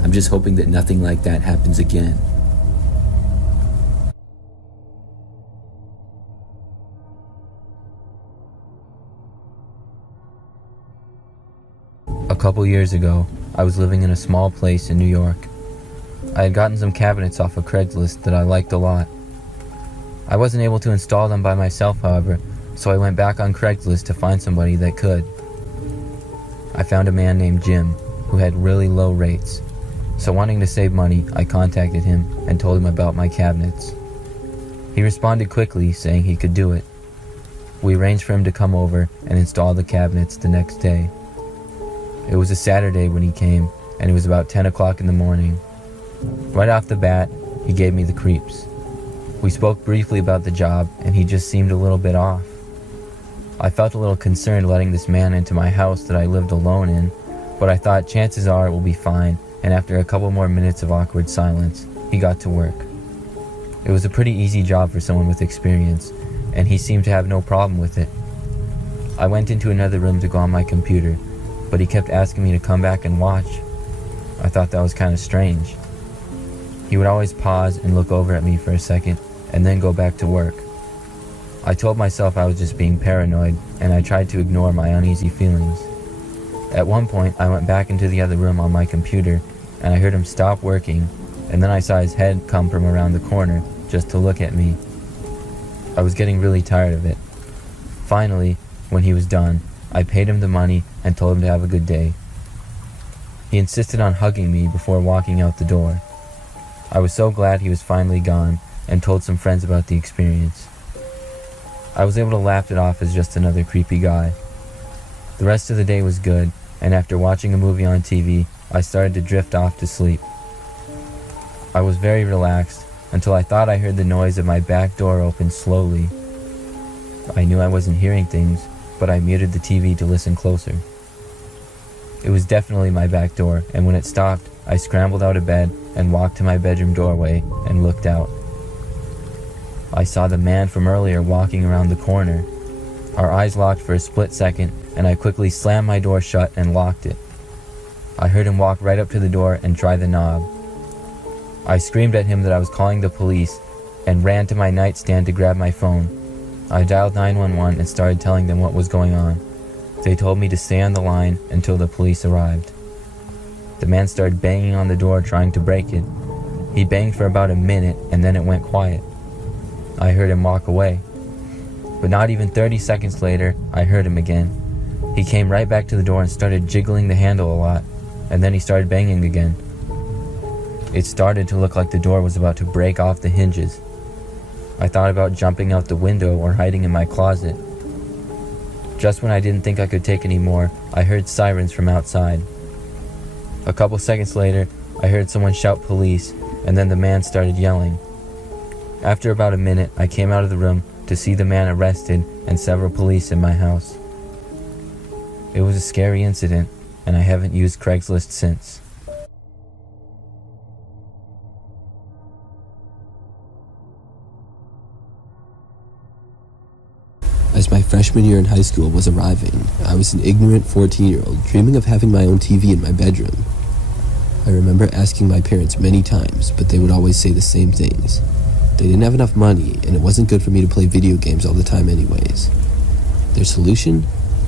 I'm just hoping that nothing like that happens again. A couple years ago, I was living in a small place in New York. I had gotten some cabinets off of Craigslist that I liked a lot. I wasn't able to install them by myself, however, so I went back on Craigslist to find somebody that could. I found a man named Jim who had really low rates, so wanting to save money, I contacted him and told him about my cabinets. He responded quickly, saying he could do it. We arranged for him to come over and install the cabinets the next day. It was a Saturday when he came, and it was about 10 o'clock in the morning. Right off the bat, he gave me the creeps. We spoke briefly about the job, and he just seemed a little bit off. I felt a little concerned letting this man into my house that I lived alone in, but I thought chances are it will be fine, and after a couple more minutes of awkward silence, he got to work. It was a pretty easy job for someone with experience, and he seemed to have no problem with it. I went into another room to go on my computer, but he kept asking me to come back and watch. I thought that was kind of strange. He would always pause and look over at me for a second, and then go back to work. I told myself I was just being paranoid, and I tried to ignore my uneasy feelings. At one point, I went back into the other room on my computer, and I heard him stop working, and then I saw his head come from around the corner just to look at me. I was getting really tired of it. Finally, when he was done, I paid him the money and told him to have a good day. He insisted on hugging me before walking out the door. I was so glad he was finally gone and told some friends about the experience. I was able to laugh it off as just another creepy guy. The rest of the day was good, and after watching a movie on TV, I started to drift off to sleep. I was very relaxed until I thought I heard the noise of my back door open slowly. I knew I wasn't hearing things, but I muted the TV to listen closer. It was definitely my back door, and when it stopped, I scrambled out of bed and walked to my bedroom doorway and looked out. I saw the man from earlier walking around the corner. Our eyes locked for a split second, and I quickly slammed my door shut and locked it. I heard him walk right up to the door and try the knob. I screamed at him that I was calling the police and ran to my nightstand to grab my phone. I dialed 911 and started telling them what was going on. They told me to stay on the line until the police arrived. The man started banging on the door trying to break it. He banged for about a minute and then it went quiet. I heard him walk away. But not even 30 seconds later, I heard him again. He came right back to the door and started jiggling the handle a lot, and then he started banging again. It started to look like the door was about to break off the hinges. I thought about jumping out the window or hiding in my closet. Just when I didn't think I could take any more, I heard sirens from outside. A couple seconds later, I heard someone shout police, and then the man started yelling. After about a minute, I came out of the room to see the man arrested and several police in my house. It was a scary incident, and I haven't used Craigslist since. As my freshman year in high school was arriving, I was an ignorant 14-year-old dreaming of having my own TV in my bedroom. I remember asking my parents many times, but they would always say the same things. They didn't have enough money, and it wasn't good for me to play video games all the time anyways. Their solution?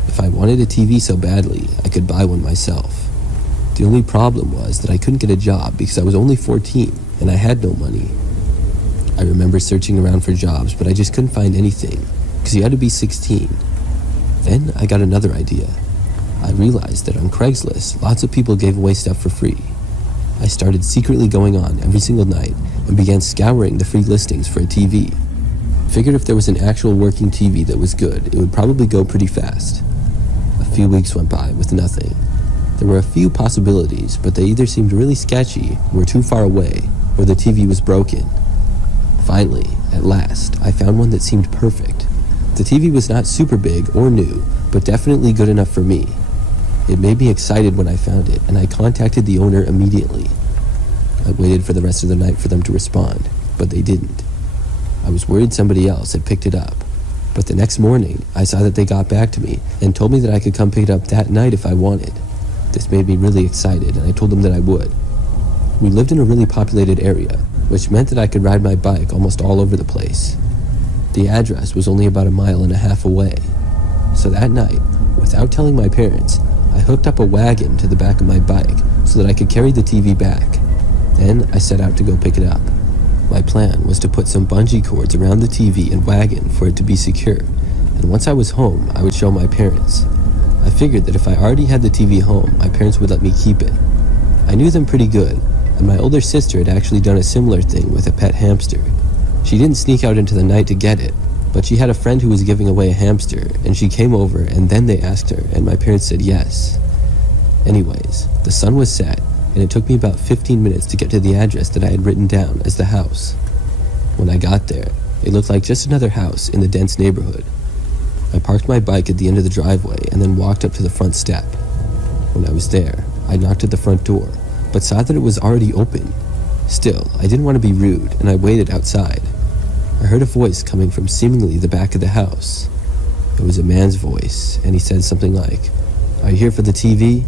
If I wanted a TV so badly, I could buy one myself. The only problem was that I couldn't get a job because I was only 14, and I had no money. I remember searching around for jobs, but I just couldn't find anything, because you had to be 16. Then I got another idea. I realized that on Craigslist, lots of people gave away stuff for free. I started secretly going on every single night and began scouring the free listings for a TV. Figured if there was an actual working TV that was good, it would probably go pretty fast. A few weeks went by with nothing. There were a few possibilities, but they either seemed really sketchy, were too far away, or the TV was broken. Finally, at last, I found one that seemed perfect. The TV was not super big or new, but definitely good enough for me. It made me excited when I found it, and I contacted the owner immediately. I waited for the rest of the night for them to respond, but they didn't. I was worried somebody else had picked it up, but the next morning, I saw that they got back to me and told me that I could come pick it up that night if I wanted. This made me really excited, and I told them that I would. We lived in a really populated area, which meant that I could ride my bike almost all over the place. The address was only about 1.5 miles away. So that night, without telling my parents, I hooked up a wagon to the back of my bike so that I could carry the TV back. Then I set out to go pick it up. My plan was to put some bungee cords around the TV and wagon for it to be secure, and once I was home, I would show my parents. I figured that if I already had the TV home, my parents would let me keep it. I knew them pretty good, and my older sister had actually done a similar thing with a pet hamster. She didn't sneak out into the night to get it, but she had a friend who was giving away a hamster, and she came over, and then they asked her, and my parents said yes. Anyways, the sun was set, and it took me about 15 minutes to get to the address that I had written down as the house. When I got there, it looked like just another house in the dense neighborhood. I parked my bike at the end of the driveway and then walked up to the front step. When I was there, I knocked at the front door, but saw that it was already open. Still, I didn't want to be rude, and I waited outside. I heard a voice coming from seemingly the back of the house. It was a man's voice, and he said something like, "Are you here for the TV?"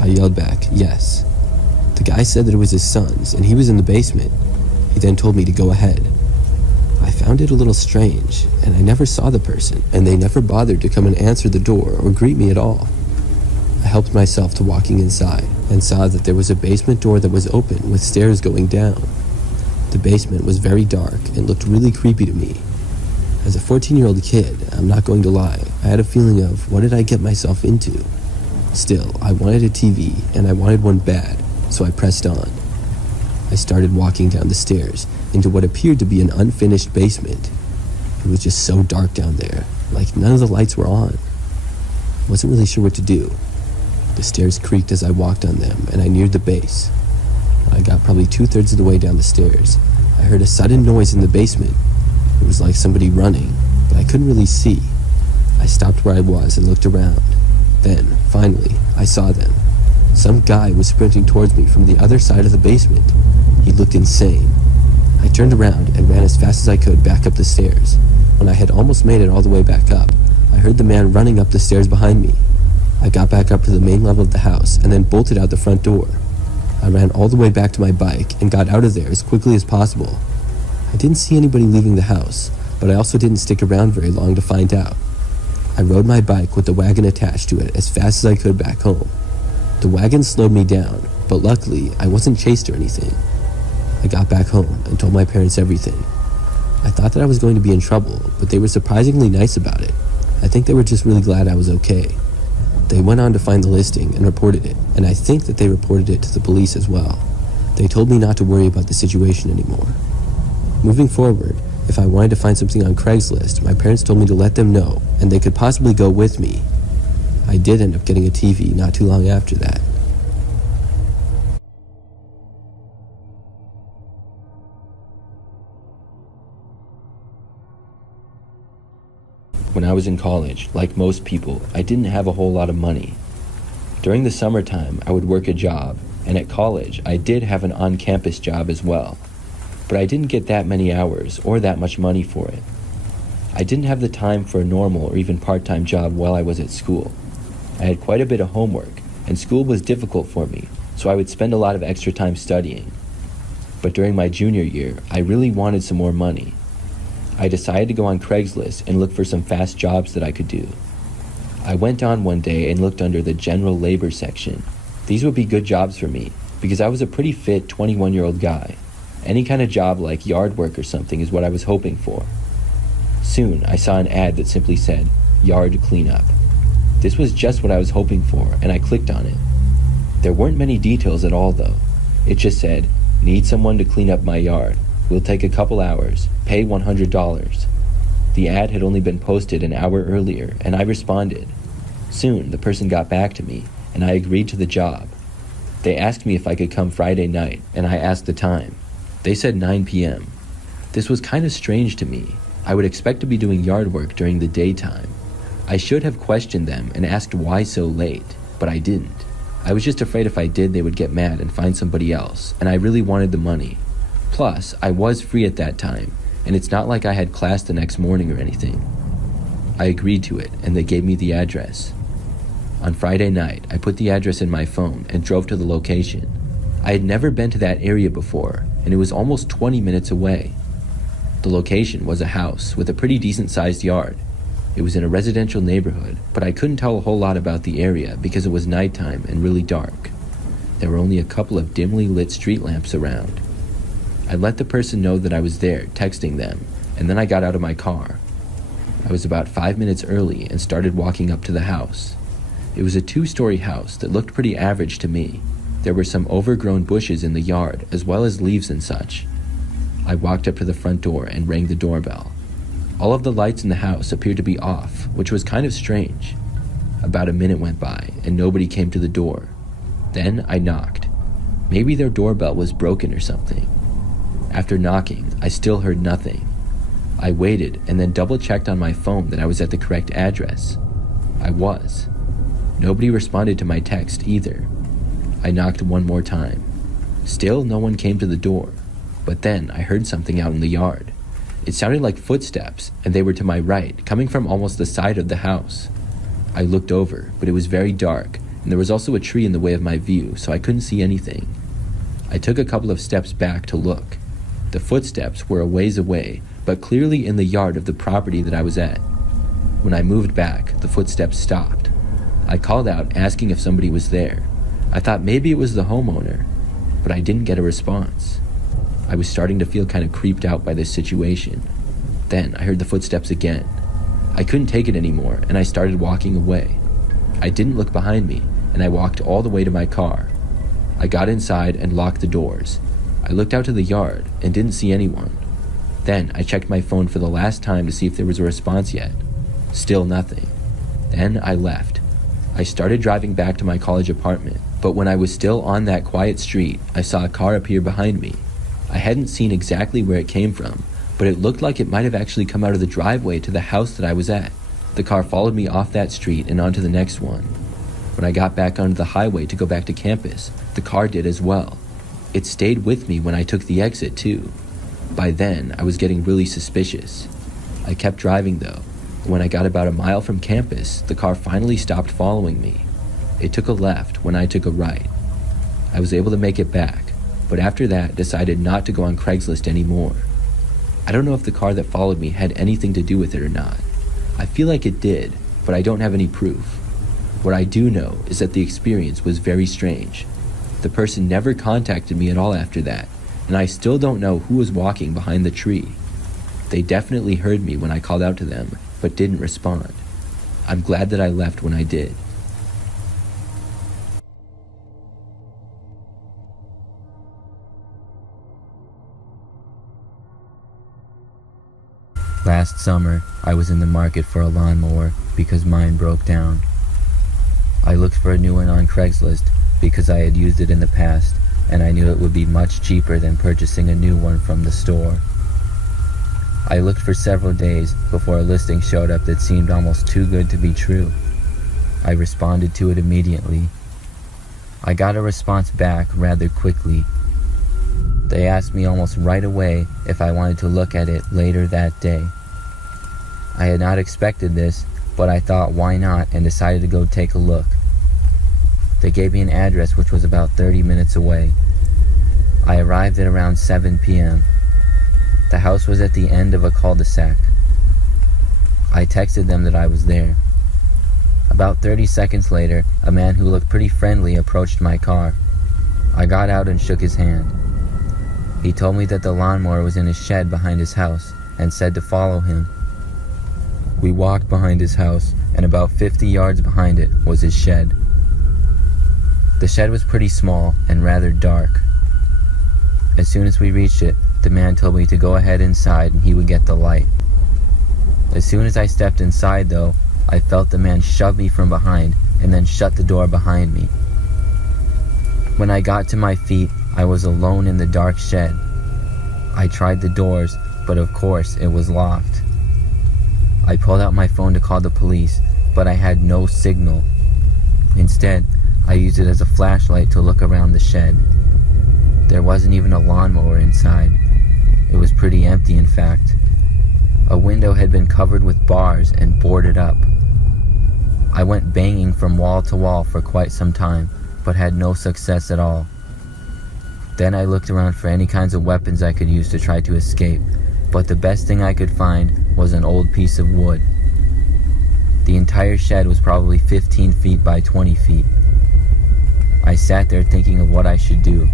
I yelled back, "Yes." The guy said that it was his son's, and he was in the basement. He then told me to go ahead. I found it a little strange, and I never saw the person, and they never bothered to come and answer the door or greet me at all. I helped myself to walking inside, and saw that there was a basement door that was open with stairs going down. The basement was very dark and looked really creepy to me. As a 14-year-old kid, I'm not going to lie, I had a feeling of, what did I get myself into? Still, I wanted a TV, and I wanted one bad, so I pressed on. I started walking down the stairs into what appeared to be an unfinished basement. It was just so dark down there, like none of the lights were on. I wasn't really sure what to do. The stairs creaked as I walked on them, and I neared the base. When I got probably 2/3 of the way down the stairs, I heard a sudden noise in the basement. It was like somebody running, but I couldn't really see. I stopped where I was and looked around. Then, finally, I saw them. Some guy was sprinting towards me from the other side of the basement. He looked insane. I turned around and ran as fast as I could back up the stairs. When I had almost made it all the way back up, I heard the man running up the stairs behind me. I got back up to the main level of the house and then bolted out the front door. I ran all the way back to my bike and got out of there as quickly as possible. I didn't see anybody leaving the house, but I also didn't stick around very long to find out. I rode my bike with the wagon attached to it as fast as I could back home. The wagon slowed me down, but luckily I wasn't chased or anything. I got back home and told my parents everything. I thought that I was going to be in trouble, but they were surprisingly nice about it. I think they were just really glad I was okay. They went on to find the listing and reported it, and I think that they reported it to the police as well. They told me not to worry about the situation anymore. Moving forward, if I wanted to find something on Craigslist, my parents told me to let them know, and they could possibly go with me. I did end up getting a TV not too long after that. When I was in college, like most people, I didn't have a whole lot of money. During the summertime, I would work a job, and at college, I did have an on-campus job as well. But I didn't get that many hours or that much money for it. I didn't have the time for a normal or even part-time job while I was at school. I had quite a bit of homework, and school was difficult for me, so I would spend a lot of extra time studying. But during my junior year, I really wanted some more money. I decided to go on Craigslist and look for some fast jobs that I could do. I went on one day and looked under the general labor section. These would be good jobs for me, because I was a pretty fit 21-year-old guy. Any kind of job like yard work or something is what I was hoping for. Soon, I saw an ad that simply said, "Yard cleanup." This was just what I was hoping for, and I clicked on it. There weren't many details at all, though. It just said, "Need someone to clean up my yard. Will take a couple hours. Pay $100. The ad had only been posted an hour earlier, and I responded. Soon, the person got back to me, and I agreed to the job. They asked me if I could come Friday night, and I asked the time. They said 9 p.m. This was kind of strange to me. I would expect to be doing yard work during the daytime. I should have questioned them and asked why so late, but I didn't. I was just afraid if I did, they would get mad and find somebody else, and I really wanted the money. Plus, I was free at that time, and it's not like I had class the next morning or anything. I agreed to it, and they gave me the address. On Friday night, I put the address in my phone and drove to the location. I had never been to that area before, and it was almost 20 minutes away. The location was a house with a pretty decent-sized yard. It was in a residential neighborhood, but I couldn't tell a whole lot about the area because it was nighttime and really dark. There were only a couple of dimly lit street lamps around. I let the person know that I was there, texting them, and then I got out of my car. I was about 5 minutes early and started walking up to the house. It was a 2-story house that looked pretty average to me. There were some overgrown bushes in the yard, as well as leaves and such. I walked up to the front door and rang the doorbell. All of the lights in the house appeared to be off, which was kind of strange. About a minute went by, and nobody came to the door. Then I knocked. Maybe their doorbell was broken or something. After knocking, I still heard nothing. I waited and then double-checked on my phone that I was at the correct address. I was. Nobody responded to my text either. I knocked one more time. Still, no one came to the door. But then I heard something out in the yard. It sounded like footsteps, and they were to my right, coming from almost the side of the house. I looked over, but it was very dark, and there was also a tree in the way of my view, so I couldn't see anything. I took a couple of steps back to look. The footsteps were a ways away, but clearly in the yard of the property that I was at. When I moved back, the footsteps stopped. I called out, asking if somebody was there. I thought maybe it was the homeowner, but I didn't get a response. I was starting to feel kind of creeped out by this situation. Then I heard the footsteps again. I couldn't take it anymore, and I started walking away. I didn't look behind me, and I walked all the way to my car. I got inside and locked the doors. I looked out to the yard and didn't see anyone. Then I checked my phone for the last time to see if there was a response yet. Still nothing. Then I left. I started driving back to my college apartment, but when I was still on that quiet street, I saw a car appear behind me. I hadn't seen exactly where it came from, but it looked like it might have actually come out of the driveway to the house that I was at. The car followed me off that street and onto the next one. When I got back onto the highway to go back to campus, the car did as well. It stayed with me when I took the exit too. By then, I was getting really suspicious. I kept driving though. When I got about a mile from campus, the car finally stopped following me. It took a left when I took a right. I was able to make it back, but after that decided not to go on Craigslist anymore. I don't know if the car that followed me had anything to do with it or not. I feel like it did, but I don't have any proof. What I do know is that the experience was very strange. The person never contacted me at all after that, and I still don't know who was walking behind the tree. They definitely heard me when I called out to them, but didn't respond. I'm glad that I left when I did. Last summer, I was in the market for a lawnmower because mine broke down. I looked for a new one on Craigslist because I had used it in the past, and I knew it would be much cheaper than purchasing a new one from the store. I looked for several days before a listing showed up that seemed almost too good to be true. I responded to it immediately. I got a response back rather quickly. They asked me almost right away if I wanted to look at it later that day. I had not expected this, but I thought why not and decided to go take a look. They gave me an address which was about 30 minutes away. I arrived at around 7 p.m. The house was at the end of a cul-de-sac. I texted them that I was there. About 30 seconds later, a man who looked pretty friendly approached my car. I got out and shook his hand. He told me that the lawnmower was in his shed behind his house and said to follow him. We walked behind his house, and about 50 yards behind it was his shed. The shed was pretty small and rather dark. As soon as we reached it, the man told me to go ahead inside and he would get the light. As soon as I stepped inside though, I felt the man shove me from behind and then shut the door behind me. When I got to my feet, I was alone in the dark shed. I tried the doors, but of course it was locked. I pulled out my phone to call the police, but I had no signal. Instead, I used it as a flashlight to look around the shed. There wasn't even a lawnmower inside. It was pretty empty, in fact. A window had been covered with bars and boarded up. I went banging from wall to wall for quite some time, but had no success at all. Then I looked around for any kinds of weapons I could use to try to escape, but the best thing I could find was an old piece of wood. The entire shed was probably 15 feet by 20 feet. I sat there thinking of what I should do.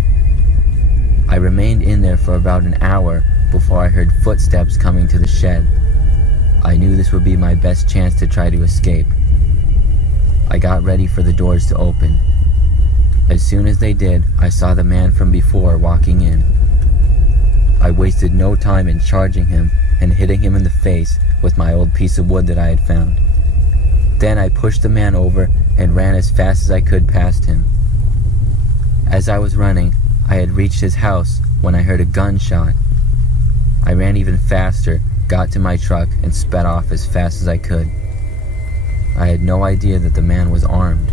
I remained in there for about an hour before I heard footsteps coming to the shed. I knew this would be my best chance to try to escape. I got ready for the doors to open. As soon as they did, I saw the man from before walking in. I wasted no time in charging him and hitting him in the face with my old piece of wood that I had found. Then I pushed the man over and ran as fast as I could past him. As I was running, I had reached his house when I heard a gunshot. I ran even faster, got to my truck, and sped off as fast as I could. I had no idea that the man was armed.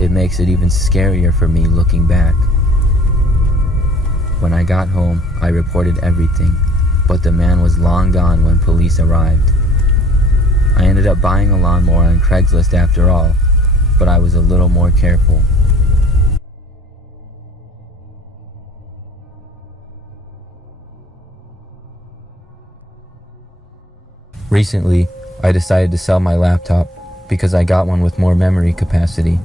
It makes it even scarier for me looking back. When I got home, I reported everything, but the man was long gone when police arrived. I ended up buying a lawnmower on Craigslist after all, but I was a little more careful. Recently, I decided to sell my laptop because I got one with more memory capacity.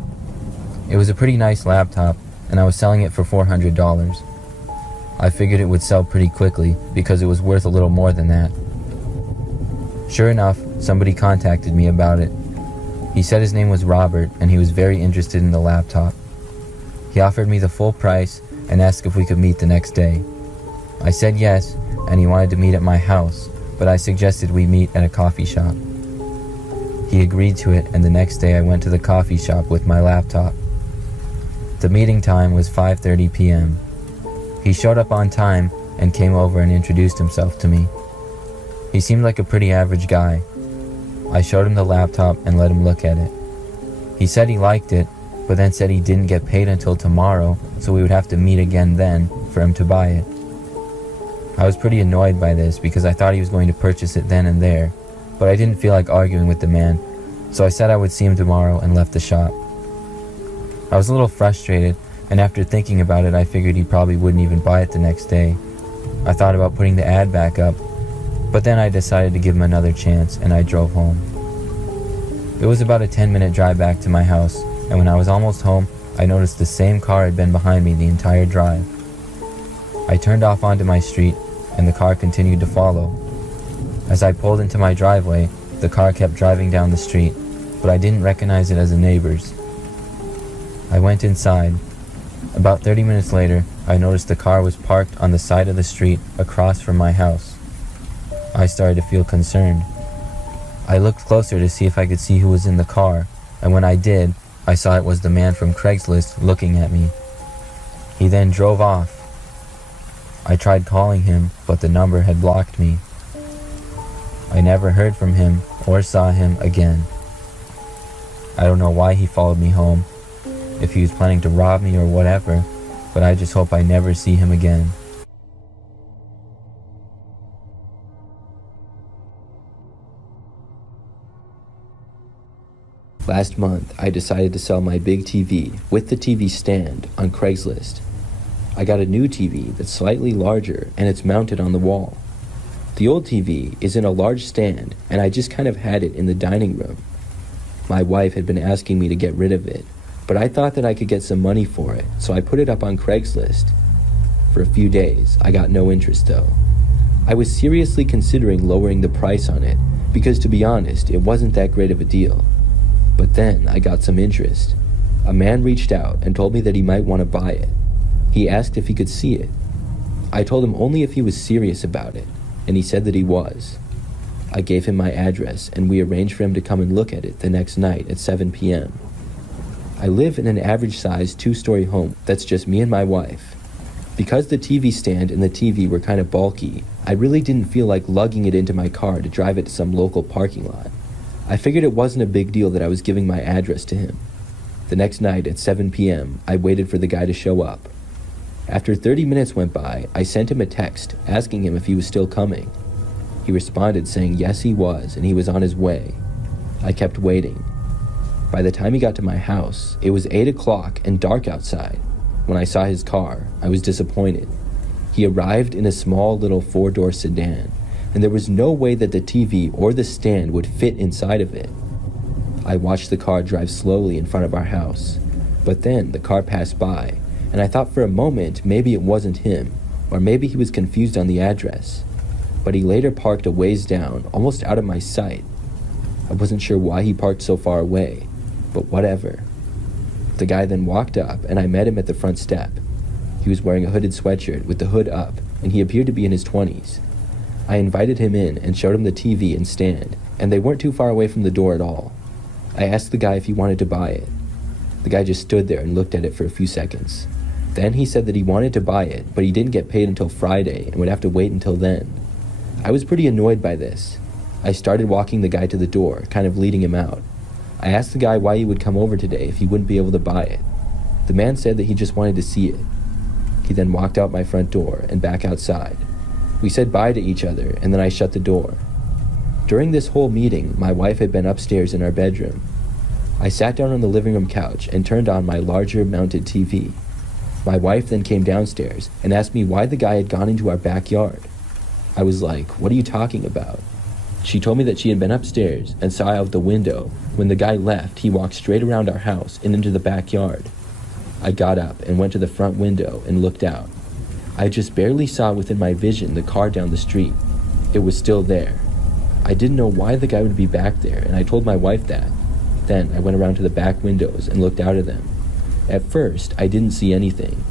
It was a pretty nice laptop, and I was selling it for $400. I figured it would sell pretty quickly because it was worth a little more than that. Sure enough, somebody contacted me about it. He said his name was Robert, and he was very interested in the laptop. He offered me the full price and asked if we could meet the next day. I said yes, and he wanted to meet at my house, but I suggested we meet at a coffee shop. He agreed to it, and the next day I went to the coffee shop with my laptop. The meeting time was 5:30 p.m. He showed up on time and came over and introduced himself to me. He seemed like a pretty average guy. I showed him the laptop and let him look at it. He said he liked it, but then said he didn't get paid until tomorrow, so we would have to meet again then for him to buy it. I was pretty annoyed by this because I thought he was going to purchase it then and there, but I didn't feel like arguing with the man, so I said I would see him tomorrow and left the shop. I was a little frustrated, and after thinking about it, I figured he probably wouldn't even buy it the next day. I thought about putting the ad back up, but then I decided to give him another chance, and I drove home. It was about a 10-minute drive back to my house, and when I was almost home, I noticed the same car had been behind me the entire drive. I turned off onto my street, and the car continued to follow. As I pulled into my driveway, the car kept driving down the street, but I didn't recognize it as a neighbor's. I went inside. About 30 minutes later, I noticed the car was parked on the side of the street across from my house. I started to feel concerned. I looked closer to see if I could see who was in the car, and when I did, I saw it was the man from Craigslist looking at me. He then drove off. I tried calling him, but the number had blocked me. I never heard from him or saw him again. I don't know why he followed me home, if he was planning to rob me or whatever, but I just hope I never see him again. Last month, I decided to sell my big TV with the TV stand on Craigslist. I got a new TV that's slightly larger and it's mounted on the wall. The old TV is in a large stand and I just kind of had it in the dining room. My wife had been asking me to get rid of it, but I thought that I could get some money for it, so I put it up on Craigslist. For a few days, I got no interest though. I was seriously considering lowering the price on it because, to be honest, it wasn't that great of a deal. But then I got some interest. A man reached out and told me that he might want to buy it. He asked if he could see it. I told him only if he was serious about it, and he said that he was. I gave him my address and we arranged for him to come and look at it the next night at 7 p.m. I live in an average-sized 2-story home that's just me and my wife. Because the TV stand and the TV were kind of bulky, I really didn't feel like lugging it into my car to drive it to some local parking lot. I figured it wasn't a big deal that I was giving my address to him. The next night at 7 p.m., I waited for the guy to show up. After 30 minutes went by, I sent him a text asking him if he was still coming. He responded saying yes he was and he was on his way. I kept waiting. By the time he got to my house, it was 8 o'clock and dark outside. When I saw his car, I was disappointed. He arrived in a small little 4-door sedan, and there was no way that the TV or the stand would fit inside of it. I watched the car drive slowly in front of our house, but then the car passed by, and I thought for a moment maybe it wasn't him, or maybe he was confused on the address. But he later parked a ways down, almost out of my sight. I wasn't sure why he parked so far away, but whatever. The guy then walked up, and I met him at the front step. He was wearing a hooded sweatshirt with the hood up, and he appeared to be in his 20s. I invited him in and showed him the TV and stand, and they weren't too far away from the door at all. I asked the guy if he wanted to buy it. The guy just stood there and looked at it for a few seconds. Then he said that he wanted to buy it, but he didn't get paid until Friday and would have to wait until then. I was pretty annoyed by this. I started walking the guy to the door, kind of leading him out. I asked the guy why he would come over today if he wouldn't be able to buy it. The man said that he just wanted to see it. He then walked out my front door and back outside. We said bye to each other, and then I shut the door. During this whole meeting, my wife had been upstairs in our bedroom. I sat down on the living room couch and turned on my larger mounted TV. My wife then came downstairs and asked me why the guy had gone into our backyard. I was like, "What are you talking about?" She told me that she had been upstairs and saw out the window. When the guy left, he walked straight around our house and into the backyard. I got up and went to the front window and looked out. I just barely saw within my vision the car down the street. It was still there. I didn't know why the guy would be back there, and I told my wife that. Then I went around to the back windows and looked out of them. At first, I didn't see anything.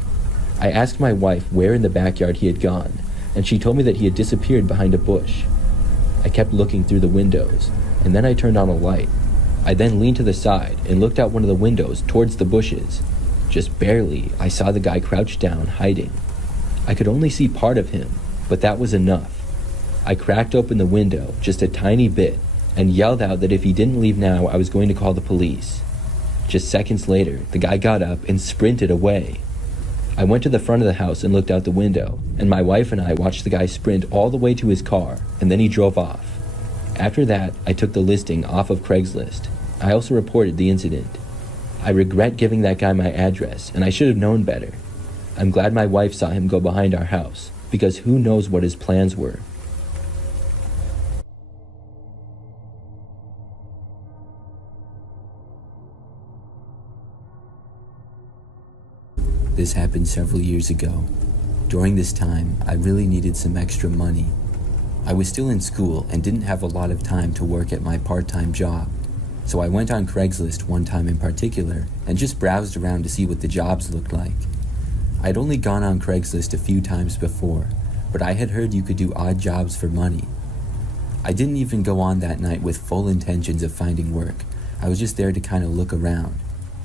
I asked my wife where in the backyard he had gone, and she told me that he had disappeared behind a bush. I kept looking through the windows, and then I turned on a light. I then leaned to the side and looked out one of the windows towards the bushes. Just barely, I saw the guy crouched down, hiding. I could only see part of him, but that was enough. I cracked open the window just a tiny bit and yelled out that if he didn't leave now, I was going to call the police. Just seconds later, the guy got up and sprinted away. I went to the front of the house and looked out the window, and my wife and I watched the guy sprint all the way to his car, and then he drove off. After that, I took the listing off of Craigslist. I also reported the incident. I regret giving that guy my address, and I should have known better. I'm glad my wife saw him go behind our house, because who knows what his plans were. This happened several years ago. During this time, I really needed some extra money. I was still in school and didn't have a lot of time to work at my part-time job. So I went on Craigslist one time in particular and just browsed around to see what the jobs looked like. I'd only gone on Craigslist a few times before, but I had heard you could do odd jobs for money. I didn't even go on that night with full intentions of finding work. I was just there to kind of look around.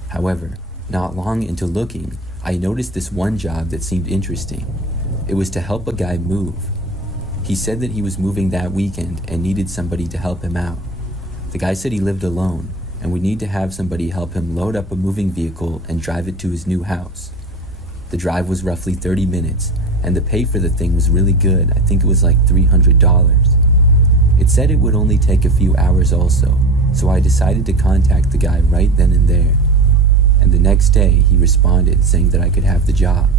However, not long into looking, I noticed this one job that seemed interesting. It was to help a guy move. He said that he was moving that weekend and needed somebody to help him out. The guy said he lived alone and would need to have somebody help him load up a moving vehicle and drive it to his new house. The drive was roughly 30 minutes, and the pay for the thing was really good. I think it was like $300. It said it would only take a few hours also, so I decided to contact the guy right then and there. And the next day, he responded saying that I could have the job.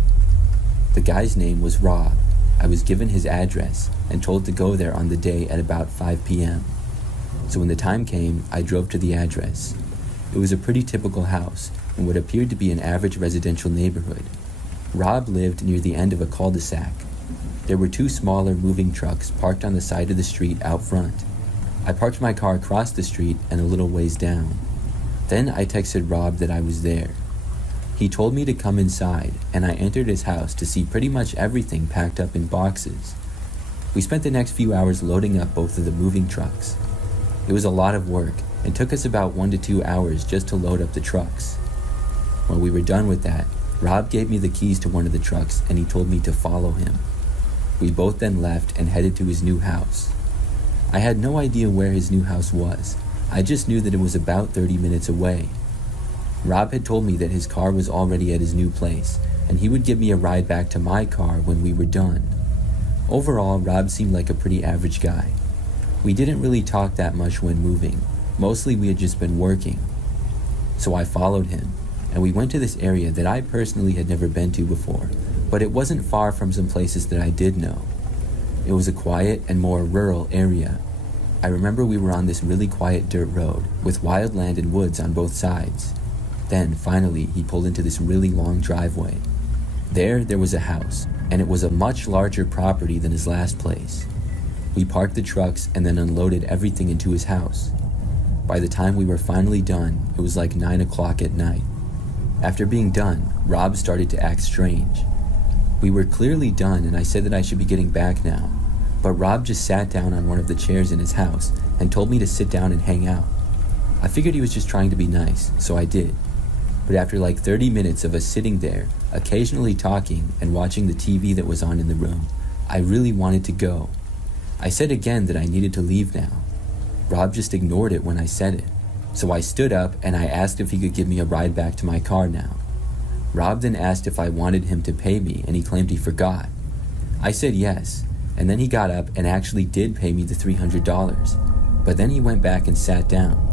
The guy's name was Rob. I was given his address and told to go there on the day at about 5 p.m. So when the time came, I drove to the address. It was a pretty typical house in what appeared to be an average residential neighborhood. Rob lived near the end of a cul-de-sac. There were 2 smaller moving trucks parked on the side of the street out front. I parked my car across the street and a little ways down. Then I texted Rob that I was there. He told me to come inside, and I entered his house to see pretty much everything packed up in boxes. We spent the next few hours loading up both of the moving trucks. It was a lot of work, and took us about 1 to 2 hours just to load up the trucks. When we were done with that, Rob gave me the keys to one of the trucks, and he told me to follow him. We both then left and headed to his new house. I had no idea where his new house was. I just knew that it was about 30 minutes away. Rob had told me that his car was already at his new place, and he would give me a ride back to my car when we were done. Overall, Rob seemed like a pretty average guy. We didn't really talk that much when moving. Mostly we had just been working. So I followed him, and we went to this area that I personally had never been to before, but it wasn't far from some places that I did know. It was a quiet and more rural area. I remember we were on this really quiet dirt road with wild land and woods on both sides. Then, finally, he pulled into this really long driveway. There was a house, and it was a much larger property than his last place. We parked the trucks and then unloaded everything into his house. By the time we were finally done, it was like 9 o'clock at night. After being done, Rob started to act strange. We were clearly done, and I said that I should be getting back now, but Rob just sat down on one of the chairs in his house and told me to sit down and hang out. I figured he was just trying to be nice, so I did. But after like 30 minutes of us sitting there, occasionally talking and watching the TV that was on in the room, I really wanted to go. I said again that I needed to leave now. Rob just ignored it when I said it, so I stood up and I asked if he could give me a ride back to my car now. Rob then asked if I wanted him to pay me, and he claimed he forgot. I said yes, and then he got up and actually did pay me the $300, but then he went back and sat down.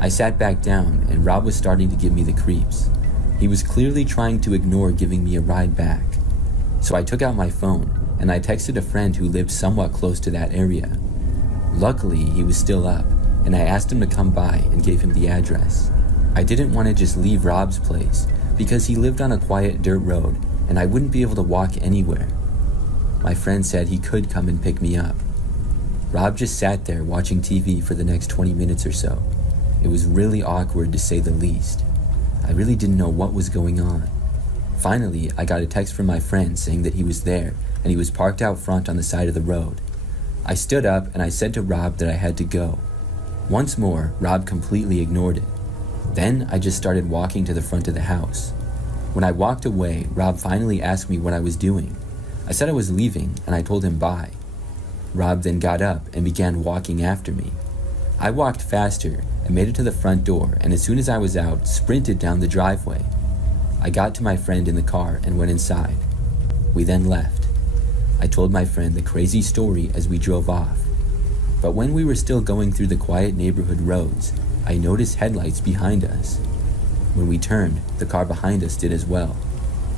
I sat back down, and Rob was starting to give me the creeps. He was clearly trying to ignore giving me a ride back. So I took out my phone, and I texted a friend who lived somewhat close to that area. Luckily, he was still up, and I asked him to come by and gave him the address. I didn't want to just leave Rob's place, because he lived on a quiet dirt road, and I wouldn't be able to walk anywhere. My friend said he could come and pick me up. Rob just sat there watching TV for the next 20 minutes or so. It was really awkward to say the least. I really didn't know what was going on. Finally, I got a text from my friend saying that he was there and he was parked out front on the side of the road. I stood up and I said to Rob that I had to go. Once more, Rob completely ignored it. Then I just started walking to the front of the house. When I walked away, Rob finally asked me what I was doing. I said I was leaving and I told him bye. Rob then got up and began walking after me. I walked faster and made it to the front door, and as soon as I was out, sprinted down the driveway. I got to my friend in the car and went inside. We then left. I told my friend the crazy story as we drove off. But when we were still going through the quiet neighborhood roads, I noticed headlights behind us. When we turned, the car behind us did as well.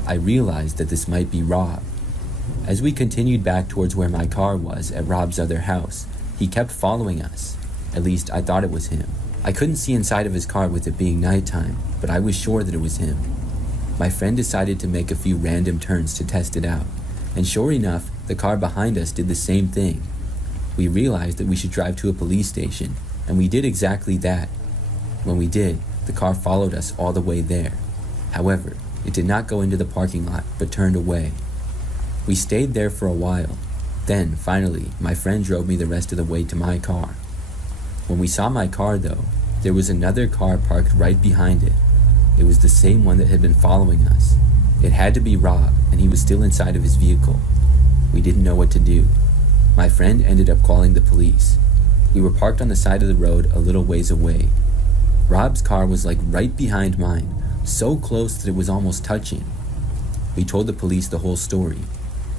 I realized that this might be Rob. As we continued back towards where my car was at Rob's other house, he kept following us. At least I thought it was him. I couldn't see inside of his car with it being nighttime, but I was sure that it was him. My friend decided to make a few random turns to test it out, and sure enough, the car behind us did the same thing. We realized that we should drive to a police station, and we did exactly that. When we did, the car followed us all the way there. However, it did not go into the parking lot, but turned away. We stayed there for a while. Then, finally, my friend drove me the rest of the way to my car. When we saw my car, though, there was another car parked right behind it. It was the same one that had been following us. It had to be Rob, and he was still inside of his vehicle. We didn't know what to do. My friend ended up calling the police. We were parked on the side of the road a little ways away. Rob's car was like right behind mine, so close that it was almost touching. We told the police the whole story.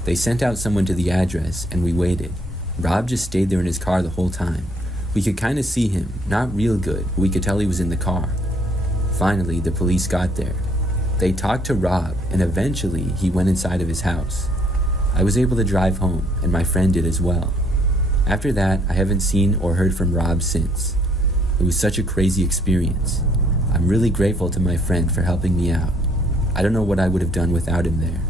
They sent out someone to the address, and we waited. Rob just stayed there in his car the whole time. We could kind of see him, not real good, but we could tell he was in the car. Finally, the police got there. They talked to Rob, and eventually he went inside of his house. I was able to drive home, and my friend did as well. After that, I haven't seen or heard from Rob since. It was such a crazy experience. I'm really grateful to my friend for helping me out. I don't know what I would have done without him there.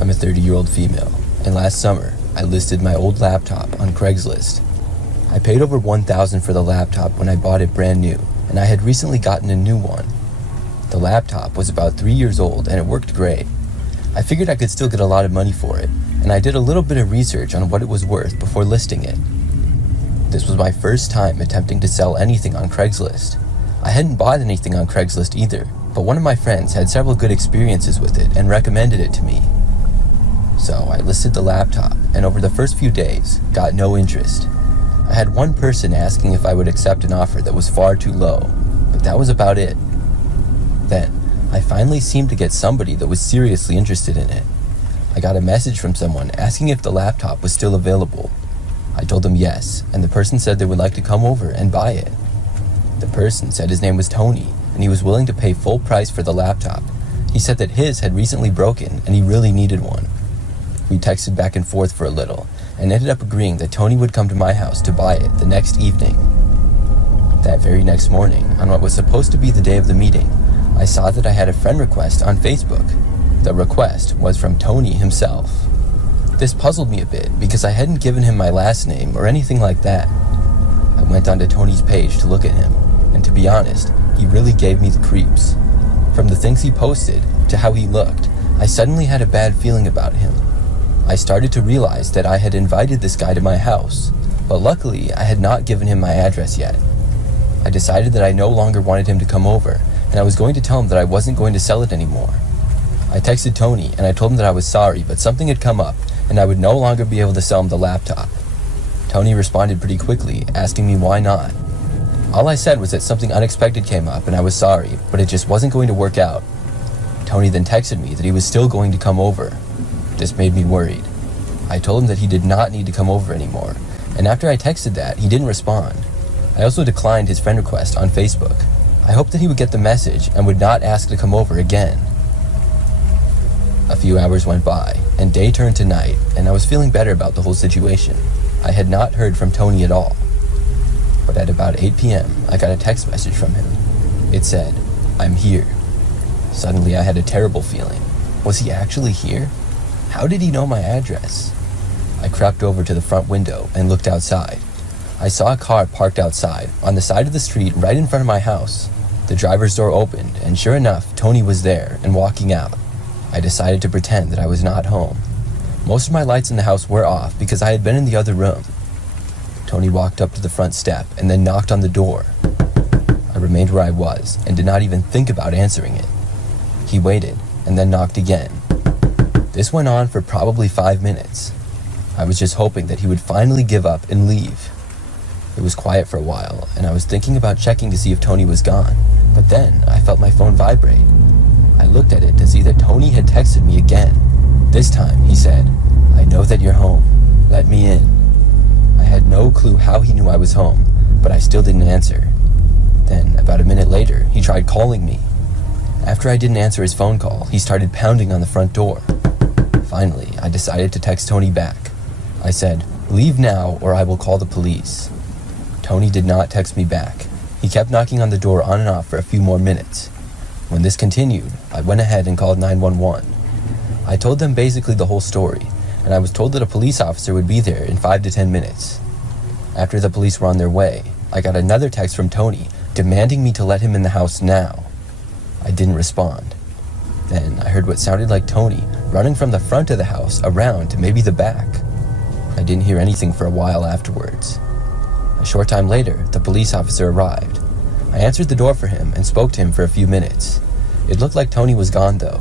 I'm a 30-year-old female, and last summer, I listed my old laptop on Craigslist. I paid over $1,000 for the laptop when I bought it brand new, and I had recently gotten a new one. The laptop was about 3 years old, and it worked great. I figured I could still get a lot of money for it, and I did a little bit of research on what it was worth before listing it. This was my first time attempting to sell anything on Craigslist. I hadn't bought anything on Craigslist either, but one of my friends had several good experiences with it and recommended it to me. So I listed the laptop, and over the first few days, got no interest. I had one person asking if I would accept an offer that was far too low, but that was about it. Then, I finally seemed to get somebody that was seriously interested in it. I got a message from someone asking if the laptop was still available. I told them yes, and the person said they would like to come over and buy it. The person said his name was Tony, and he was willing to pay full price for the laptop. He said that his had recently broken, and he really needed one. We texted back and forth for a little, and ended up agreeing that Tony would come to my house to buy it the next evening. That very next morning, on what was supposed to be the day of the meeting, I saw that I had a friend request on Facebook. The request was from Tony himself. This puzzled me a bit because I hadn't given him my last name or anything like that. I went onto Tony's page to look at him, and to be honest, he really gave me the creeps. From the things he posted to how he looked, I suddenly had a bad feeling about him. I started to realize that I had invited this guy to my house, but luckily I had not given him my address yet. I decided that I no longer wanted him to come over, and I was going to tell him that I wasn't going to sell it anymore. I texted Tony and I told him that I was sorry, but something had come up and I would no longer be able to sell him the laptop. Tony responded pretty quickly, asking me why not. All I said was that something unexpected came up and I was sorry, but it just wasn't going to work out. Tony then texted me that he was still going to come over. This made me worried. I told him that he did not need to come over anymore, and after I texted that, he didn't respond. I also declined his friend request on Facebook. I hoped that he would get the message and would not ask to come over again. A few hours went by, and day turned to night, and I was feeling better about the whole situation. I had not heard from Tony at all. But at about 8 p.m., I got a text message from him. It said, "I'm here." Suddenly, I had a terrible feeling. Was he actually here? How did he know my address? I crept over to the front window and looked outside. I saw a car parked outside, on the side of the street right in front of my house. The driver's door opened, and sure enough, Tony was there and walking out. I decided to pretend that I was not home. Most of my lights in the house were off because I had been in the other room. Tony walked up to the front step and then knocked on the door. I remained where I was and did not even think about answering it. He waited and then knocked again. This went on for probably 5 minutes. I was just hoping that he would finally give up and leave. It was quiet for a while, and I was thinking about checking to see if Tony was gone, but then I felt my phone vibrate. I looked at it to see that Tony had texted me again. This time, he said, "I know that you're home. Let me in." I had no clue how he knew I was home, but I still didn't answer. Then, about a minute later, he tried calling me. After I didn't answer his phone call, he started pounding on the front door. Finally, I decided to text Tony back. I said, "Leave now or I will call the police." Tony did not text me back. He kept knocking on the door on and off for a few more minutes. When this continued, I went ahead and called 911. I told them basically the whole story, and I was told that a police officer would be there in 5 to 10 minutes. After the police were on their way, I got another text from Tony demanding me to let him in the house now. I didn't respond. Then I heard what sounded like Tony running from the front of the house around to maybe the back. I didn't hear anything for a while afterwards. A short time later, the police officer arrived. I answered the door for him and spoke to him for a few minutes. It looked like Tony was gone though.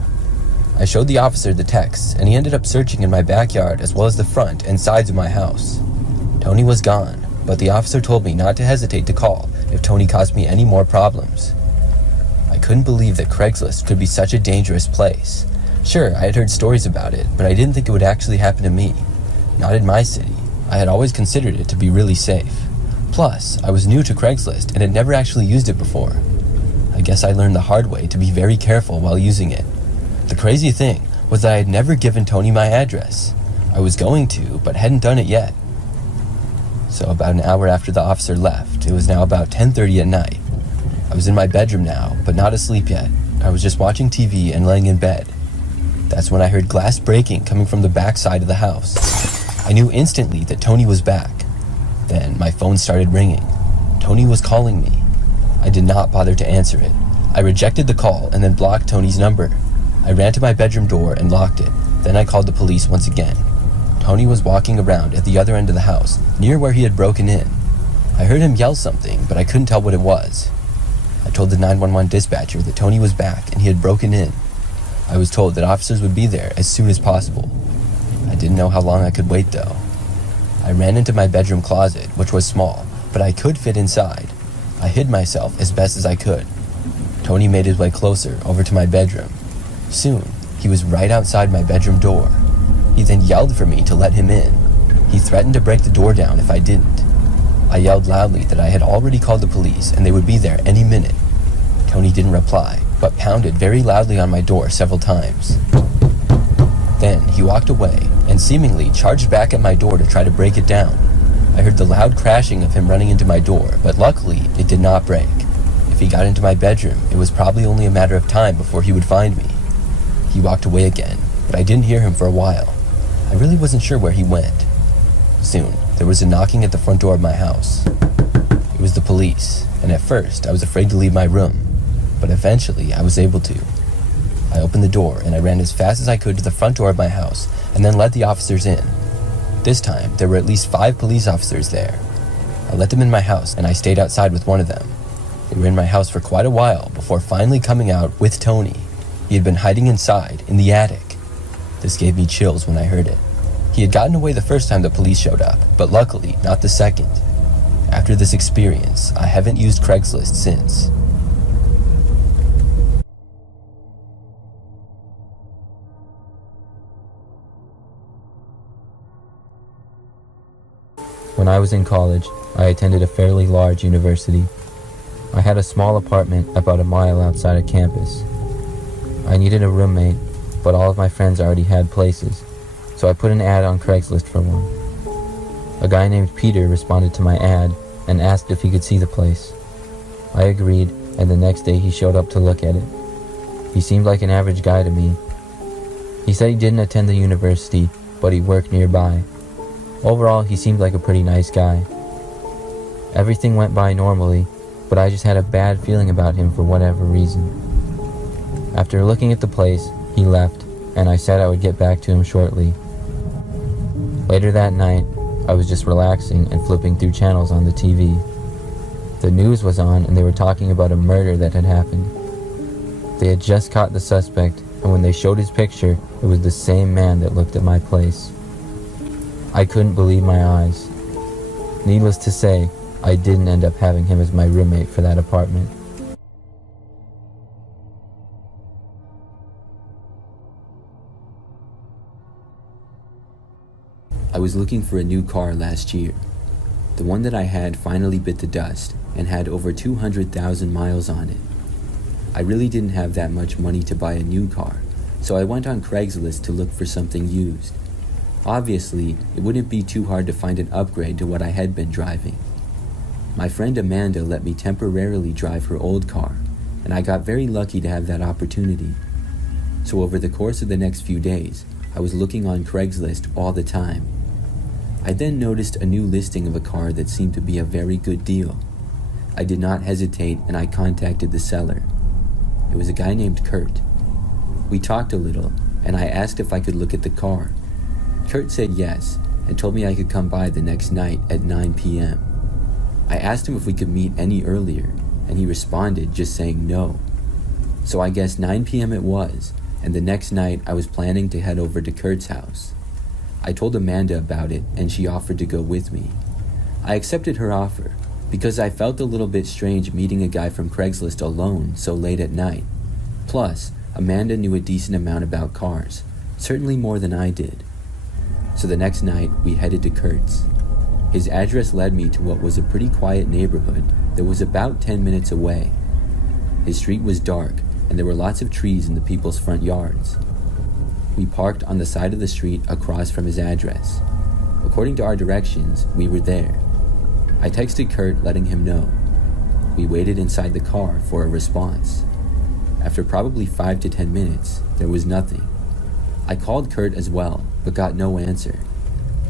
I showed the officer the texts, and he ended up searching in my backyard as well as the front and sides of my house. Tony was gone, but the officer told me not to hesitate to call if Tony caused me any more problems. I couldn't believe that Craigslist could be such a dangerous place. Sure, I had heard stories about it, but I didn't think it would actually happen to me. Not in my city. I had always considered it to be really safe. Plus, I was new to Craigslist and had never actually used it before. I guess I learned the hard way to be very careful while using it. The crazy thing was that I had never given Tony my address. I was going to, but hadn't done it yet. So about an hour after the officer left, it was now about 10:30 at night. I was in my bedroom now, but not asleep yet. I was just watching TV and laying in bed. That's when I heard glass breaking coming from the back side of the house. I knew instantly that Tony was back. Then my phone started ringing. Tony was calling me. I did not bother to answer it. I rejected the call and then blocked Tony's number. I ran to my bedroom door and locked it. Then I called the police once again. Tony was walking around at the other end of the house, near where he had broken in. I heard him yell something, but I couldn't tell what it was. I told the 911 dispatcher that Tony was back and he had broken in. I was told that officers would be there as soon as possible. I didn't know how long I could wait though. I ran into my bedroom closet, which was small, but I could fit inside. I hid myself as best as I could. Tony made his way closer over to my bedroom. Soon, he was right outside my bedroom door. He then yelled for me to let him in. He threatened to break the door down if I didn't. I yelled loudly that I had already called the police and they would be there any minute. Tony didn't reply, but pounded very loudly on my door several times. Then he walked away and seemingly charged back at my door to try to break it down. I heard the loud crashing of him running into my door, but luckily it did not break. If he got into my bedroom, it was probably only a matter of time before he would find me. He walked away again, but I didn't hear him for a while. I really wasn't sure where he went. Soon, there was a knocking at the front door of my house. It was the police, and at first I was afraid to leave my room, but eventually I was able to. I opened the door and I ran as fast as I could to the front door of my house and then let the officers in. This time, there were at least 5 police officers there. I let them in my house and I stayed outside with one of them. They were in my house for quite a while before finally coming out with Tony. He had been hiding inside, in the attic. This gave me chills when I heard it. He had gotten away the first time the police showed up, but luckily not the second. After this experience, I haven't used Craigslist since. When I was in college, I attended a fairly large university. I had a small apartment about a mile outside of campus. I needed a roommate, but all of my friends already had places, so I put an ad on Craigslist for one. A guy named Peter responded to my ad and asked if he could see the place. I agreed, and the next day he showed up to look at it. He seemed like an average guy to me. He said he didn't attend the university, but he worked nearby. Overall, he seemed like a pretty nice guy. Everything went by normally, but I just had a bad feeling about him for whatever reason. After looking at the place, he left, and I said I would get back to him shortly. Later that night, I was just relaxing and flipping through channels on the TV. The news was on and they were talking about a murder that had happened. They had just caught the suspect, and when they showed his picture, it was the same man that looked at my place. I couldn't believe my eyes. Needless to say, I didn't end up having him as my roommate for that apartment. I was looking for a new car last year. The one that I had finally bit the dust and had over 200,000 miles on it. I really didn't have that much money to buy a new car, so I went on Craigslist to look for something used. Obviously, it wouldn't be too hard to find an upgrade to what I had been driving. My friend Amanda let me temporarily drive her old car, and I got very lucky to have that opportunity. So over the course of the next few days, I was looking on Craigslist all the time. I then noticed a new listing of a car that seemed to be a very good deal. I did not hesitate and I contacted the seller. It was a guy named Kurt. We talked a little, and I asked if I could look at the car. Kurt said yes, and told me I could come by the next night at 9 p.m. I asked him if we could meet any earlier, and he responded just saying no. So I guess 9 p.m. it was, and the next night I was planning to head over to Kurt's house. I told Amanda about it, and she offered to go with me. I accepted her offer, because I felt a little bit strange meeting a guy from Craigslist alone so late at night. Plus, Amanda knew a decent amount about cars, certainly more than I did. So the next night, we headed to Kurt's. His address led me to what was a pretty quiet neighborhood that was about 10 minutes away. His street was dark, and there were lots of trees in the people's front yards. We parked on the side of the street across from his address. According to our directions, we were there. I texted Kurt letting him know. We waited inside the car for a response. After probably 5 to 10 minutes, there was nothing. I called Kurt as well, but got no answer.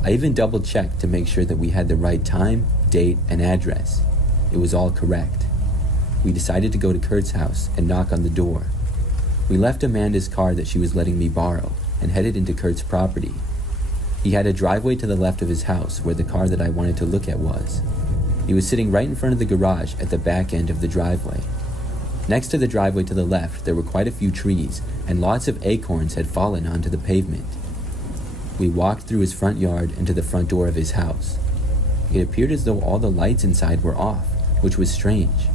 I even double-checked to make sure that we had the right time, date, and address. It was all correct. We decided to go to Kurt's house and knock on the door. We left Amanda's car that she was letting me borrow and headed into Kurt's property. He had a driveway to the left of his house where the car that I wanted to look at was. He was sitting right in front of the garage at the back end of the driveway. Next to the driveway to the left, there were quite a few trees, and lots of acorns had fallen onto the pavement. We walked through his front yard and to the front door of his house. It appeared as though all the lights inside were off, which was strange.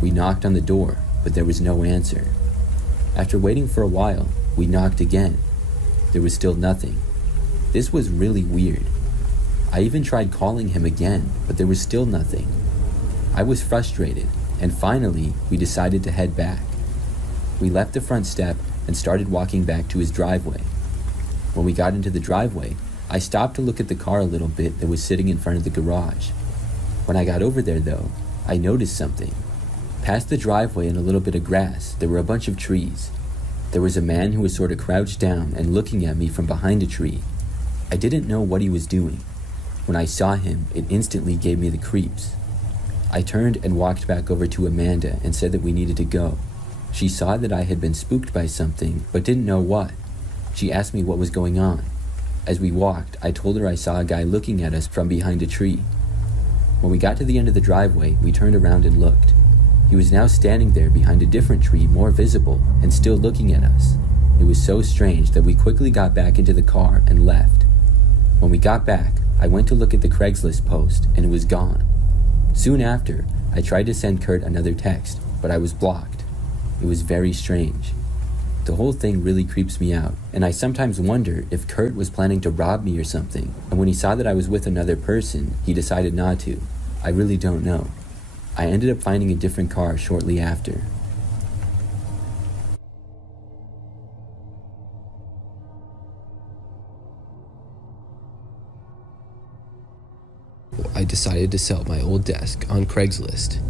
We knocked on the door, but there was no answer. After waiting for a while, we knocked again. There was still nothing. This was really weird. I even tried calling him again, but there was still nothing. I was frustrated, and finally, we decided to head back. We left the front step and started walking back to his driveway. When we got into the driveway, I stopped to look at the car a little bit that was sitting in front of the garage. When I got over there, though, I noticed something. Past the driveway and a little bit of grass, there were a bunch of trees. There was a man who was sort of crouched down and looking at me from behind a tree. I didn't know what he was doing. When I saw him, it instantly gave me the creeps. I turned and walked back over to Amanda and said that we needed to go. She saw that I had been spooked by something, but didn't know what. She asked me what was going on. As we walked, I told her I saw a guy looking at us from behind a tree. When we got to the end of the driveway, we turned around and looked. He was now standing there behind a different tree, more visible, and still looking at us. It was so strange that we quickly got back into the car and left. When we got back, I went to look at the Craigslist post, and it was gone. Soon after, I tried to send Kurt another text, but I was blocked. It was very strange. The whole thing really creeps me out, and I sometimes wonder if Kurt was planning to rob me or something, and when he saw that I was with another person, he decided not to. I really don't know. I ended up finding a different car shortly after. I decided to sell my old desk on Craigslist.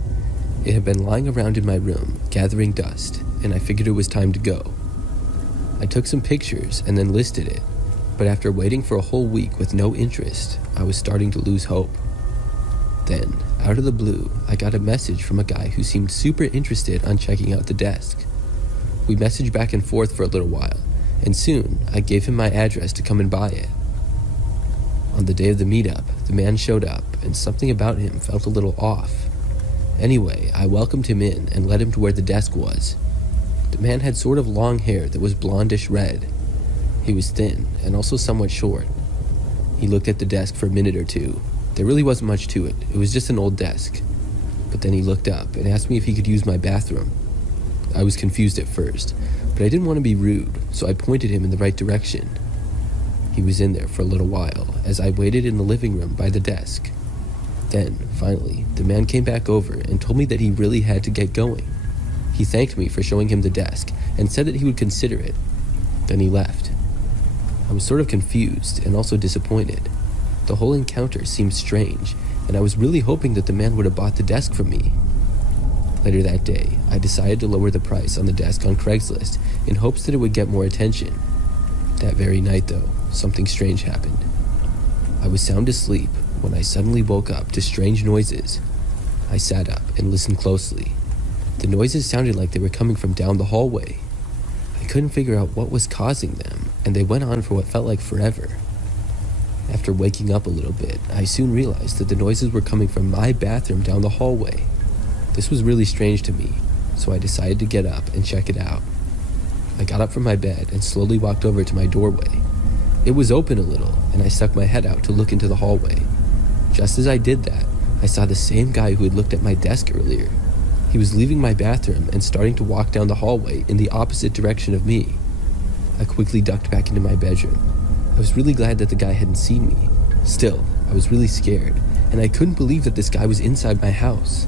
It had been lying around in my room, gathering dust, and I figured it was time to go. I took some pictures and then listed it, but after waiting for a whole week with no interest, I was starting to lose hope. Then, out of the blue, I got a message from a guy who seemed super interested on checking out the desk. We messaged back and forth for a little while, and soon I gave him my address to come and buy it. On the day of the meetup, the man showed up, and something about him felt a little off. Anyway, I welcomed him in and led him to where the desk was. The man had sort of long hair that was blondish red. He was thin and also somewhat short. He looked at the desk for a minute or two. There really wasn't much to it. It was just an old desk. But then he looked up and asked me if he could use my bathroom. I was confused at first, but I didn't want to be rude, so I pointed him in the right direction. He was in there for a little while as I waited in the living room by the desk. Then, finally, the man came back over and told me that he really had to get going. He thanked me for showing him the desk and said that he would consider it. Then he left. I was sort of confused and also disappointed. The whole encounter seemed strange, and I was really hoping that the man would have bought the desk from me. Later that day, I decided to lower the price on the desk on Craigslist in hopes that it would get more attention. That very night, though, something strange happened. I was sound asleep when I suddenly woke up to strange noises. I sat up and listened closely. The noises sounded like they were coming from down the hallway. I couldn't figure out what was causing them, and they went on for what felt like forever. After waking up a little bit, I soon realized that the noises were coming from my bathroom down the hallway. This was really strange to me, so I decided to get up and check it out. I got up from my bed and slowly walked over to my doorway. It was open a little, and I stuck my head out to look into the hallway. Just as I did that, I saw the same guy who had looked at my desk earlier. He was leaving my bathroom and starting to walk down the hallway in the opposite direction of me. I quickly ducked back into my bedroom. I was really glad that the guy hadn't seen me. Still, I was really scared, and I couldn't believe that this guy was inside my house.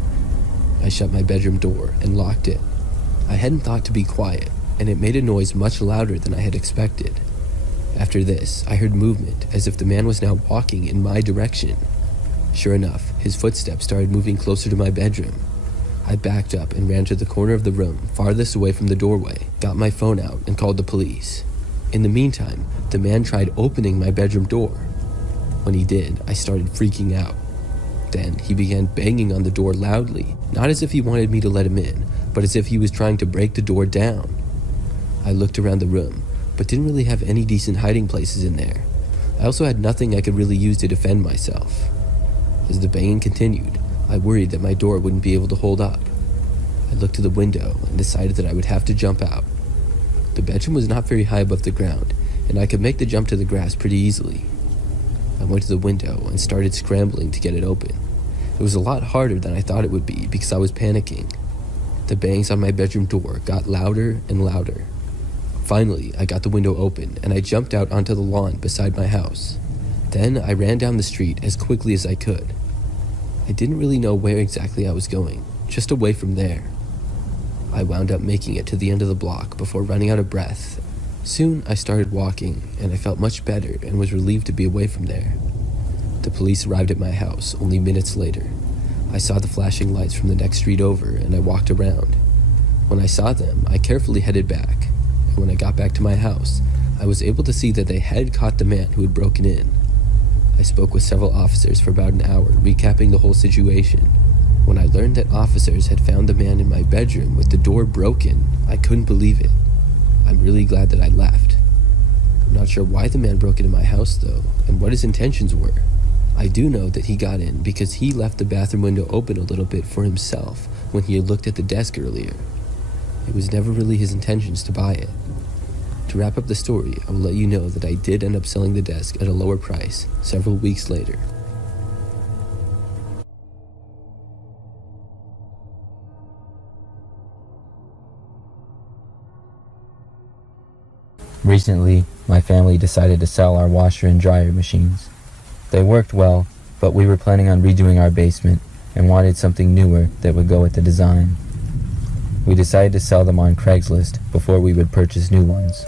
I shut my bedroom door and locked it. I hadn't thought to be quiet, and it made a noise much louder than I had expected. After this, I heard movement as if the man was now walking in my direction. Sure enough, his footsteps started moving closer to my bedroom. I backed up and ran to the corner of the room farthest away from the doorway, got my phone out, and called the police. In the meantime, the man tried opening my bedroom door. When he did, I started freaking out. Then he began banging on the door loudly, not as if he wanted me to let him in, but as if he was trying to break the door down. I looked around the room, but didn't really have any decent hiding places in there. I also had nothing I could really use to defend myself. As the banging continued, I worried that my door wouldn't be able to hold up. I looked to the window and decided that I would have to jump out. The bedroom was not very high above the ground, and I could make the jump to the grass pretty easily. I went to the window and started scrambling to get it open. It was a lot harder than I thought it would be because I was panicking. The bangs on my bedroom door got louder and louder. Finally, I got the window open and I jumped out onto the lawn beside my house. Then I ran down the street as quickly as I could. I didn't really know where exactly I was going, just away from there. I wound up making it to the end of the block before running out of breath. Soon I started walking and I felt much better and was relieved to be away from there. The police arrived at my house only minutes later. I saw the flashing lights from the next street over and I walked around. When I saw them, I carefully headed back, and when I got back to my house, I was able to see that they had caught the man who had broken in. I spoke with several officers for about an hour, recapping the whole situation. When I learned that officers had found the man in my bedroom with the door broken, I couldn't believe it. I'm really glad that I left. I'm not sure why the man broke into my house though, and what his intentions were. I do know that he got in because he left the bathroom window open a little bit for himself when he had looked at the desk earlier. It was never really his intentions to buy it. To wrap up the story, I will let you know that I did end up selling the desk at a lower price several weeks later. Recently, my family decided to sell our washer and dryer machines. They worked well, but we were planning on redoing our basement and wanted something newer that would go with the design. We decided to sell them on Craigslist before we would purchase new ones.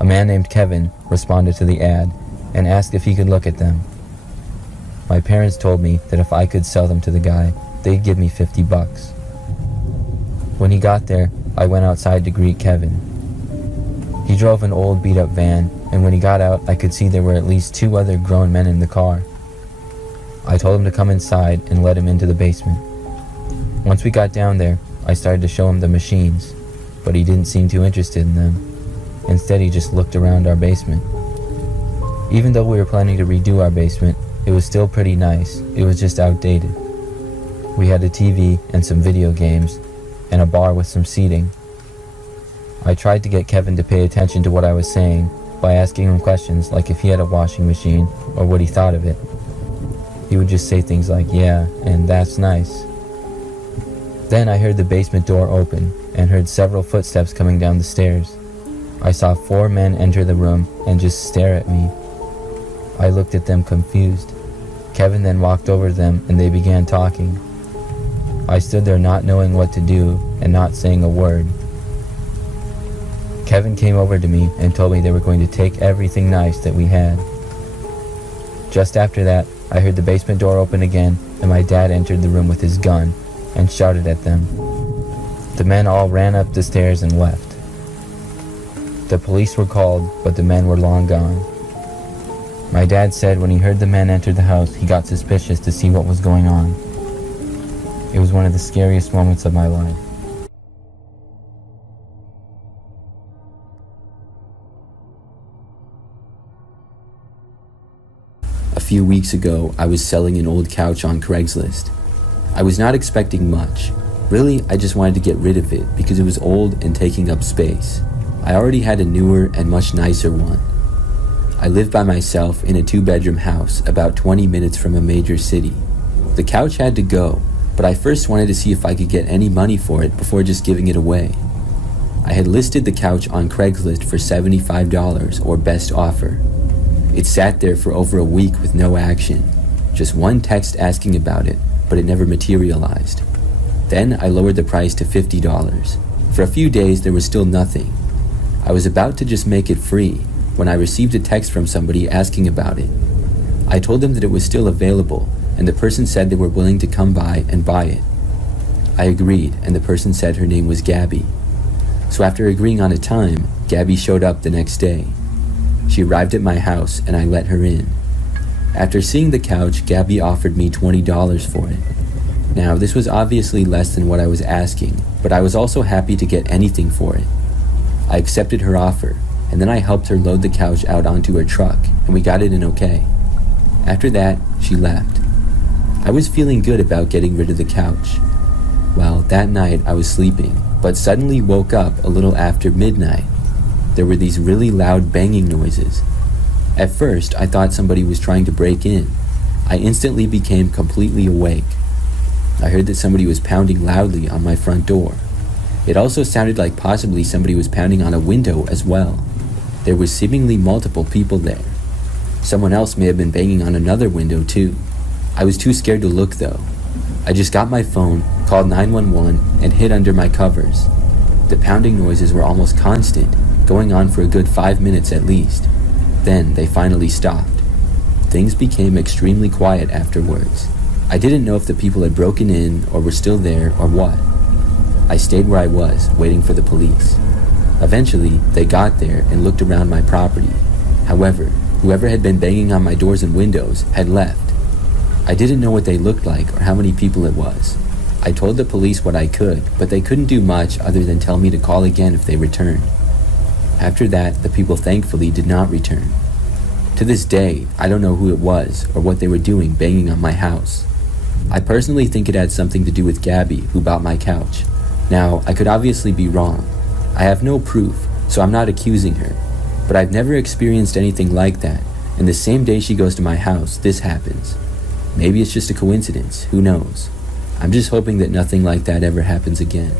A man named Kevin responded to the ad and asked if he could look at them. My parents told me that if I could sell them to the guy, they'd give me $50. When he got there, I went outside to greet Kevin. He drove an old beat-up van, and when he got out, I could see there were at least 2 other grown men in the car. I told him to come inside and let him into the basement. Once we got down there, I started to show him the machines, but he didn't seem too interested in them. Instead, he just looked around our basement. Even though we were planning to redo our basement, it was still pretty nice. It was just outdated. We had a TV and some video games, and a bar with some seating. I tried to get Kevin to pay attention to what I was saying by asking him questions like if he had a washing machine or what he thought of it. He would just say things like, "Yeah, and that's nice." Then I heard the basement door open and heard several footsteps coming down the stairs. I saw 4 men enter the room and just stare at me. I looked at them confused. Kevin then walked over to them and they began talking. I stood there not knowing what to do and not saying a word. Kevin came over to me and told me they were going to take everything nice that we had. Just after that, I heard the basement door open again and my dad entered the room with his gun and shouted at them. The men all ran up the stairs and left. The police were called, but the men were long gone. My dad said when he heard the men enter the house, he got suspicious to see what was going on. It was one of the scariest moments of my life. A few weeks ago, I was selling an old couch on Craigslist. I was not expecting much. Really, I just wanted to get rid of it because it was old and taking up space. I already had a newer and much nicer one. I live by myself in a 2-bedroom house about 20 minutes from a major city. The couch had to go, but I first wanted to see if I could get any money for it before just giving it away. I had listed the couch on Craigslist for $75 or best offer. It sat there for over a week with no action. Just one text asking about it, but it never materialized. Then I lowered the price to $50. For a few days there was still nothing. I was about to just make it free when I received a text from somebody asking about it. I told them that it was still available, and the person said they were willing to come by and buy it. I agreed, and the person said her name was Gabby. So after agreeing on a time, Gabby showed up the next day. She arrived at my house and I let her in. After seeing the couch, Gabby offered me $20 for it. Now, this was obviously less than what I was asking, but I was also happy to get anything for it. I accepted her offer, and then I helped her load the couch out onto her truck, and we got it in okay. After that, she left. I was feeling good about getting rid of the couch. Well, that night I was sleeping, but suddenly woke up a little after midnight. There were these really loud banging noises. At first, I thought somebody was trying to break in. I instantly became completely awake. I heard that somebody was pounding loudly on my front door. It also sounded like possibly somebody was pounding on a window as well. There were seemingly multiple people there. Someone else may have been banging on another window too. I was too scared to look though. I just got my phone, called 911, and hid under my covers. The pounding noises were almost constant, going on for a good 5 minutes at least. Then they finally stopped. Things became extremely quiet afterwards. I didn't know if the people had broken in or were still there or what. I stayed where I was, waiting for the police. Eventually, they got there and looked around my property. However, whoever had been banging on my doors and windows had left. I didn't know what they looked like or how many people it was. I told the police what I could, but they couldn't do much other than tell me to call again if they returned. After that, the people thankfully did not return. To this day, I don't know who it was or what they were doing banging on my house. I personally think it had something to do with Gabby, who bought my couch. Now, I could obviously be wrong. I have no proof, so I'm not accusing her. But I've never experienced anything like that, and the same day she goes to my house, this happens. Maybe it's just a coincidence, who knows? I'm just hoping that nothing like that ever happens again.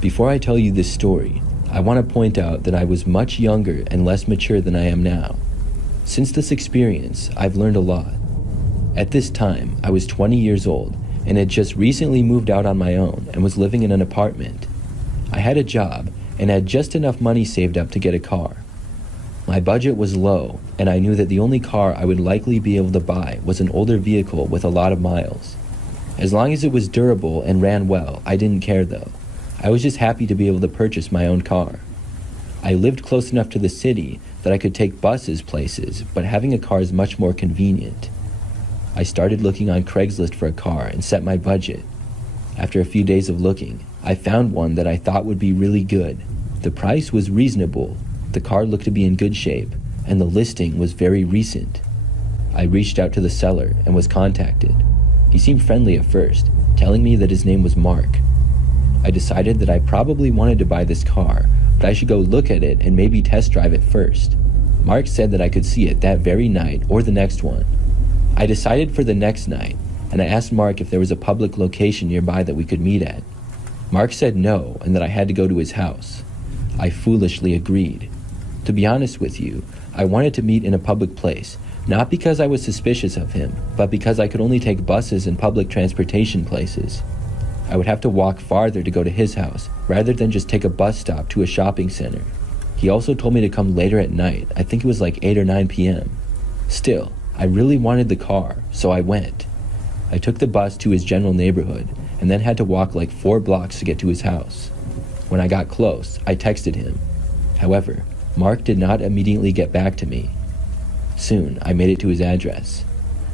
Before I tell you this story, I want to point out that I was much younger and less mature than I am now. Since this experience, I've learned a lot. At this time, I was 20 years old and had just recently moved out on my own and was living in an apartment. I had a job and had just enough money saved up to get a car. My budget was low, and I knew that the only car I would likely be able to buy was an older vehicle with a lot of miles. As long as it was durable and ran well, I didn't care though. I was just happy to be able to purchase my own car. I lived close enough to the city that I could take buses places, but having a car is much more convenient. I started looking on Craigslist for a car and set my budget. After a few days of looking, I found one that I thought would be really good. The price was reasonable, the car looked to be in good shape, and the listing was very recent. I reached out to the seller and was contacted. He seemed friendly at first, telling me that his name was Mark. I decided that I probably wanted to buy this car, but I should go look at it and maybe test drive it first. Mark said that I could see it that very night or the next one. I decided for the next night, and I asked Mark if there was a public location nearby that we could meet at. Mark said no, and that I had to go to his house. I foolishly agreed. To be honest with you, I wanted to meet in a public place, not because I was suspicious of him, but because I could only take buses and public transportation places. I would have to walk farther to go to his house, rather than just take a bus stop to a shopping center. He also told me to come later at night. I think it was like 8 or 9 p.m. Still, I really wanted the car, so I went. I took the bus to his general neighborhood, and then had to walk like 4 blocks to get to his house. When I got close, I texted him. However, Mark did not immediately get back to me. Soon, I made it to his address.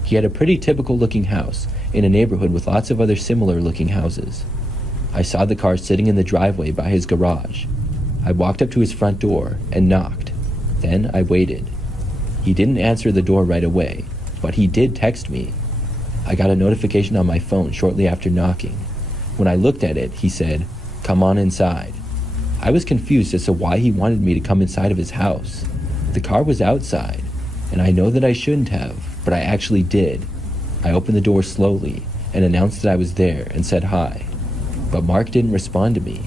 He had a pretty typical looking house in a neighborhood with lots of other similar looking houses. I saw the car sitting in the driveway by his garage. I walked up to his front door and knocked. Then I waited. He didn't answer the door right away, but he did text me. I got a notification on my phone shortly after knocking. When I looked at it, he said, "Come on inside." I was confused as to why he wanted me to come inside of his house. The car was outside, and I know that I shouldn't have, but I actually did. I opened the door slowly and announced that I was there and said hi, but Mark didn't respond to me.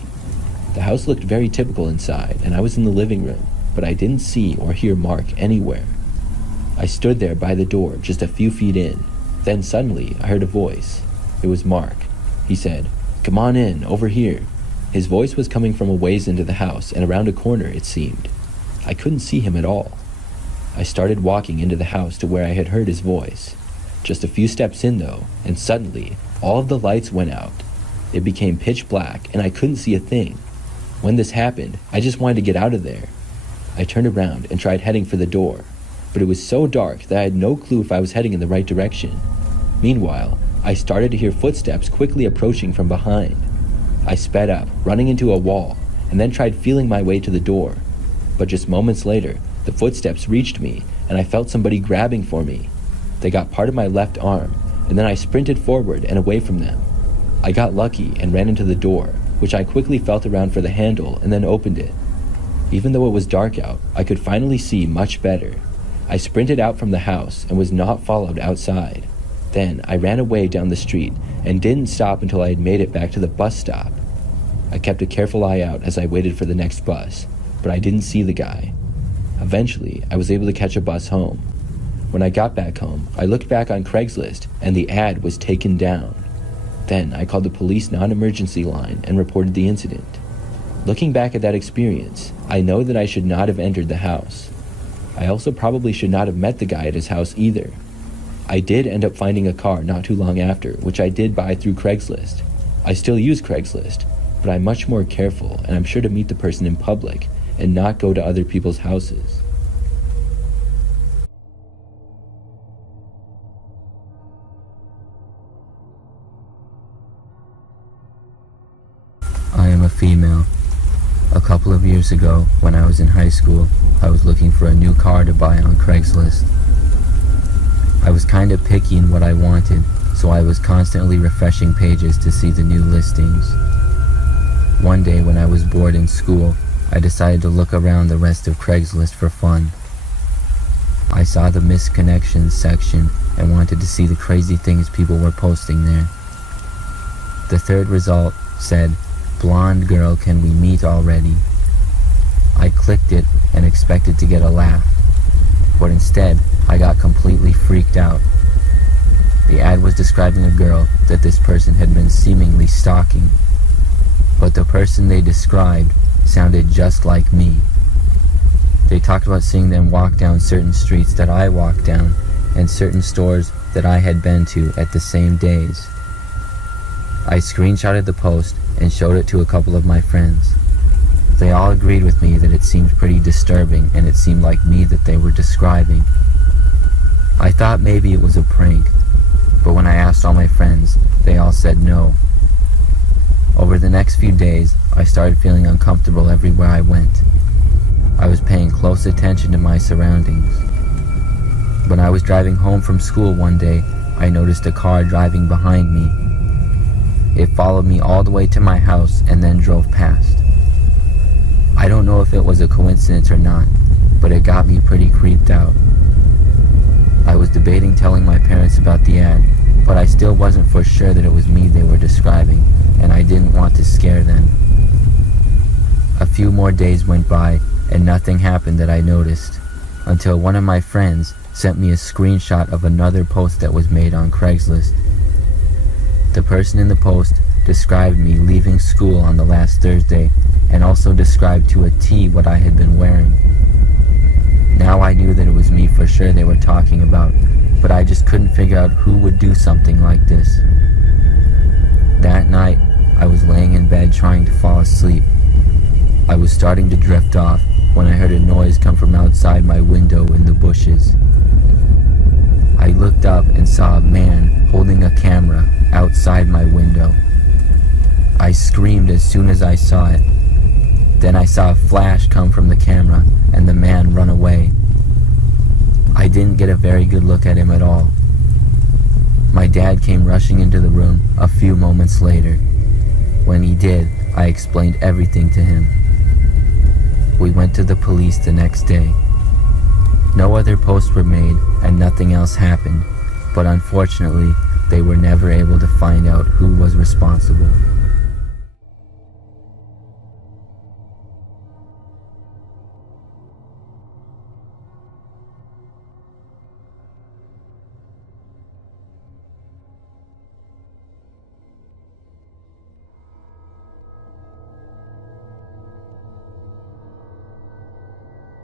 The house looked very typical inside, and I was in the living room, but I didn't see or hear Mark anywhere. I stood there by the door just a few feet in. Then suddenly I heard a voice. It was Mark. He said, "Come on in, over here." His voice was coming from a ways into the house and around a corner, it seemed. I couldn't see him at all. I started walking into the house to where I had heard his voice. Just a few steps in though, and suddenly all of the lights went out. It became pitch black and I couldn't see a thing. When this happened, I just wanted to get out of there. I turned around and tried heading for the door, but it was so dark that I had no clue if I was heading in the right direction. Meanwhile, I started to hear footsteps quickly approaching from behind. I sped up, running into a wall, and then tried feeling my way to the door. But just moments later, the footsteps reached me, and I felt somebody grabbing for me. They got part of my left arm, and then I sprinted forward and away from them. I got lucky and ran into the door, which I quickly felt around for the handle and then opened it. Even though it was dark out, I could finally see much better. I sprinted out from the house and was not followed outside. Then I ran away down the street and didn't stop until I had made it back to the bus stop. I kept a careful eye out as I waited for the next bus, but I didn't see the guy. Eventually, I was able to catch a bus home. When I got back home, I looked back on Craigslist and the ad was taken down. Then I called the police non-emergency line and reported the incident. Looking back at that experience, I know that I should not have entered the house. I also probably should not have met the guy at his house either. I did end up finding a car not too long after, which I did buy through Craigslist. I still use Craigslist, but I'm much more careful and I'm sure to meet the person in public and not go to other people's houses. I am a female. A couple of years ago, when I was in high school, I was looking for a new car to buy on Craigslist. I was kinda picky in what I wanted, so I was constantly refreshing pages to see the new listings. One day when I was bored in school, I decided to look around the rest of Craigslist for fun. I saw the missed connections section and wanted to see the crazy things people were posting there. The third result said, "Blonde girl, can we meet already?" I clicked it and expected to get a laugh, but instead I got completely freaked out. The ad was describing a girl that this person had been seemingly stalking, but the person they described sounded just like me. They talked about seeing them walk down certain streets that I walked down and certain stores that I had been to at the same days. I screenshotted the post and showed it to a couple of my friends. They all agreed with me that it seemed pretty disturbing and it seemed like me that they were describing. I thought maybe it was a prank, but when I asked all my friends, they all said no. Over the next few days, I started feeling uncomfortable everywhere I went. I was paying close attention to my surroundings. When I was driving home from school one day, I noticed a car driving behind me. It followed me all the way to my house and then drove past. I don't know if it was a coincidence or not, but it got me pretty creeped out. I was debating telling my parents about the ad, but I still wasn't for sure that it was me they were describing, and I didn't want to scare them. A few more days went by, and nothing happened that I noticed, until one of my friends sent me a screenshot of another post that was made on Craigslist. The person in the post described me leaving school on the last Thursday and also described to a T what I had been wearing. Now I knew that it was me for sure they were talking about, but I just couldn't figure out who would do something like this. That night, I was laying in bed trying to fall asleep. I was starting to drift off when I heard a noise come from outside my window in the bushes. I looked up and saw a man holding a camera outside my window. I screamed as soon as I saw it. Then I saw a flash come from the camera and the man run away. I didn't get a very good look at him at all. My dad came rushing into the room a few moments later. When he did, I explained everything to him. We went to the police the next day. No other posts were made and nothing else happened, but unfortunately, they were never able to find out who was responsible.